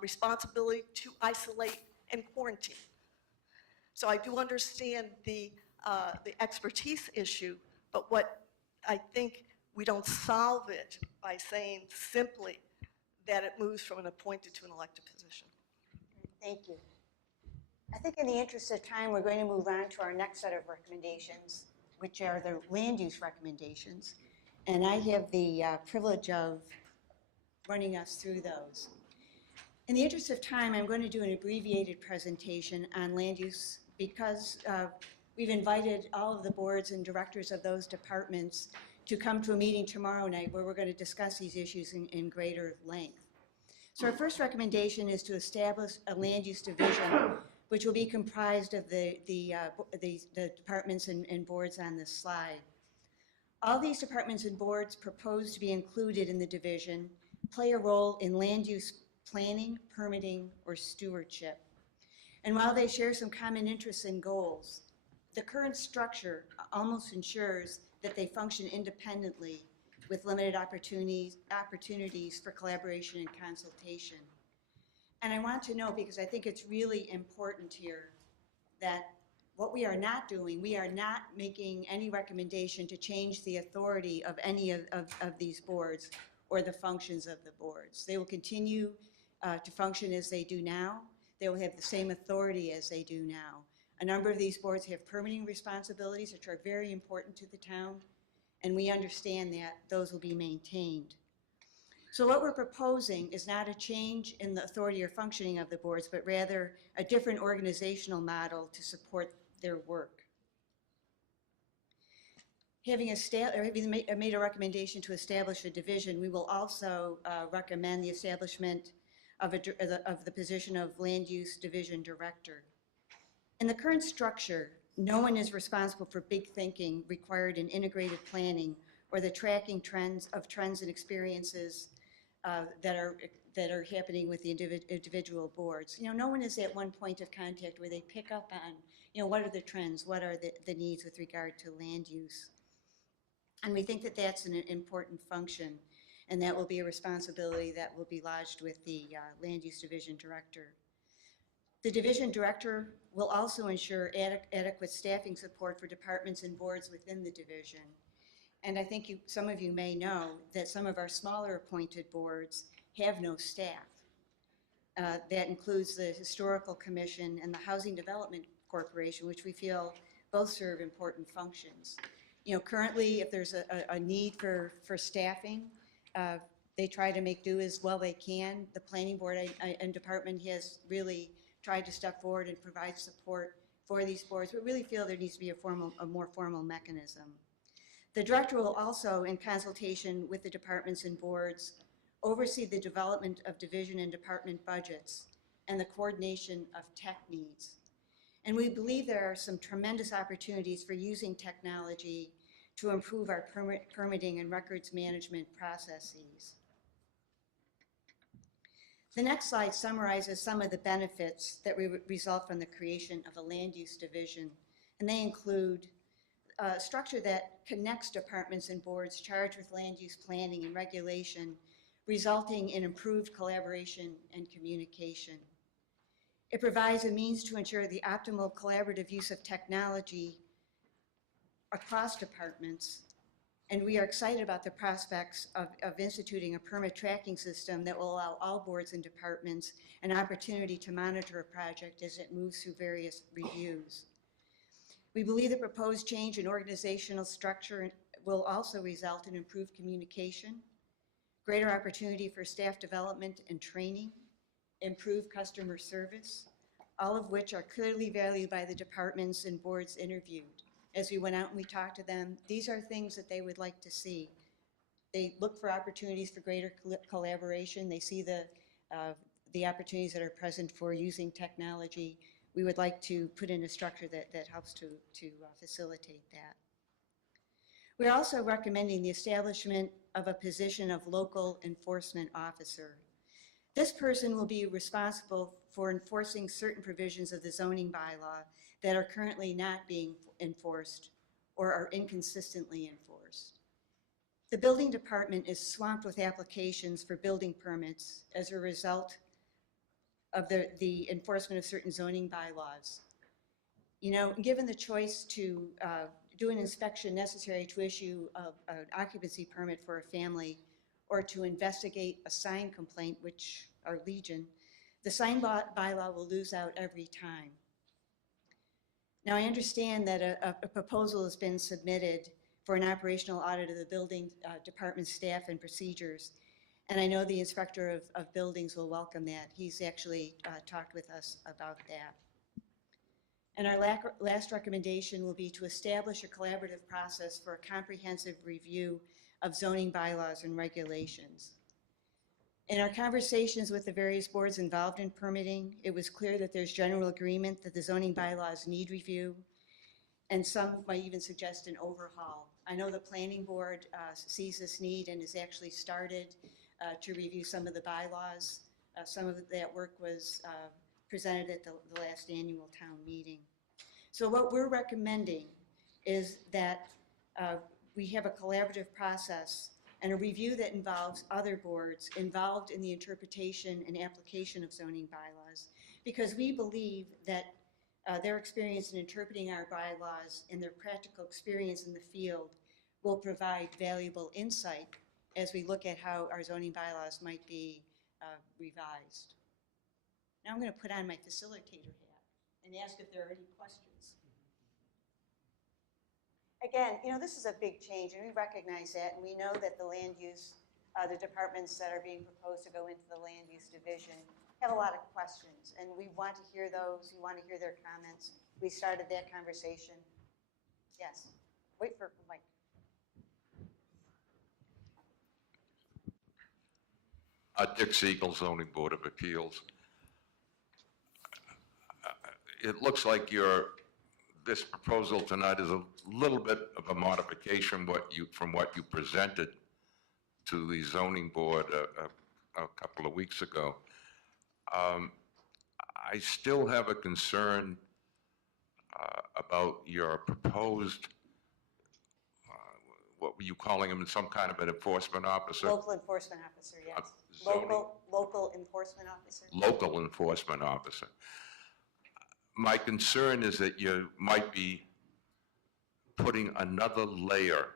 responsibility to isolate and quarantine. So I do understand the expertise issue, but what I think we don't solve it by saying simply that it moves from an appointed to an elected position. Thank you. I think in the interest of time, we're going to move on to our next set of recommendations, which are the land use recommendations. and I have the privilege of running us through those. In the interest of time, I'm going to do an abbreviated presentation on land use because we've invited all of the boards and directors of those departments to come to a meeting tomorrow night where we're going to discuss these issues in greater length. So our first recommendation is to establish a land use division, which will be comprised of the departments and boards on this slide. All these departments and boards proposed to be included in the division play a role in land use planning, permitting, or stewardship. And while they share some common interests and goals, the current structure almost ensures that they function independently with limited opportunities for collaboration and consultation. And I want to note, because I think it's really important here, that what we are not doing, we are not making any recommendation to change the authority of any of these boards or the functions of the boards. They will continue to function as they do now. They will have the same authority as they do now. A number of these boards have permitting responsibilities, which are very important to the town, and we understand that those will be maintained. So what we're proposing is not a change in the authority or functioning of the boards, but rather a different organizational model to support their work. Having made a recommendation to establish a division, we will also recommend the establishment of the position of Land Use Division Director. In the current structure, no one is responsible for big thinking required in integrated planning or the tracking trends and experiences that are happening with the individual boards. You know, no one is at one point of contact where they pick up on, you know, what are the trends, what are the needs with regard to land use. And we think that that's an important function, and that will be a responsibility that will be lodged with the Land Use Division Director. The Division Director will also ensure adequate staffing support for departments and boards within the division. And I think some of you may know that some of our smaller appointed boards have no staff. That includes the Historical Commission and the Housing Development Corporation, which we feel both serve important functions. You know, currently, if there's a need for staffing, they try to make do as well they can. The Planning Board and Department has really tried to step forward and provide support for these boards. We really feel there needs to be a more formal mechanism. The Director will also, in consultation with the departments and boards, oversee the development of division and department budgets and the coordination of tech needs. And we believe there are some tremendous opportunities for using technology to improve our permitting and records management processes. The next slide summarizes some of the benefits that result from the creation of a land use division, and they include a structure that connects departments and boards charged with land use planning and regulation, resulting in improved collaboration and communication. It provides a means to ensure the optimal collaborative use of technology across departments, and we are excited about the prospects of instituting a permit tracking system that will allow all boards and departments an opportunity to monitor a project as it moves through various reviews. We believe the proposed change in organizational structure will also result in improved communication, greater opportunity for staff development and training, improved customer service, all of which are clearly valued by the departments and boards interviewed. As we went out and we talked to them, these are things that they would like to see. They look for opportunities for greater collaboration. They see the opportunities that are present for using technology. We would like to put in a structure that helps to facilitate that. We're also recommending the establishment of a position of local enforcement officer. This person will be responsible for enforcing certain provisions of the zoning bylaw that are currently not being enforced or are inconsistently enforced. The building department is swamped with applications for building permits as a result of the enforcement of certain zoning bylaws. You know, given the choice to do an inspection necessary to issue an occupancy permit for a family or to investigate a sign complaint, which are legion, the sign bylaw will lose out every time. Now, I understand that a proposal has been submitted for an operational audit of the building department staff and procedures. And I know the inspector of buildings will welcome that. He's actually talked with us about that. And our last recommendation will be to establish a collaborative process for a comprehensive review of zoning bylaws and regulations. In our conversations with the various boards involved in permitting, it was clear that there's general agreement that the zoning bylaws need review, and some might even suggest an overhaul. I know the planning board sees this need and has actually started to review some of the bylaws. Some of that work was presented at the last annual town meeting. So what we're recommending is that we have a collaborative process and a review that involves other boards involved in the interpretation and application of zoning bylaws, because we believe that their experience in interpreting our bylaws and their practical experience in the field will provide valuable insight as we look at how our zoning bylaws might be revised. Now I'm going to put on my facilitator hat and ask if there are any questions. Again, this is a big change, and we recognize that, and we know that the land use, the departments that are being proposed to go into the land use division have a lot of questions, and we want to hear those. We want to hear their comments. We started that conversation. Yes. Wait for Mike. Dick Siegel, Zoning Board of Appeals. It looks like this proposal tonight is a little bit of a modification from what you presented to the zoning board a couple of weeks ago. I still have a concern about your proposed, what were you calling him, some kind of an enforcement officer? Local enforcement officer, yes. Local enforcement officer. Local enforcement officer. My concern is that you might be putting another layer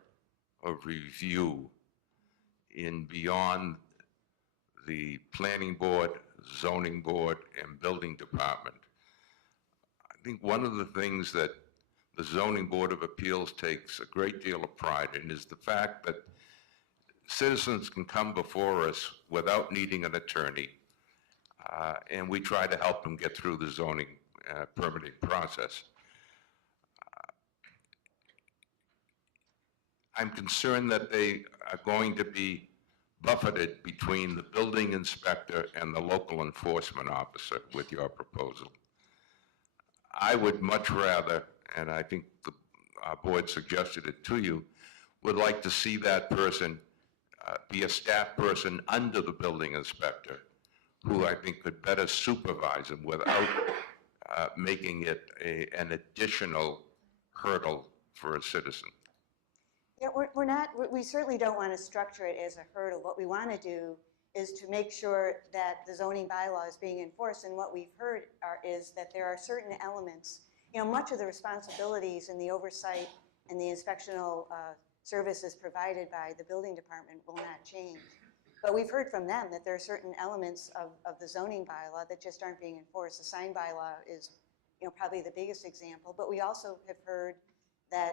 of review in beyond the planning board, zoning board, and building department. I think one of the things that the Zoning Board of Appeals takes a great deal of pride in is the fact that citizens can come before us without needing an attorney, and we try to help them get through the zoning permitting process. I'm concerned that they are going to be buffeted between the building inspector and the local enforcement officer with your proposal. I would much rather, and I think our board suggested it to you, would like to see that person be a staff person under the building inspector, who I think could better supervise them without making it an additional hurdle for a citizen. Yeah, we certainly don't want to structure it as a hurdle. What we want to do is to make sure that the zoning bylaw is being enforced, and what we've heard is that there are certain elements, much of the responsibilities and the oversight and the inspectional services provided by the building department will not change. But we've heard from them that there are certain elements of the zoning bylaw that just aren't being enforced. The sign bylaw is, probably the biggest example, but we also have heard that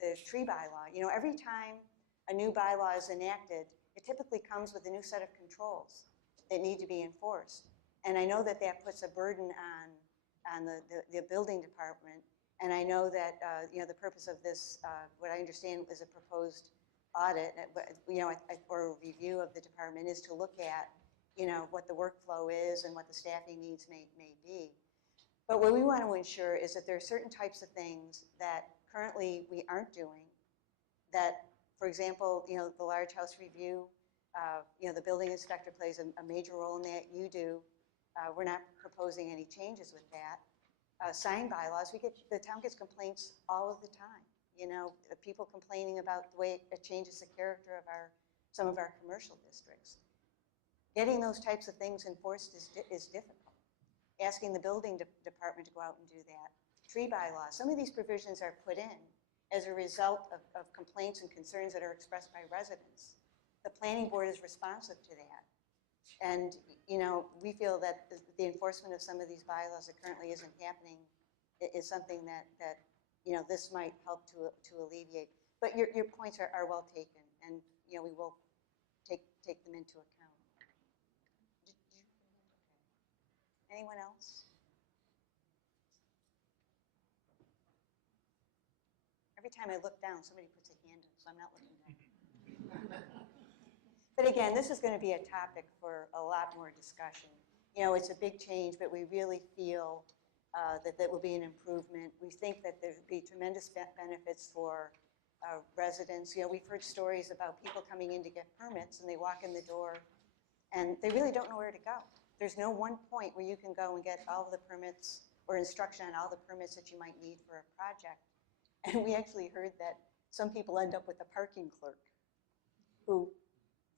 the tree bylaw, every time a new bylaw is enacted, it typically comes with a new set of controls that need to be enforced. And I know that that puts a burden on the building department. And I know that, the purpose of this, what I understand is a proposed audit, or a review of the department, is to look at, what the workflow is and what the staffing needs may be. But what we want to ensure is that there are certain types of things that currently we aren't doing, that, for example, the large house review, the building inspector plays a major role in that. You do. We're not proposing any changes with that. Sign bylaws, the town gets complaints all of the time. People complaining about the way it changes the character of some of our commercial districts. Getting those types of things enforced is difficult. Asking the building department to go out and do that. Tree bylaws, some of these provisions are put in as a result of complaints and concerns that are expressed by residents. The planning board is responsive to that. And, we feel that the enforcement of some of these bylaws that currently isn't happening is something that this might help to alleviate. But your points are well taken, and, you know, we will take them into account. Anyone else? Every time I look down, somebody puts a hand up, so I'm not looking down. But again, this is going to be a topic for a lot more discussion. You know, it's a big change, but we really feel that will be an improvement. We think that there will be tremendous benefits for residents. You know, we've heard stories about people coming in to get permits, and they walk in the door, and they really don't know where to go. There's no one point where you can go and get all of the permits or instruction on all the permits that you might need for a project. And we actually heard that some people end up with a parking clerk who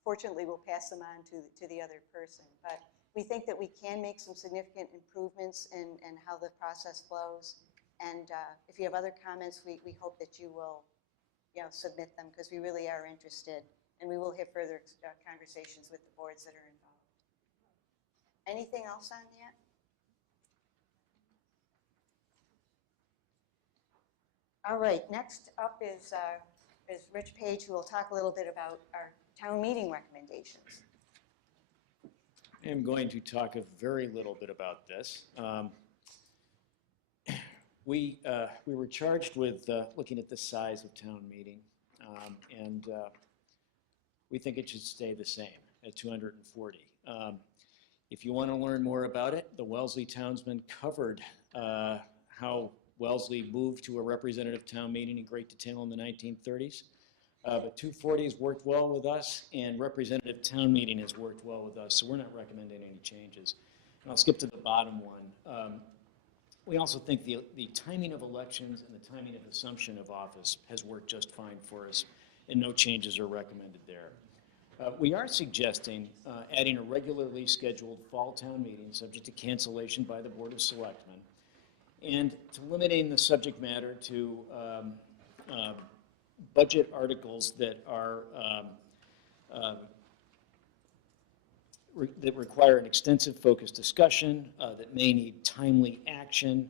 fortunately will pass them on to the other person. But we think that we can make some significant improvements in how the process flows. And if you have other comments, we hope that you will, you know, submit them, because we really are interested. And we will have further conversations with the boards that are involved. Anything else on that? All right, next up is Rich Page, who will talk a little bit about our town meeting recommendations. I am going to talk a very little bit about this. We were charged with looking at the size of town meeting, and we think it should stay the same at 240. If you want to learn more about it, the Wellesley townsmen covered how Wellesley moved to a representative town meeting in great detail in the 1930s. But 240 has worked well with us, and representative town meeting has worked well with us, so we're not recommending any changes. And I'll skip to the bottom one. We also think the timing of elections and the timing of assumption of office has worked just fine for us, and no changes are recommended there. We are suggesting adding a regularly scheduled fall town meeting subject to cancellation by the Board of Selectmen, and to limiting the subject matter to budget articles that are that require an extensive focused discussion, that may need timely action,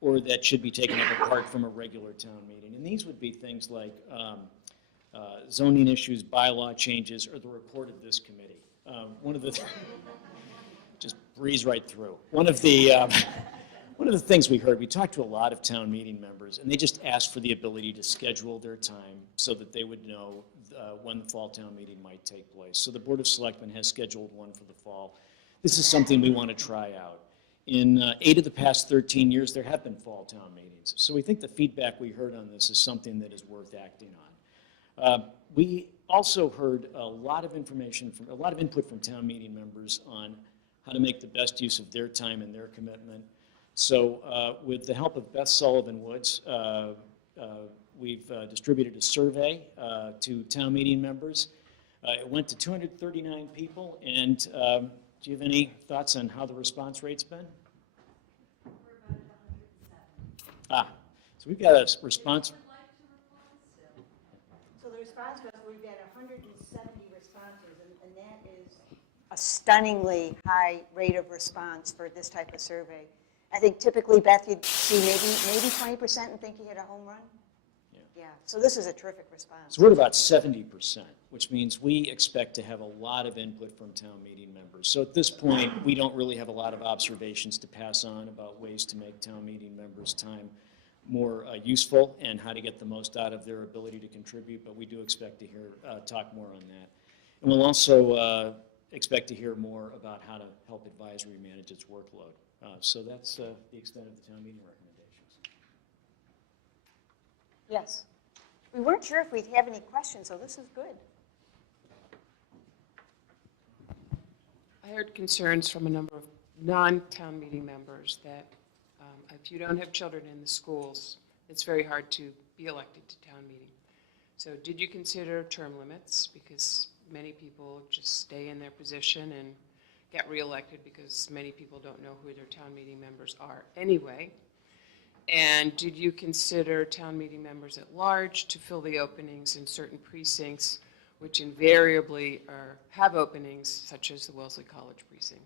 or that should be taken up apart from a regular town meeting. And these would be things like zoning issues, bylaw changes, or the report of this committee. One of the just breeze right through. One of the things we heard, we talked to a lot of town meeting members, and they just asked for the ability to schedule their time so that they would know when the fall town meeting might take place. So the Board of Selectmen has scheduled one for the fall. This is something we want to try out. In 8 of the past 13 years, there have been fall town meetings. So we think the feedback we heard on this is something that is worth acting on. We also heard a lot of input from town meeting members on how to make the best use of their time and their commitment. So with the help of Beth Sullivan Woods, we've distributed a survey to town meeting members. It went to 239 people, and do you have any thoughts on how the response rate's been? So we've got a response. So the response was we've got 170 responses, and that is a stunningly high rate of response for this type of survey. I think typically, Beth, you'd see maybe 20% and think you hit a home run. Yeah. So this is a terrific response. So we're at about 70%, which means we expect to have a lot of input from town meeting members. So at this point, we don't really have a lot of observations to pass on about ways to make town meeting members' time more useful and how to get the most out of their ability to contribute, but we do expect to talk more on that. And we'll also expect to hear more about how to help advisory manage its workload. So that's the extent of the town meeting recommendations. Yes. We weren't sure if we'd have any questions, so this is good. I heard concerns from a number of non-town meeting members that if you don't have children in the schools, it's very hard to be elected to town meeting. So did you consider term limits? Because many people just stay in their position and get reelected because many people don't know who their town meeting members are anyway. And did you consider town meeting members at large to fill the openings in certain precincts, which invariably have openings, such as the Wellesley College precinct?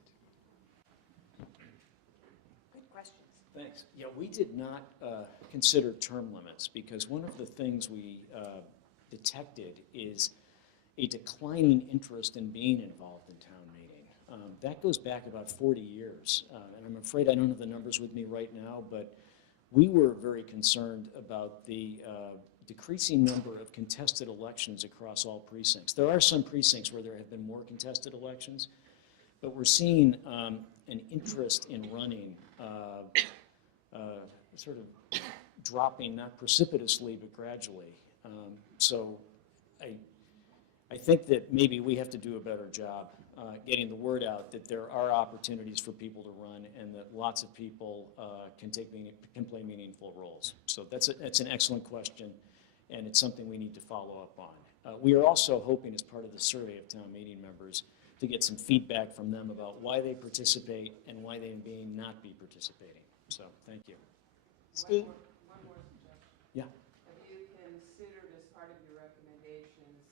Good questions. Thanks. Yeah, we did not consider term limits, because one of the things we detected is a declining interest in being involved in town meeting. That goes back about 40 years, and I'm afraid I don't have the numbers with me right now, but we were very concerned about the decreasing number of contested elections across all precincts. There are some precincts where there have been more contested elections, but we're seeing an interest in running sort of dropping, not precipitously, but gradually. So I think that maybe we have to do a better job getting the word out that there are opportunities for people to run and that lots of people can play meaningful roles. So that's an excellent question, and it's something we need to follow up on. We are also hoping, as part of the survey of town meeting members, to get some feedback from them about why they participate and why they may not be participating. So thank you. Steve? One more suggestion. Yeah. Have you considered, as part of your recommendations,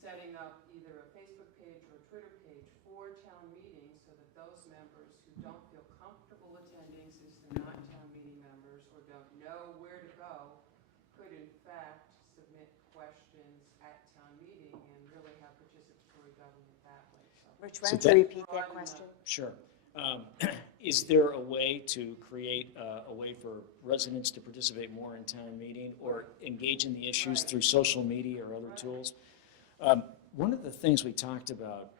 setting up either a Facebook page or a Twitter page for town meetings so that those members who don't feel comfortable attending, since they're not town meeting members or don't know where to go, could in fact submit questions at town meeting and really have participatory government that way? So Rich, why don't you repeat that question? Sure. Is there a way to create a way for residents to participate more in town meeting or engage in the issues through social media or other tools? One of the things we talked about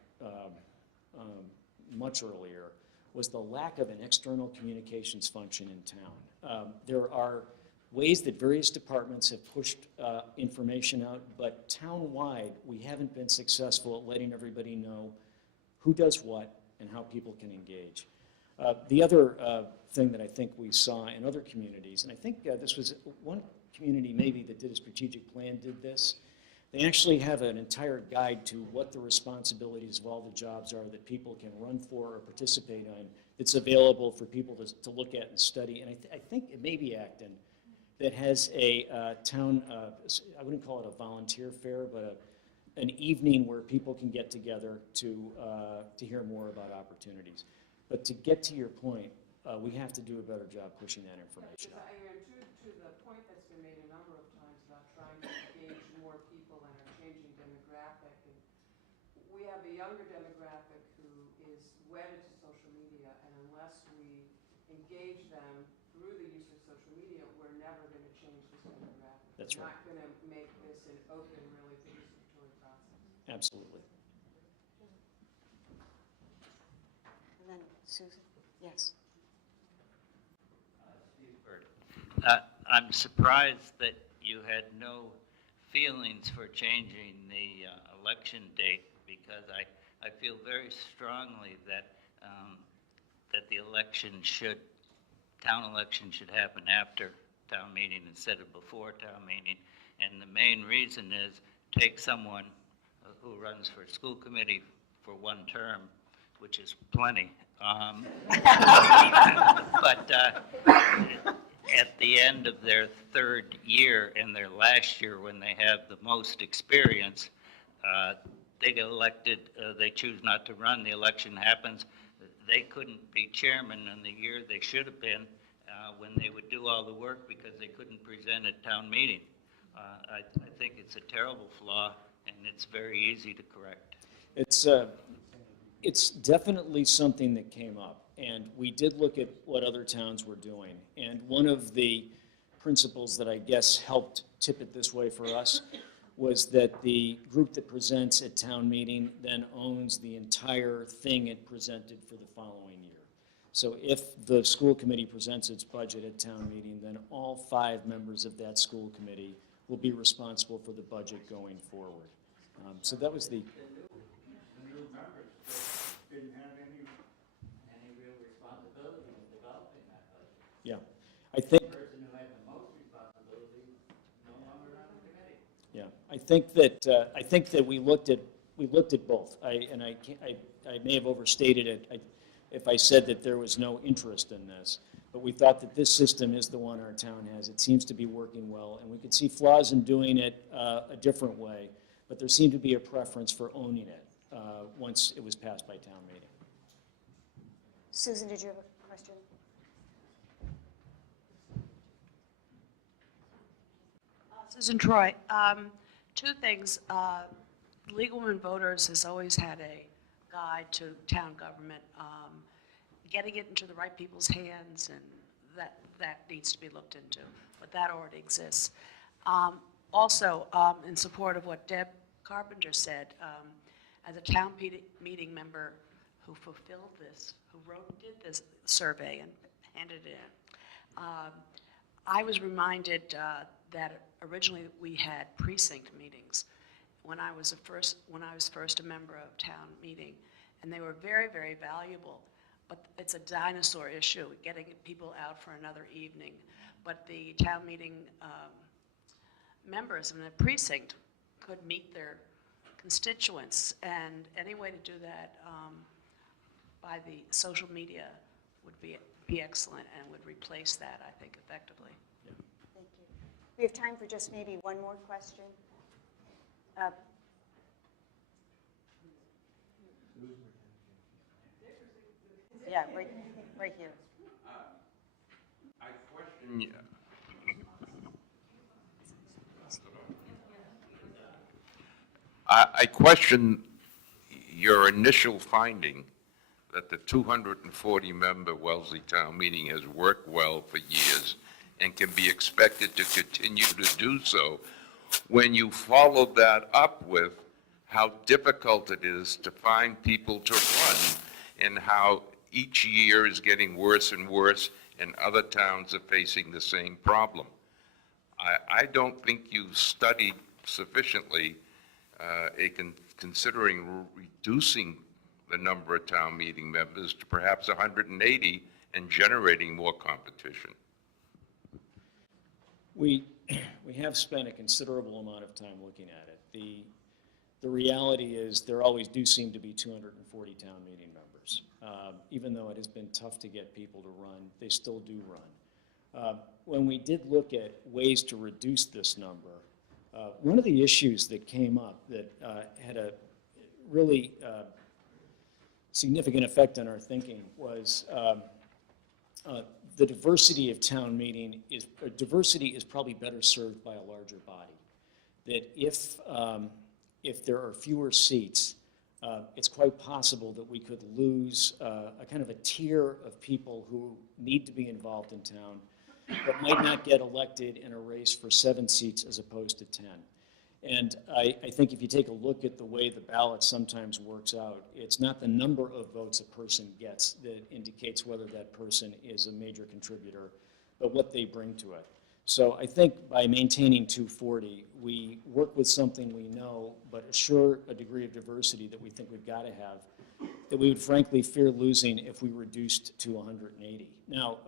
much earlier was the lack of an external communications function in town. There are ways that various departments have pushed information out, but town-wide, we haven't been successful at letting everybody know who does what and how people can engage. The other thing that I think we saw in other communities, and I think this was one community maybe that did a strategic plan did this, they actually have an entire guide to what the responsibilities of all the jobs are that people can run for or participate in. It's available for people to look at and study. And I think it may be Acton that has a town, I wouldn't call it a volunteer fair, but an evening where people can get together to hear more about opportunities. But to get to your point, we have to do a better job pushing that information out. to the point that's been made a number of times about trying to engage more people and our changing demographic, and we have a younger demographic who is wedded to social media, and unless we engage them through the use of social media, we're never going to change this demographic. That's we're right. not going to make this an open, really participatory process. Absolutely. And then Susan? Yes. I'm surprised that you had no feelings for changing the election date, because I feel very strongly that that the town election should happen after town meeting instead of before town meeting. And the main reason is, take someone who runs for school committee for one term, which is plenty. But at the end of their third year and their last year, when they have the most experience, they get elected, they choose not to run, the election happens. They couldn't be chairman in the year they should have been when they would do all the work, because they couldn't present at town meeting. I think it's a terrible flaw, and it's very easy to correct. It's definitely something that came up, and we did look at what other towns were doing. And one of the principles that I guess helped tip it this way for us was that the group that presents at town meeting then owns the entire thing it presented for the following year. So if the school committee presents its budget at town meeting, then all 5 members of that school committee will be responsible for the budget going forward. So that was the... New members didn't have any real responsibility in developing that budget. Yeah, I think... The person who had the most responsibility no longer on the committee. Yeah, I think that we looked at both. I may have overstated it if I said that there was no interest in this, but we thought that this system is the one our town has. It seems to be working well, and we could see flaws in doing it a different way, but there seemed to be a preference for owning it once it was passed by town meeting. Susan, did you have a question? Susan Troy, Two things. League of Women Voters has always had a guide to town government. Getting it into the right people's hands, and that needs to be looked into, but that already exists. Also, in support of what Deb Carpenter said, as a town meeting member who fulfilled this, did this survey and handed it in, I was reminded that originally we had precinct meetings when I was first a member of town meeting, and they were very, very valuable. But it's a dinosaur issue, getting people out for another evening. But the town meeting members in a precinct could meet their constituents, and any way to do that by the social media would be excellent and would replace that, I think, effectively. Thank you. We have time for just maybe one more question. Yeah, right here. I question, I question your initial finding that the 240-member Wellesley Town Meeting has worked well for years and can be expected to continue to do so, when you followed that up with how difficult it is to find people to run and how each year is getting worse and worse and other towns are facing the same problem. I don't think you've studied sufficiently considering reducing the number of town meeting members to perhaps 180 and generating more competition. We have spent a considerable amount of time looking at it. The reality is there always do seem to be 240 town meeting members. Even though it has been tough to get people to run, they still do run. When we did look at ways to reduce this number, one of the issues that came up that had a really significant effect on our thinking was the diversity of town meeting diversity is probably better served by a larger body. That if there are fewer seats, it's quite possible that we could lose a kind of a tier of people who need to be involved in town but might not get elected in a race for 7 seats as opposed to 10. And I think if you take a look at the way the ballot sometimes works out, it's not the number of votes a person gets that indicates whether that person is a major contributor, but what they bring to it. So I think by maintaining 240, we work with something we know, but assure a degree of diversity that we think we've got to have, that we would frankly fear losing if we reduced to 180. Now,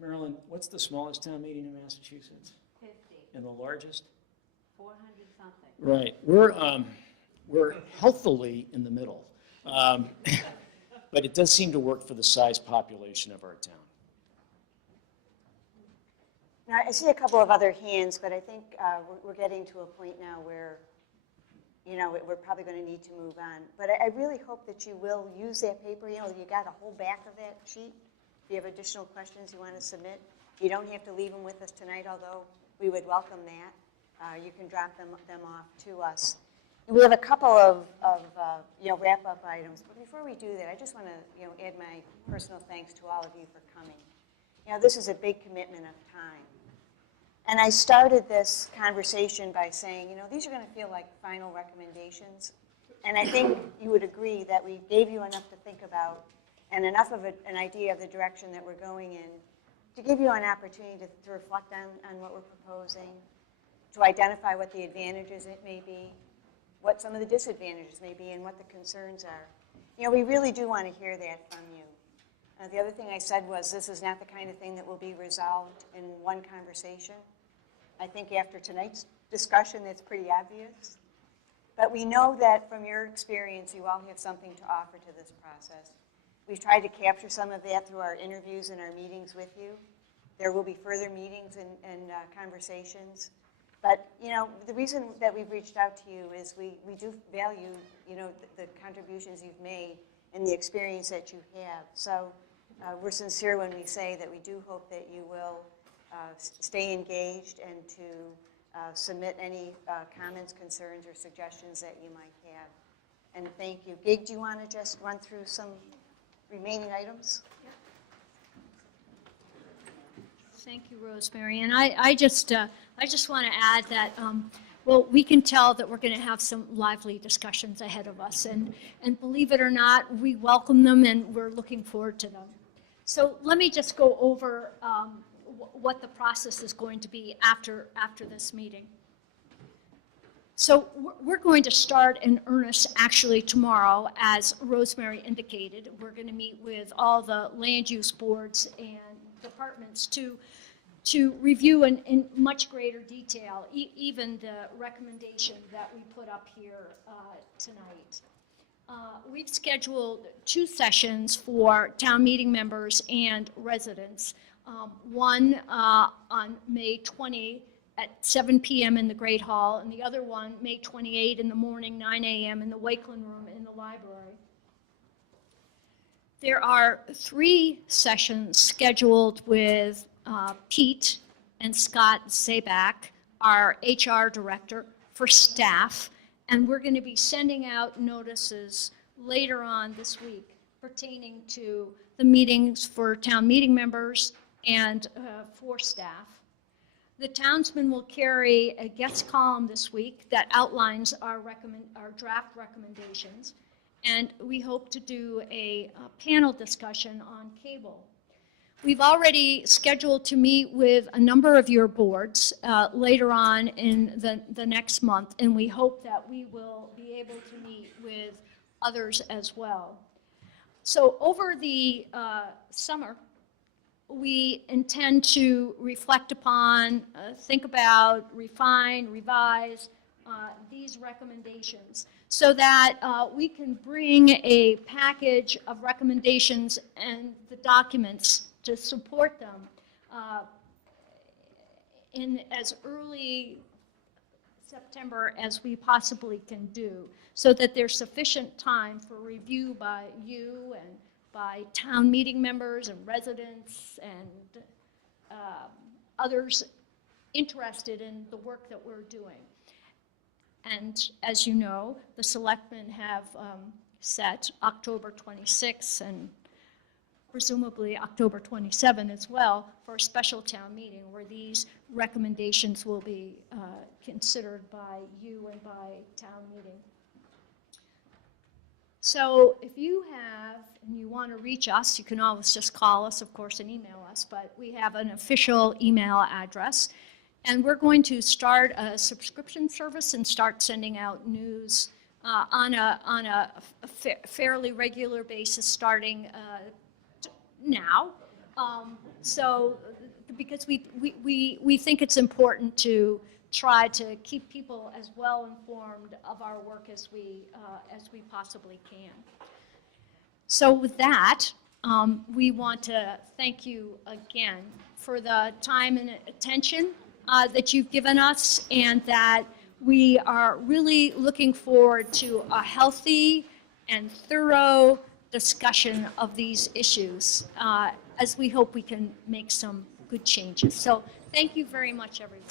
Marilyn, what's the smallest town meeting in Massachusetts? 50. And the largest? 400 something. Right. We're healthily in the middle. But it does seem to work for the size population of our town. Now, I see a couple of other hands, but I think we're getting to a point now where, you know, we're probably going to need to move on. But I really hope that you will use that paper. You know, you got a whole back of that sheet. If you have additional questions you want to submit, you don't have to leave them with us tonight, although we would welcome that. You can drop them off to us. We have a couple of wrap-up items. But before we do that, I just want to, add my personal thanks to all of you for coming. This is a big commitment of time. And I started this conversation by saying, these are going to feel like final recommendations. And I think you would agree that we gave you enough to think about and enough of an idea of the direction that we're going in to give you an opportunity to reflect on what we're proposing, to identify what the advantages it may be, what some of the disadvantages may be, and what the concerns are. We really do want to hear that from you. The other thing I said was this is not the kind of thing that will be resolved in one conversation. I think after tonight's discussion, that's pretty obvious. But we know that from your experience, you all have something to offer to this process. We've tried to capture some of that through our interviews and our meetings with you. There will be further meetings and conversations. But, the reason that we've reached out to you is we do value, the contributions you've made and the experience that you have. So we're sincere when we say that we do hope that you will stay engaged and to submit any comments, concerns, or suggestions that you might have. And thank you. Gig, do you want to just run through some remaining items? Thank you, Rosemary. And I just want to add that, well, we can tell that we're going to have some lively discussions ahead of us. And believe it or not, we welcome them and we're looking forward to them. So let me just go over what the process is going to be after this meeting. So we're going to start in earnest actually tomorrow, as Rosemary indicated. We're going to meet with all the land use boards and departments to review in much greater detail, even the recommendation that we put up here tonight. We've scheduled 2 sessions for town meeting members and residents. One on May 20 at 7 p.m. in the Great Hall, and the other one, May 28 in the morning, 9 a.m. in the Wakeland Room in the library. There are 3 sessions scheduled with Pete and Scott Zabak, our HR director, for staff, and we're going to be sending out notices later on this week pertaining to the meetings for town meeting members and for staff. The townsman will carry a guest column this week that outlines our draft recommendations, and we hope to do a panel discussion on cable. We've already scheduled to meet with a number of your boards later on in the next month, and we hope that we will be able to meet with others as well. So over the summer, we intend to reflect upon, think about, refine, revise these recommendations so that we can bring a package of recommendations and the documents to support them in as early September as we possibly can do, so that there's sufficient time for review by you and by town meeting members and residents and others interested in the work that we're doing. And as you know, the selectmen have set October 26th and presumably October 27 as well for a special town meeting where these recommendations will be considered by you and by town meeting. So if you have, and you want to reach us, you can always just call us, of course, and email us, but we have an official email address. And we're going to start a subscription service and start sending out news on a fairly regular basis starting now. So because we think it's important to try to keep people as well informed of our work as we possibly can. So with that, we want to thank you again for the time and attention that you've given us, and that we are really looking forward to a healthy and thorough discussion of these issues as we hope we can make some good changes. So thank you very much, everyone.